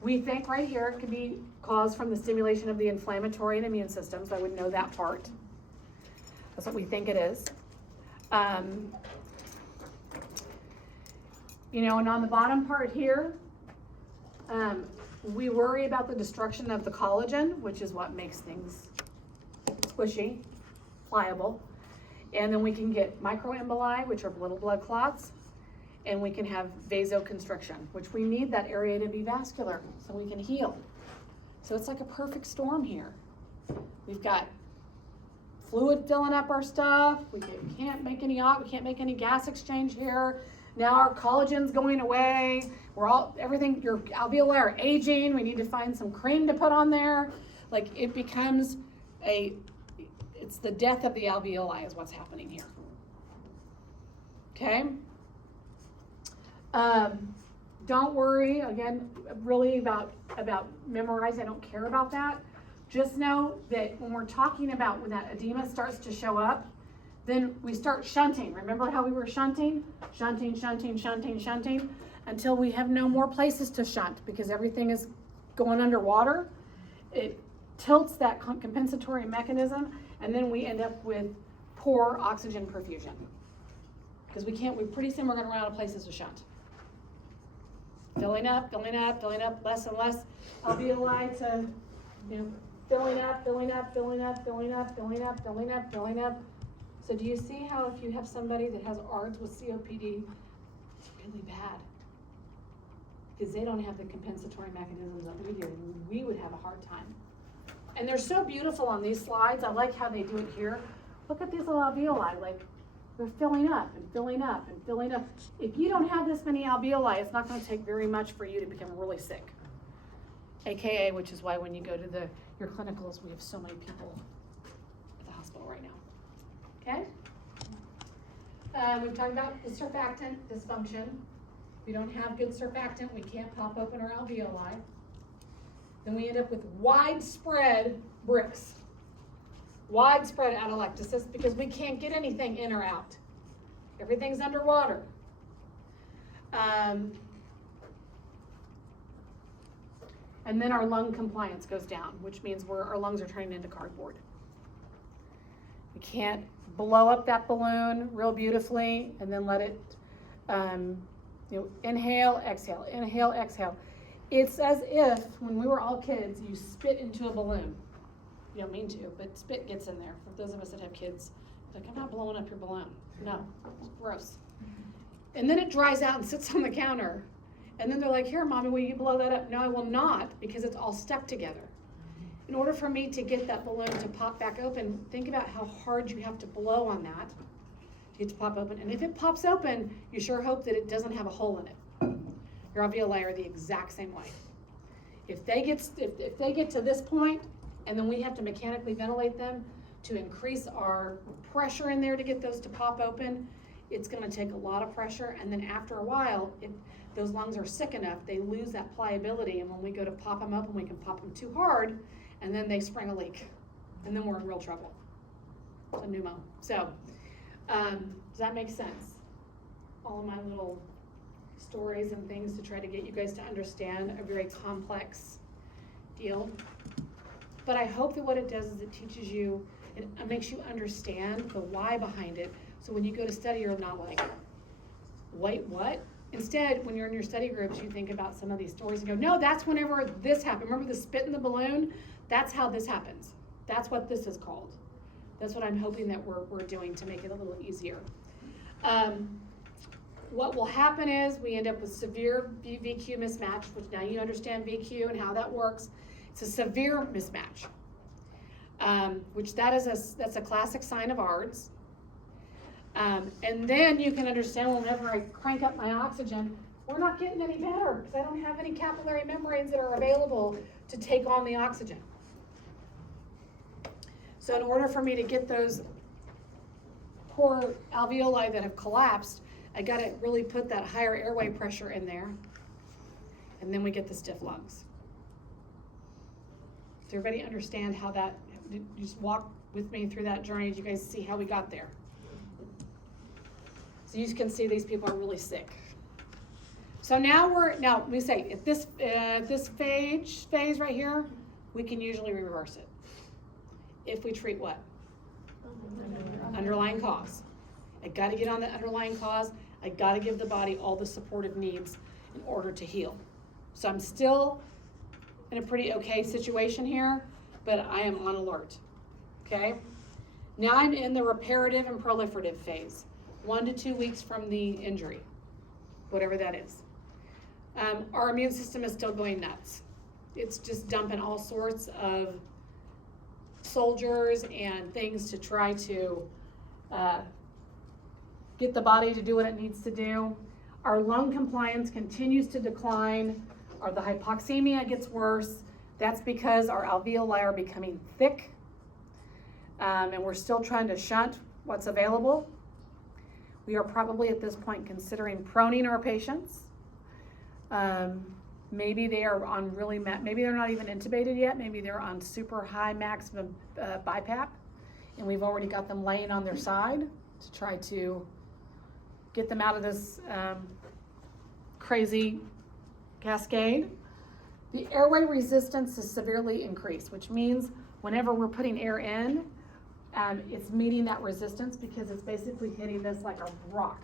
We think right here it could be caused from the stimulation of the inflammatory and immune systems. I would know that part. That's what we think it is. And on the bottom part here, we worry about the destruction of the collagen, which is what makes things squishy, pliable. And then we can get microemboli, which are little blood clots, and we can have vasoconstriction, which we need that area to be vascular so we can heal. So it's like a perfect storm here. We've got fluid filling up our stuff. We can't make any gas exchange here. Now our collagen's going away. Everything, your alveoli are aging. We need to find some cream to put on there. Like it becomes it's the death of the alveoli is what's happening here. Okay? Don't worry, again, really about memorize. I don't care about that. Just know that when we're talking about when that edema starts to show up, Then we start shunting. Remember how we were shunting? Shunting, shunting, shunting, shunting, until we have no more places to shunt because everything is going underwater. It tilts that compensatory mechanism, and then we end up with poor oxygen perfusion. Because we pretty soon we're gonna run out of places to shunt. Filling up, filling up, filling up, less and less alveoli to, filling up, filling up, filling up, filling up, filling up, filling up, filling up. So do you see how if you have somebody that has ARDS with COPD, it's really bad? Because they don't have the compensatory mechanisms that we do, and we would have a hard time. And they're so beautiful on these slides. I like how they do it here. Look at these little alveoli, like they're filling up and filling up and filling up. If you don't have this many alveoli, it's not gonna take very much for you to become really sick. AKA, which is why when you go to your clinicals, we have so many people at the hospital right now. Okay? We've talked about the surfactant dysfunction. If we don't have good surfactant, we can't pop open our alveoli. Then we end up with widespread bricks. Widespread atelectasis because we can't get anything in or out. Everything's underwater. And then our lung compliance goes down, which means our lungs are turning into cardboard. We can't blow up that balloon real beautifully and then let it, inhale, exhale, inhale, exhale. It's as if when we were all kids, you spit into a balloon. You don't mean to, but spit gets in there. For those of us that have kids, like, I'm not blowing up your balloon. No, it's gross. And then it dries out and sits on the counter. And then they're like, here, Mommy, will you blow that up? No, I will not, because it's all stuck together. In order for me to get that balloon to pop back open, think about how hard you have to blow on that to get it to pop open. And if it pops open, you sure hope that it doesn't have a hole in it. Your alveoli are the exact same way. If they get to this point, and then we have to mechanically ventilate them to increase our pressure in there to get those to pop open, it's gonna take a lot of pressure, and then after a while, if those lungs are sick enough, they lose that pliability, and when we go to pop them up, and we can pop them too hard, and then they spring a leak, and then we're in real trouble. It's a pneumo. So, does that make sense? All of my little stories and things to try to get you guys to understand a very complex deal. But I hope that what it does is it teaches you, it makes you understand the why behind it. So when you go to study, you're not like, wait, what? Instead, when you're in your study groups, you think about some of these stories and go, no, that's whenever this happened. Remember the spit in the balloon? That's how this happens. That's what this is called. That's what I'm hoping that we're doing to make it a little easier. What will happen is we end up with severe VQ mismatch, which now you understand VQ and how that works. It's a severe mismatch, which that's a classic sign of ARDS. And then you can understand whenever I crank up my oxygen, we're not getting any better because I don't have any capillary membranes that are available to take on the oxygen. So in order for me to get those poor alveoli that have collapsed, I gotta really put that higher airway pressure in there, and then we get the stiff lungs. Does everybody understand how that, you just walk with me through that journey? Did you guys see how we got there? So you can see these people are really sick. So now we say, at this phase right here, we can usually reverse it. If we treat what? Underlying cause. I gotta get on the underlying cause. I gotta give the body all the supportive needs in order to heal. So I'm still in a pretty okay situation here, but I am on alert, okay? Now I'm in the reparative and proliferative phase, 1 to 2 weeks from the injury, whatever that is. Our immune system is still going nuts. It's just dumping all sorts of soldiers and things to try to get the body to do what it needs to do. Our lung compliance continues to decline. The hypoxemia gets worse. That's because our alveoli are becoming thick, and we're still trying to shunt what's available. We are probably at this point considering proning our patients. Maybe they are on maybe they're not even intubated yet. Maybe they're on super high maximum BiPAP. and we've already got them laying on their side to try to get them out of this crazy cascade. The airway resistance is severely increased, which means whenever we're putting air in, it's meeting that resistance because it's basically hitting this like a rock.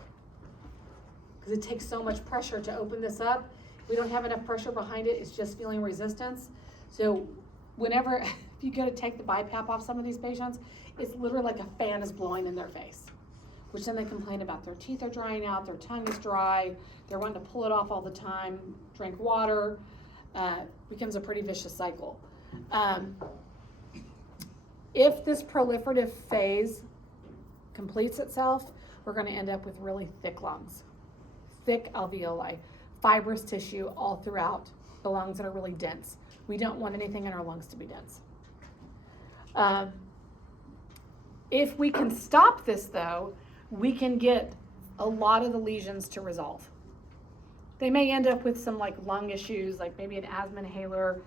Because it takes so much pressure to open this up. We don't have enough pressure behind it, it's just feeling resistance. So whenever, if you go to take the BiPAP off some of these patients, it's literally like a fan is blowing in their face, which then they complain about their teeth are drying out, their tongue is dry, they're wanting to pull it off all the time, drink water, becomes a pretty vicious cycle. If this proliferative phase completes itself, we're gonna end up with really thick lungs, thick alveoli, fibrous tissue all throughout the lungs that are really dense. We don't want anything in our lungs to be dense. If we can stop this though, we can get a lot of the lesions to resolve. They may end up with some like lung issues, like maybe an asthma inhaler,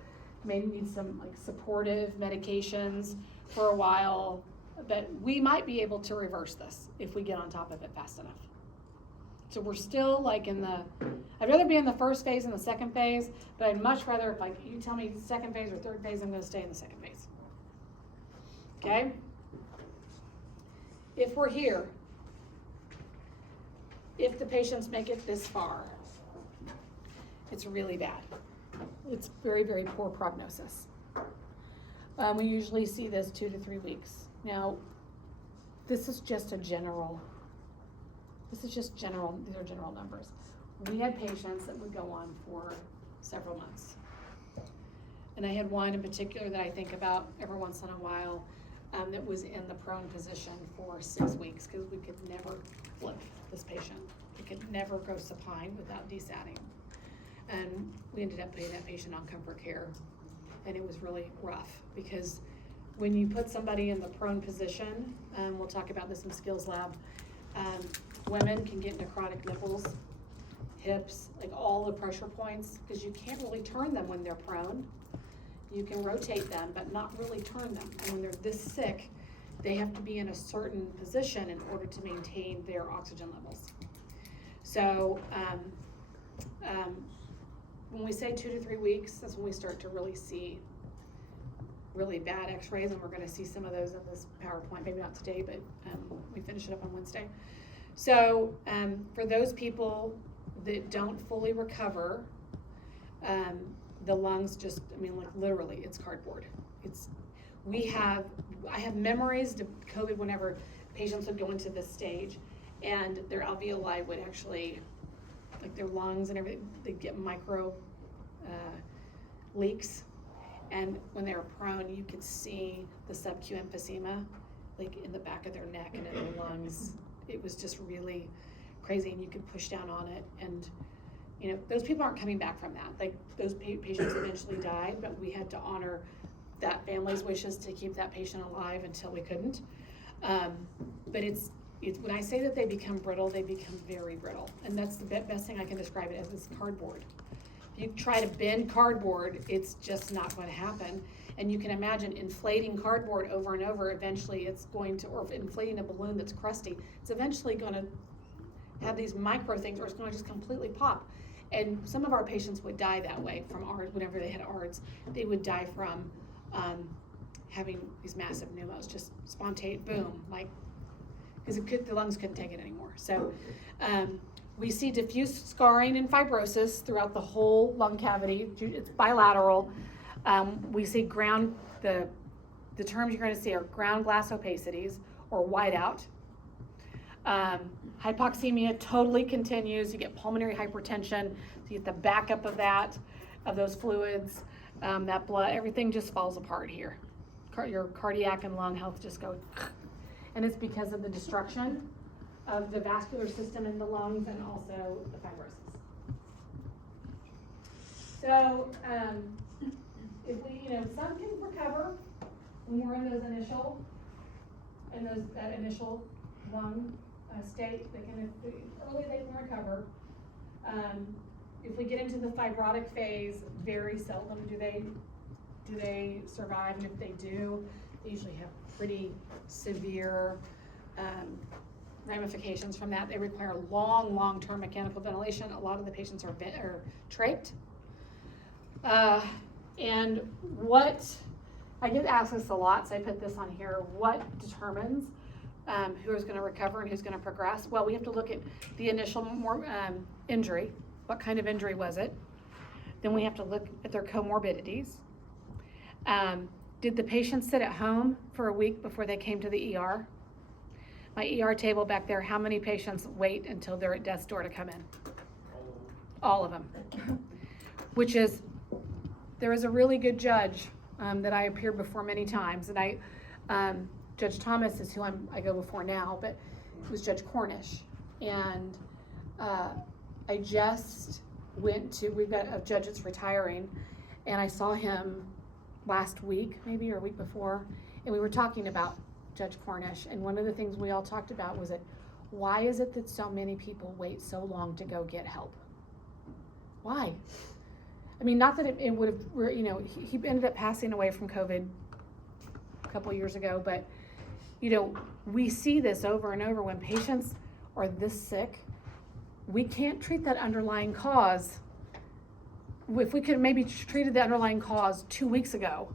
maybe need some like supportive medications for a while, but we might be able to reverse this if we get on top of it fast enough. So we're still like I'd rather be in the first phase than the second phase, but I'd much rather, if like you tell me second phase or third phase, I'm gonna stay in the second phase. Okay? If we're here, if the patients make it this far, it's really bad. It's very, very poor prognosis. We usually see this 2 to 3 weeks. Now, this is just general, these are general numbers. We had patients that would go on for several months. And I had one in particular that I think about every once in a while that was in the prone position for 6 weeks because we could never flip this patient. We could never go supine without desatting. And we ended up putting that patient on comfort care. And it was really rough because when you put somebody in the prone position, we'll talk about this in skills lab, women can get necrotic nipples, hips, like all the pressure points, because you can't really turn them when they're prone. You can rotate them, but not really turn them. And when they're this sick, they have to be in a certain position in order to maintain their oxygen levels. So when we say 2 to 3 weeks, that's when we start to really see really bad x-rays, and we're gonna see some of those in this PowerPoint, maybe not today, but we finish it up on Wednesday. So for those people that don't fully recover, the lungs just, I mean, like literally, it's cardboard. I have memories of COVID whenever patients would go into this stage and their alveoli would actually, like their lungs and everything, they'd get micro leaks. And when they were prone, you could see the sub-Q emphysema, like in the back of their neck and in their lungs. It was just really crazy, and you could push down on it. And you know, those people aren't coming back from that. Like those patients eventually died, but we had to honor that family's wishes to keep that patient alive until we couldn't. But it's when I say that they become brittle, they become very brittle. And that's the best thing I can describe it as, is cardboard. If you try to bend cardboard, it's just not going to happen. And you can imagine inflating cardboard over and over, eventually it's going to, or inflating a balloon that's crusty, it's eventually going to have these micro things, or it's going to just completely pop. And some of our patients would die that way from ARDS. Whenever they had ARDS, they would die from having these massive pneumos, just spontaneous, boom, like, because the lungs couldn't take it anymore. So we see diffuse scarring and fibrosis throughout the whole lung cavity. It's bilateral. We see the terms you're going to see are ground glass opacities or whiteout. Hypoxemia totally continues. You get pulmonary hypertension. So you get the backup of that, of those fluids, that blood, everything just falls apart here. Your cardiac and lung health just go, and it's because of the destruction of the vascular system in the lungs and also the fibrosis. So if we, some can recover when we're in that initial lung state. Early they can recover. If we get into the fibrotic phase, very seldom do they survive, and if they do, They usually have pretty severe ramifications from that. They require long-term mechanical ventilation. A lot of the patients are trached. And what, I get asked this a lot, so I put this on here, what determines who is going to recover and who's going to progress? Well, we have to look at the initial injury. What kind of injury was it? Then we have to look at their comorbidities. Did the patient sit at home for a week before they came to the ER? My ER table back there, how many patients wait until they're at death's door to come in? All of them. Which is, there is a really good judge that I appeared before many times, and Judge Thomas is who I go before now, but it was Judge Cornish. And I just went to, we've got a judge that's retiring, and I saw him last week, maybe, or a week before, and we were talking about Judge Cornish, and one of the things we all talked about was why is it that so many people wait so long to go get help? Why? I mean, not that it would have, you know, he ended up passing away from COVID a couple of years ago, but, you know, we see this over and over when patients are this sick, we can't treat that underlying cause. If we could maybe treated the underlying cause 2 weeks ago,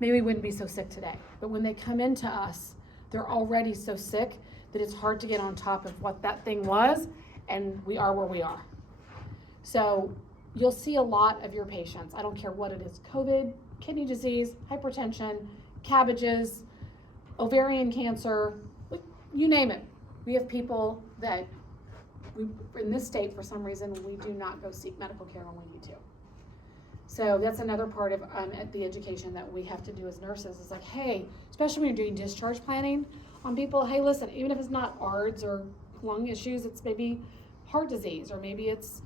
maybe we wouldn't be so sick today. But when they come into us, they're already so sick that it's hard to get on top of what that thing was, and we are where we are. So you'll see a lot of your patients, I don't care what it is, COVID, kidney disease, hypertension, cabbages, ovarian cancer, you name it. We have people that, in this state, for some reason, we do not go seek medical care when we need to. So that's another part of the education that we have to do as nurses. Is like, hey, especially when you're doing discharge planning on people, hey, listen, even if it's not ARDS or lung issues, it's maybe heart disease, or maybe it's,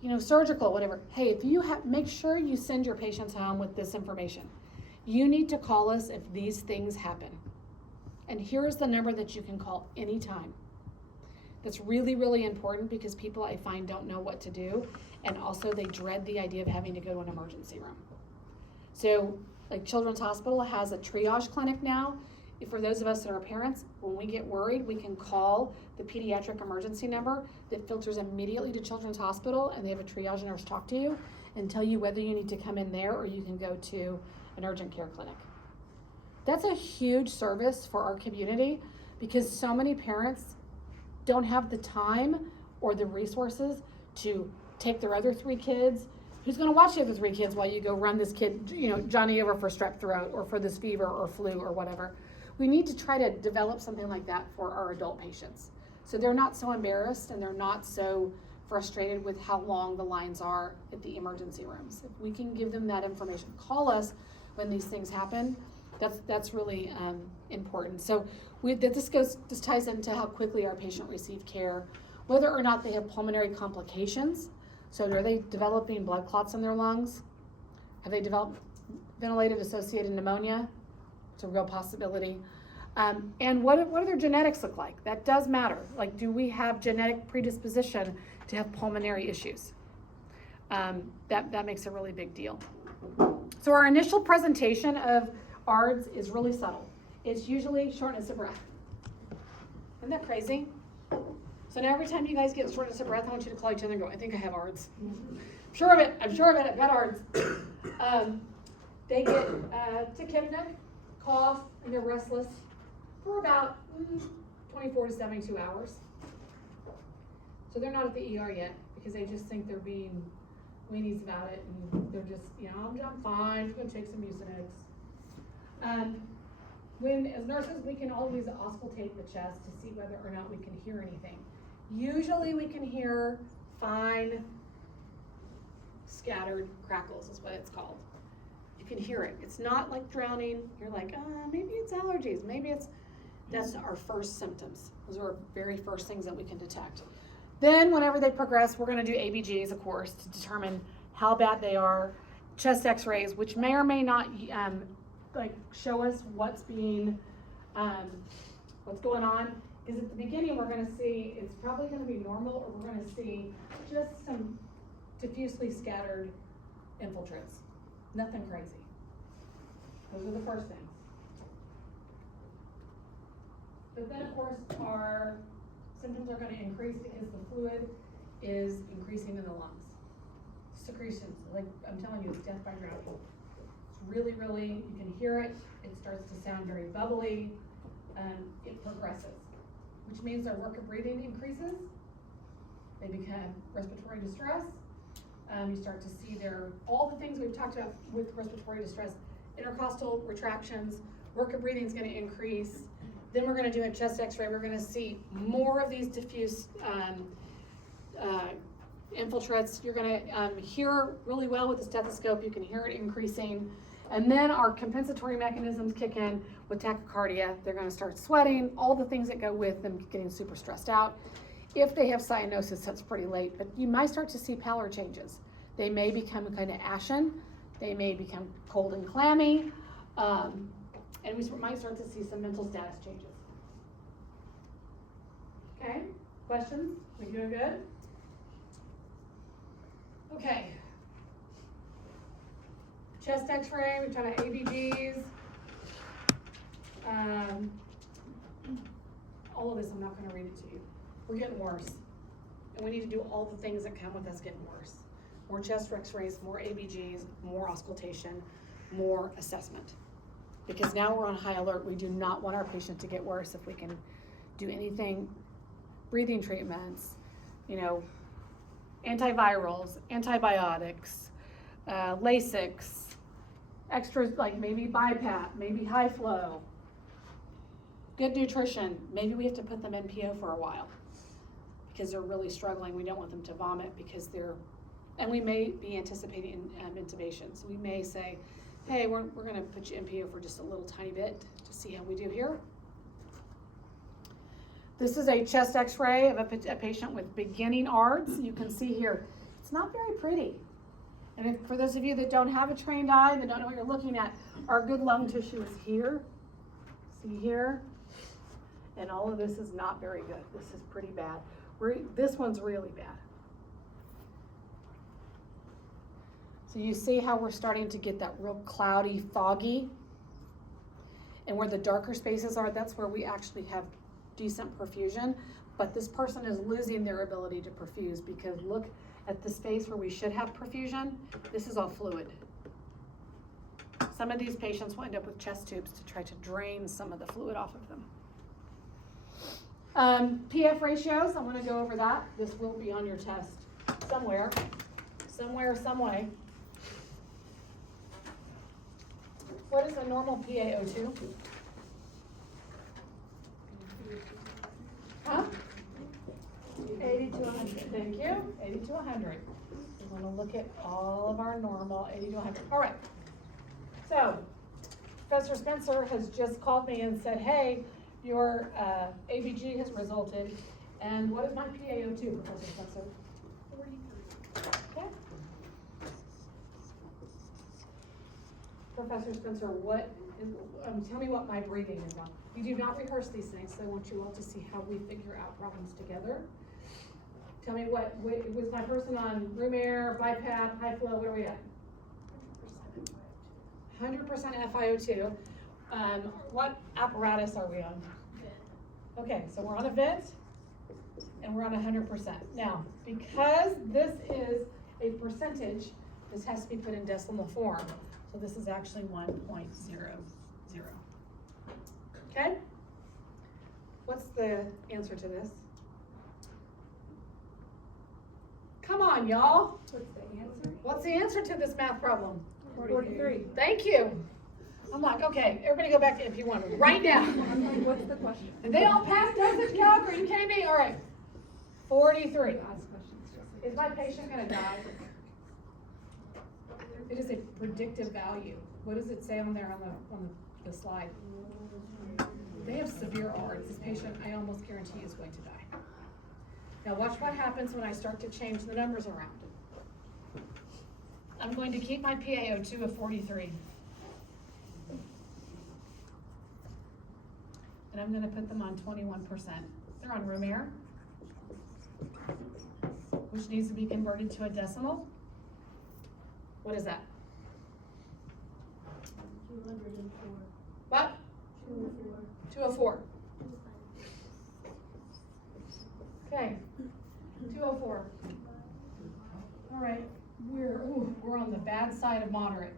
you know, surgical, whatever. Hey, if you have, make sure you send your patients home with this information. You need to call us if these things happen. And here's the number that you can call anytime. That's really, really important because people, I find, don't know what to do. And also they dread the idea of having to go to an emergency room. So like Children's Hospital has a triage clinic now. For those of us that are parents, when we get worried, we can call the pediatric emergency number that filters immediately to Children's Hospital, and they have a triage nurse talk to you and tell you whether you need to come in there or you can go to an urgent care clinic. That's a huge service for our community because so many parents don't have the time or the resources to take their other 3 kids. Who's gonna watch the other 3 kids while you go run this kid, you know, Johnny over for strep throat or for this fever or flu or whatever? We need to try to develop something like that for our adult patients. So they're not so embarrassed and they're not so frustrated with how long the lines are at the emergency rooms. If we can give them that information, call us when these things happen, that's really important. So this ties into how quickly our patient receive care, whether or not they have pulmonary complications. So are they developing blood clots in their lungs? Have they developed ventilated associated pneumonia? It's a real possibility. And what do their genetics look like? That does matter. Like, do we have genetic predisposition to have pulmonary issues? That makes a really big deal. So our initial presentation of ARDS is really subtle. It's usually shortness of breath. Isn't that crazy? So now every time you guys get shortness of breath, I want you to call each other and go, I think I have ARDS. I'm sure of it, I've got ARDS. They get tachypnea, cough, and they're restless for about 24 to 72 hours. So they're not at the ER yet because they just think they're being weenies about it, and they're just, you know, I'm fine, I'm just gonna take some Mucinex. As nurses, we can always auscultate the chest to see whether or not we can hear anything. Usually we can hear fine, scattered crackles is what it's called. You can hear it. It's not like drowning. You're like, maybe it's allergies. That's our first symptoms. Those are our very first things that we can detect. Then whenever they progress, we're gonna do ABGs, of course, to determine how bad they are. Chest x-rays, which may or may not show us what's going on. Because at the beginning we're gonna see it's probably gonna be normal, or we're gonna see just some diffusely scattered infiltrates. Nothing crazy. Those are the first things. But then, of course, our symptoms are gonna increase because the fluid is increasing in the lungs. Secretions, like I'm telling you, it's death by drowning. It's really, really, you can hear it, it starts to sound very bubbly, it progresses, which means their work of breathing increases. They become respiratory distress. You start to see all the things we've talked about with respiratory distress, intercostal retractions, work of breathing is gonna increase. Then we're gonna do a chest x-ray, we're gonna see more of these diffuse infiltrates. You're gonna hear really well with the stethoscope, you can hear it increasing. And then our compensatory mechanisms kick in with tachycardia. They're gonna start sweating, all the things that go with them getting super stressed out. If they have cyanosis, that's pretty late, but you might start to see pallor changes. They may become kind of ashen, they may become cold and clammy, and we might start to see some mental status changes. Okay, questions? We doing good? Okay. Chest x-ray, we've done ABGs. All of this, I'm not gonna read it to you. We're getting worse. And we need to do all the things that come with us getting worse. More chest x-rays, more ABGs, more auscultation, more assessment. Because now we're on high alert. We do not want our patient to get worse. If we can do anything, breathing treatments, antivirals, antibiotics, Lasix, extras like maybe BiPAP, maybe high flow, good nutrition. Maybe we have to put them in PO for a while because they're really struggling. We don't want them to vomit because and we may be anticipating intubation. So we may say, hey, we're gonna put you in PO for just a little tiny bit to see how we do here. This is a chest x-ray of a patient with beginning ARDS. You can see here, it's not very pretty. And for those of you that don't have a trained eye, that don't know what you're looking at, our good lung tissue is here. See here? And all of this is not very good. This is pretty bad. This one's really bad. So you see how we're starting to get that real cloudy, foggy? And where the darker spaces are, that's where we actually have decent perfusion. But this person is losing their ability to perfuse because look at the space where we should have perfusion. This is all fluid. Some of these patients will end up with chest tubes to try to drain some of the fluid off of them. PF ratios, I'm gonna go over that. This will be on your test somewhere, some way. What is a normal PaO2? Huh? 80 to 100. Thank you. 80 to 100. We want to look at all of our normal 80 to 100. All right. So, Professor Spencer has just called me and said, hey, your ABG has resulted. And what is my PaO2, Professor Spencer? 43. Okay. Professor Spencer, tell me what my breathing is on. We do not rehearse these things, so I want you all to see how we figure out problems together. Tell me was my person on room air, BiPAP, high flow, where are we at? 100% FiO2. What apparatus are we on? Okay, so we're on a vent, and we're on 100%. Now, because this is a percentage, this has to be put in decimal form. So this is actually 1.00. Okay? What's the answer to this? Come on, y'all. What's the answer? What's the answer to this math problem? 43. Thank you. I'm like, okay, everybody go back to MP1 right now. I'm like, what's the question? And they all passed dosage calc, are you kidding me? All right, 43. Is my patient gonna die? It is a predictive value. What does it say on there on the slide? They have severe ARDS. This patient, I almost guarantee, is going to die. Now watch what happens when I start to change the numbers around. I'm going to keep my PaO2 of 43. And I'm gonna put them on 21%. They're on room air, which needs to be converted to a decimal. What is that? 204. What? 204. 204. Okay, 204. All right, we're on the bad side of moderate.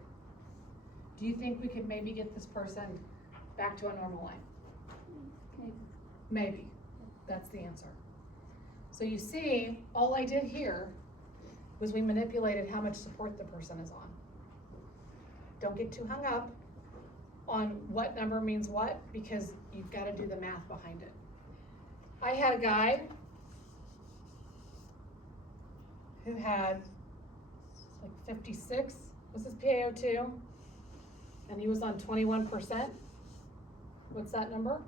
Do you think we could maybe get this person back to a normal life? Maybe. That's the answer. So you see, all I did here was we manipulated how much support the person is on. Don't get too hung up on what number means what, because you've got to do the math behind it. I had a guy who had like 56 was his PaO2, and he was on 21%. What's that number?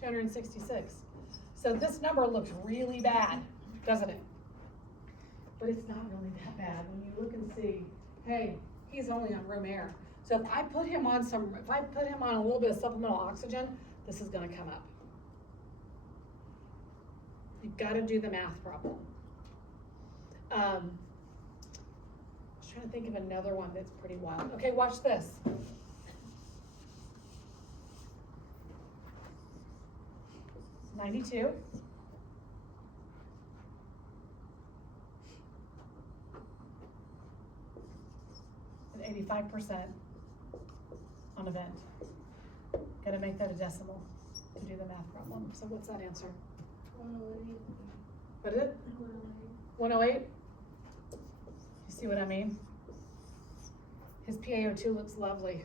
266. So this number looks really bad, doesn't it? But it's not really that bad when you look and see, hey, he's only on room air. So if I put him on a little bit of supplemental oxygen, this is gonna come up. You've gotta do the math problem. I was trying to think of another one that's pretty wild. Okay, watch this. It's 92. And 85% on a vent. Gotta make that a decimal to do the math problem. So what's that answer? 108. What is it? 108? You see what I mean? His PaO2 looks lovely.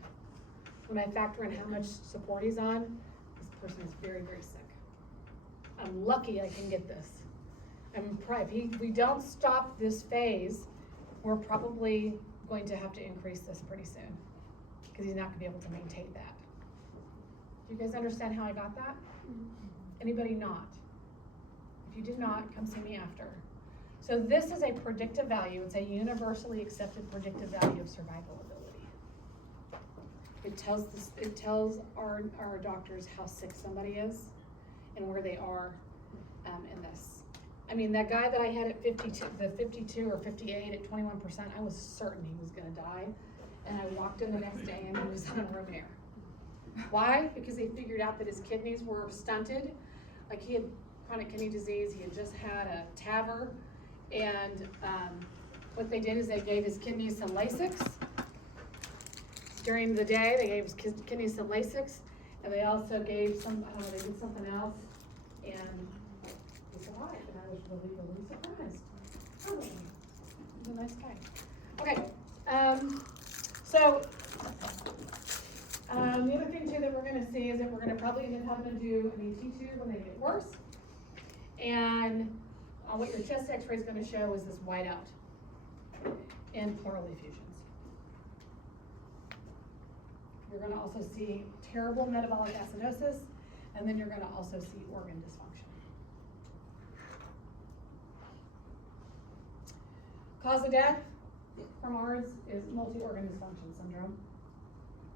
When I factor in how much support he's on, this person is very, very sick. I'm lucky I can get this. If we don't stop this phase, we're probably going to have to increase this pretty soon, because he's not gonna be able to maintain that. Do you guys understand how I got that? Anybody not? If you did not, come see me after. So this is a predictive value. It's a universally accepted predictive value of survival ability. It tells our doctors how sick somebody is and where they are in this. I mean, that guy that I had at 52 or 58 at 21%, I was certain he was gonna die. And I walked in the next day and he was on room air. Why? Because they figured out that his kidneys were stunted. Like, he had chronic kidney disease, he had just had a TAVR, and what they did is they gave his kidneys some Lasix. During the day, they gave his kidneys some Lasix, and they also gave some, I don't know, they did something else, and he survived, and I was really, really surprised. Oh, he's a nice guy. Okay, so, the other thing too that we're gonna see is that we're gonna probably end up having to do an ET tube when they get worse. And what your chest x-ray is gonna show is this whiteout in pleural effusions. You're gonna also see terrible metabolic acidosis, and then you're gonna also see organ dysfunction. Cause of death from ARDS is multi-organ dysfunction syndrome,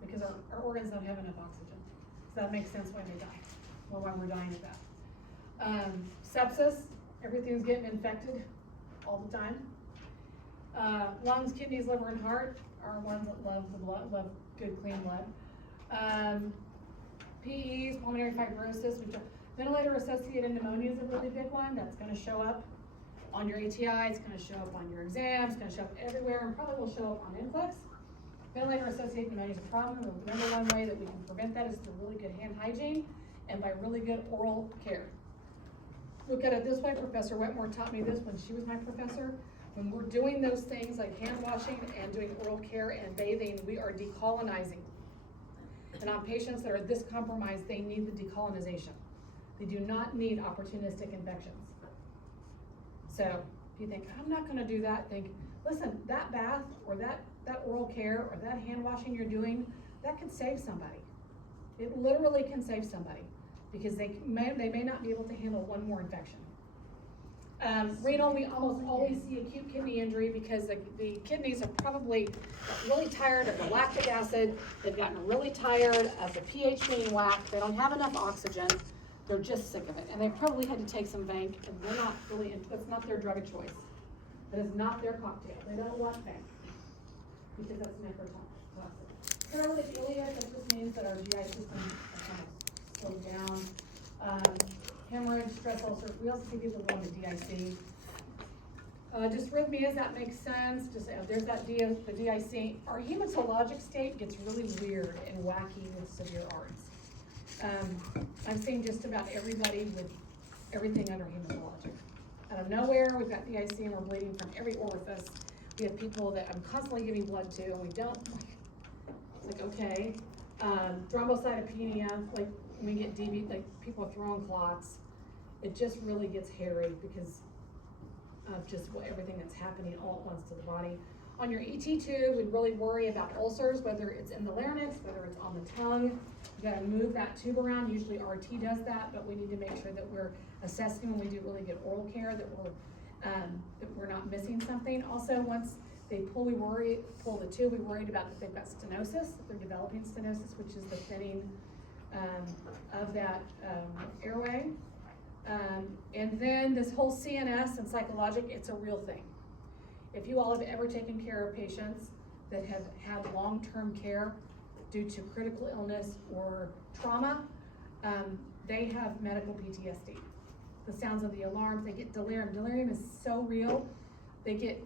because our organs don't have enough oxygen. So that makes sense why they die, or why we're dying of that. Sepsis, everything's getting infected all the time. Lungs, kidneys, liver, and heart are ones that love the blood, love good, clean blood. PEs, pulmonary fibrosis, ventilator-associated pneumonia is a really big one. That's gonna show up on your ATI, it's gonna show up on your exam, it's gonna show up everywhere, and probably will show up on NCLEX. Ventilator-associated pneumonia is a problem. The number one way that we can prevent that is through really good hand hygiene and by really good oral care. Look at it this way, Professor Wetmore taught me this when she was my professor. When we're doing those things like hand washing and doing oral care and bathing, we are decolonizing. And on patients that are this compromised, they need the decolonization. They do not need opportunistic infections. So if you think, I'm not gonna do that, think, listen, that bath or that oral care or that hand washing you're doing, that could save somebody. It literally can save somebody, because they may not be able to handle one more infection. Renal, we almost always see acute kidney injury because the kidneys are probably really tired of the lactic acid. They've gotten really tired of the pH being whacked. They don't have enough oxygen. They're just sick of it. And they probably had to take some Vanc, and they're not really, that's not their drug of choice. That is not their cocktail. They don't want Vanc, because that's nephrotoxic. Paralytic ileus, that just means that our GI system is kind of slowed down. hemorrhage, stress ulcer, we also see people going to DIC. Dysrhythmias, that makes sense, just, there's that the DIC. Our hematologic state gets really weird and wacky with severe ARDS. I'm seeing just about everybody with everything under hematologic. Out of nowhere, we've got DIC and we're bleeding from every orifice. We have people that I'm constantly giving blood to and we don't, it's like, okay. Thrombocytopenia, like when we get DB, like people are throwing clots. It just really gets hairy because of just everything that's happening all at once to the body. On your ET tube, we really worry about ulcers, whether it's in the larynx, whether it's on the tongue. You gotta move that tube around. Usually RT does that, but we need to make sure that we're assessing when we do really good oral care that we're not missing something. Also, once they pull the tube, we worried about that they've got stenosis, that they're developing stenosis, which is the thinning of that airway. And then this whole CNS and psychologic, it's a real thing. If you all have ever taken care of patients that have had long-term care due to critical illness or trauma, they have medical PTSD. The sounds of the alarms, they get delirium. Delirium is so real. They get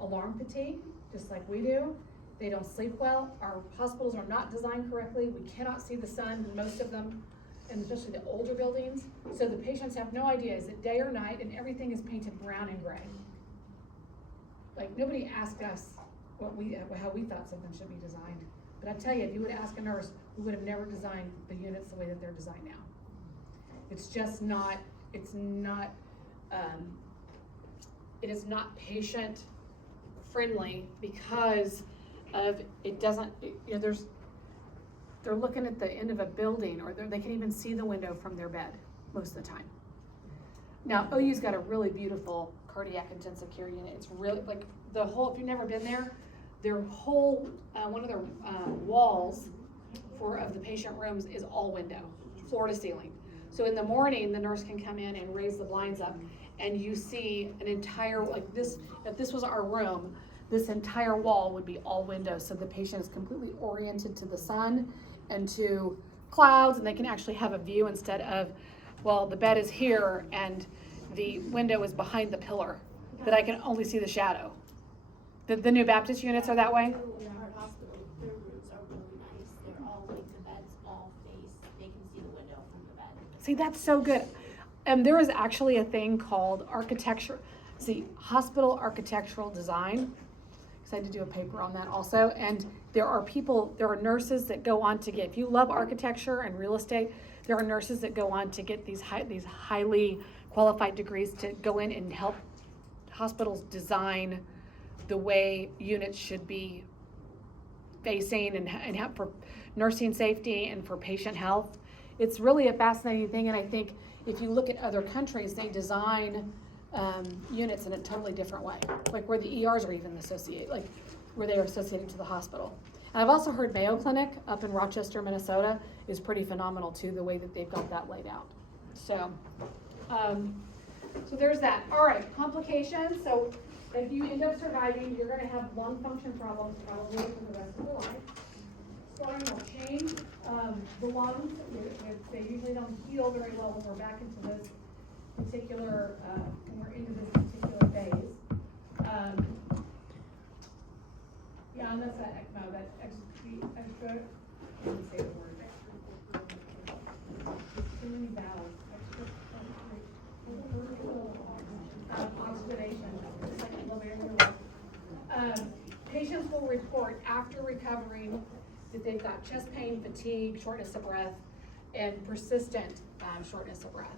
alarm fatigue, just like we do. They don't sleep well. Our hospitals are not designed correctly. We cannot see the sun in most of them, and especially the older buildings. So the patients have no idea, is it day or night, and everything is painted brown and gray. Like, nobody asked us how we thought something should be designed. But I tell you, if you would ask a nurse, we would have never designed the units the way that they're designed now. It's just not, it is not patient friendly because of, it doesn't, they're looking at the end of a building, or they can even see the window from their bed most of the time. Now, OU's got a really beautiful cardiac intensive care unit. It's really, like, the whole, if you've never been there, their whole, one of their walls of the patient rooms is all window, floor to ceiling. So in the morning, the nurse can come in and raise the blinds up, and you see an entire, like this, if this was our room, this entire wall would be all windows, so the patient is completely oriented to the sun and to clouds, and they can actually have a view instead of, well, the bed is here and the window is behind the pillar, that I can only see the shadow. The New Baptist units are that way? In our hospital, their rooms are really nice. They're all like, the beds all face, they can see the window from the bed. See, that's so good. There is actually a thing called hospital architectural design. Because I had to do a paper on that also. And there are nurses that go on to get, if you love architecture and real estate, there are nurses that go on to get these highly qualified degrees to go in and help hospitals design the way units should be facing and have for nursing safety and for patient health. It's really a fascinating thing, and I think if you look at other countries, they design units in a totally different way, like where the ERs are even associated, like where they are associated to the hospital. And I've also heard Mayo Clinic up in Rochester, Minnesota is pretty phenomenal too, the way that they've got that laid out. So, so there's that. All right, complications. So if you end up surviving, you're gonna have lung function problems probably for the rest of your life. Scarring will change the lungs. They usually don't heal very well when we're back into this particular, when we're into this particular phase. Yeah, and that's that ECMO, that extra, I didn't say the word. Too many vowels. Oxidation. Patients will report after recovering that they've got chest pain, fatigue, shortness of breath, and persistent shortness of breath.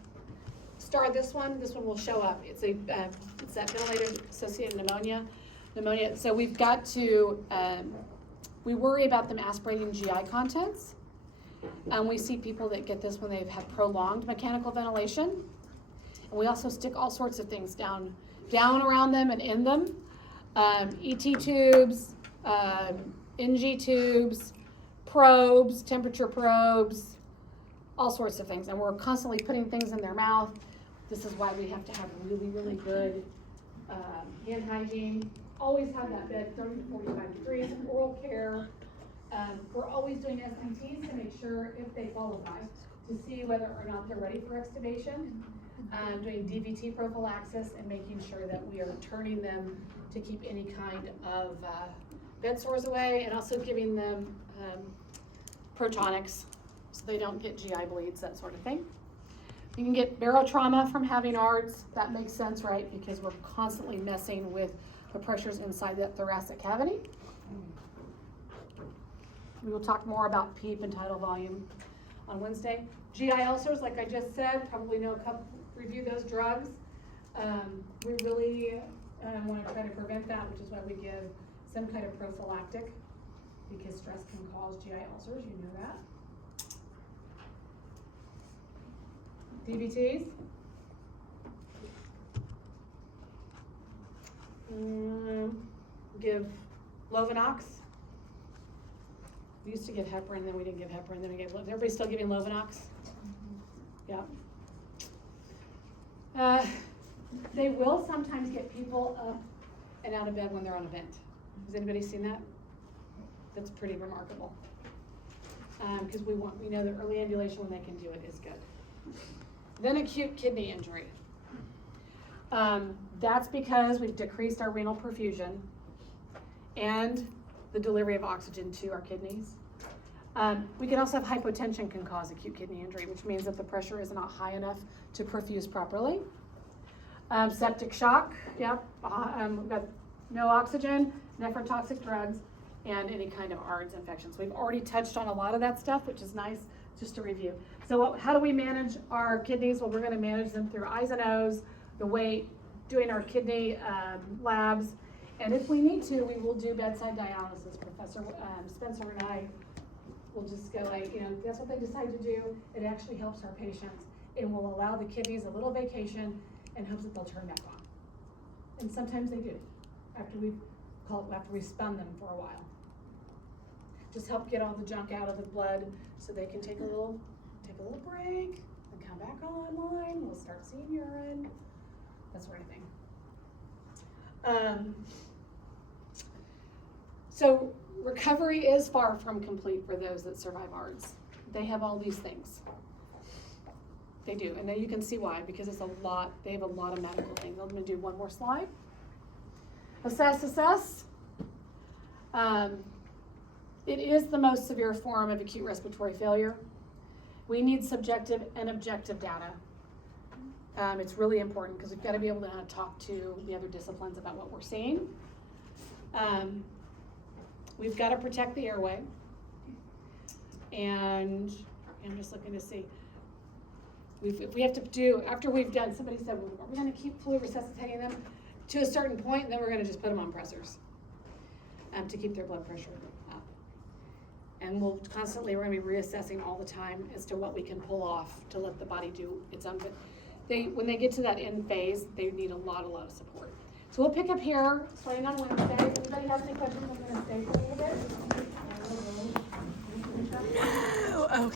This one will show up. It's that ventilator-associated pneumonia. So we've got to, we worry about them aspirating GI contents. We see people that get this when they've had prolonged mechanical ventilation. And we also stick all sorts of things down around them and in them. ET tubes, NG tubes, probes, temperature probes, all sorts of things. And we're constantly putting things in their mouth. This is why we have to have really, really good hand hygiene. Always have that bed 30 to 45 degrees, oral care. We're always doing SPTs to make sure if they qualify to see whether or not they're ready for extubation, doing DVT prophylaxis and making sure that we are turning them to keep any kind of bed sores away, and also giving them protonics so they don't get GI bleeds, that sort of thing. You can get barotrauma from having ARDS. That makes sense, right? Because we're constantly messing with the pressures inside that thoracic cavity. We will talk more about PEEP and tidal volume on Wednesday. GI ulcers, like I just said, probably review those drugs. We really want to try to prevent that, which is why we give some kind of prophylactic, because stress can cause GI ulcers, you know that. DVTs. Give Lovenox. We used to give heparin, then we didn't give heparin, then we gave, everybody's still giving Lovenox? Yeah. They will sometimes get people up and out of bed when they're on a vent. Has anybody seen that? That's pretty remarkable. Because we know that early ambulation when they can do it is good. Then acute kidney injury. That's because we've decreased our renal perfusion and the delivery of oxygen to our kidneys. We can also have hypotension can cause acute kidney injury, which means that the pressure is not high enough to perfuse properly. Septic shock, yep. We've got no oxygen, nephrotoxic drugs, and any kind of ARDS infections. We've already touched on a lot of that stuff, which is nice, just to review. So how do we manage our kidneys? Well, we're gonna manage them through I's and O's, the weight, doing our kidney labs, and if we need to, we will do bedside dialysis. Professor Spencer and I will just go like, that's what they decide to do. It actually helps our patients. It will allow the kidneys a little vacation and hopes that they'll turn back on. And sometimes they do, after we spun them for a while. Just help get all the junk out of the blood so they can take a little break and come back online. We'll start seeing urine, that sort of thing. So recovery is far from complete for those that survive ARDS. They have all these things. They do, and then you can see why, because they have a lot of medical things. I'm gonna do one more slide. Assess. It is the most severe form of acute respiratory failure. We need subjective and objective data. It's really important because we've got to be able to talk to the other disciplines about what we're seeing. We've got to protect the airway. And I'm just looking to see. If we have to do, after we've done, somebody said, well, are we going to keep fluid resuscitating them to a certain point, and then we're going to just put them on pressors to keep their blood pressure up. And we're going to be reassessing all the time as to what we can pull off to let the body do its own. But when they get to that end phase, they need a lot of support. So we'll pick up here, starting on Wednesday. If anybody has any questions, I'm going to stay for a little bit. Okay.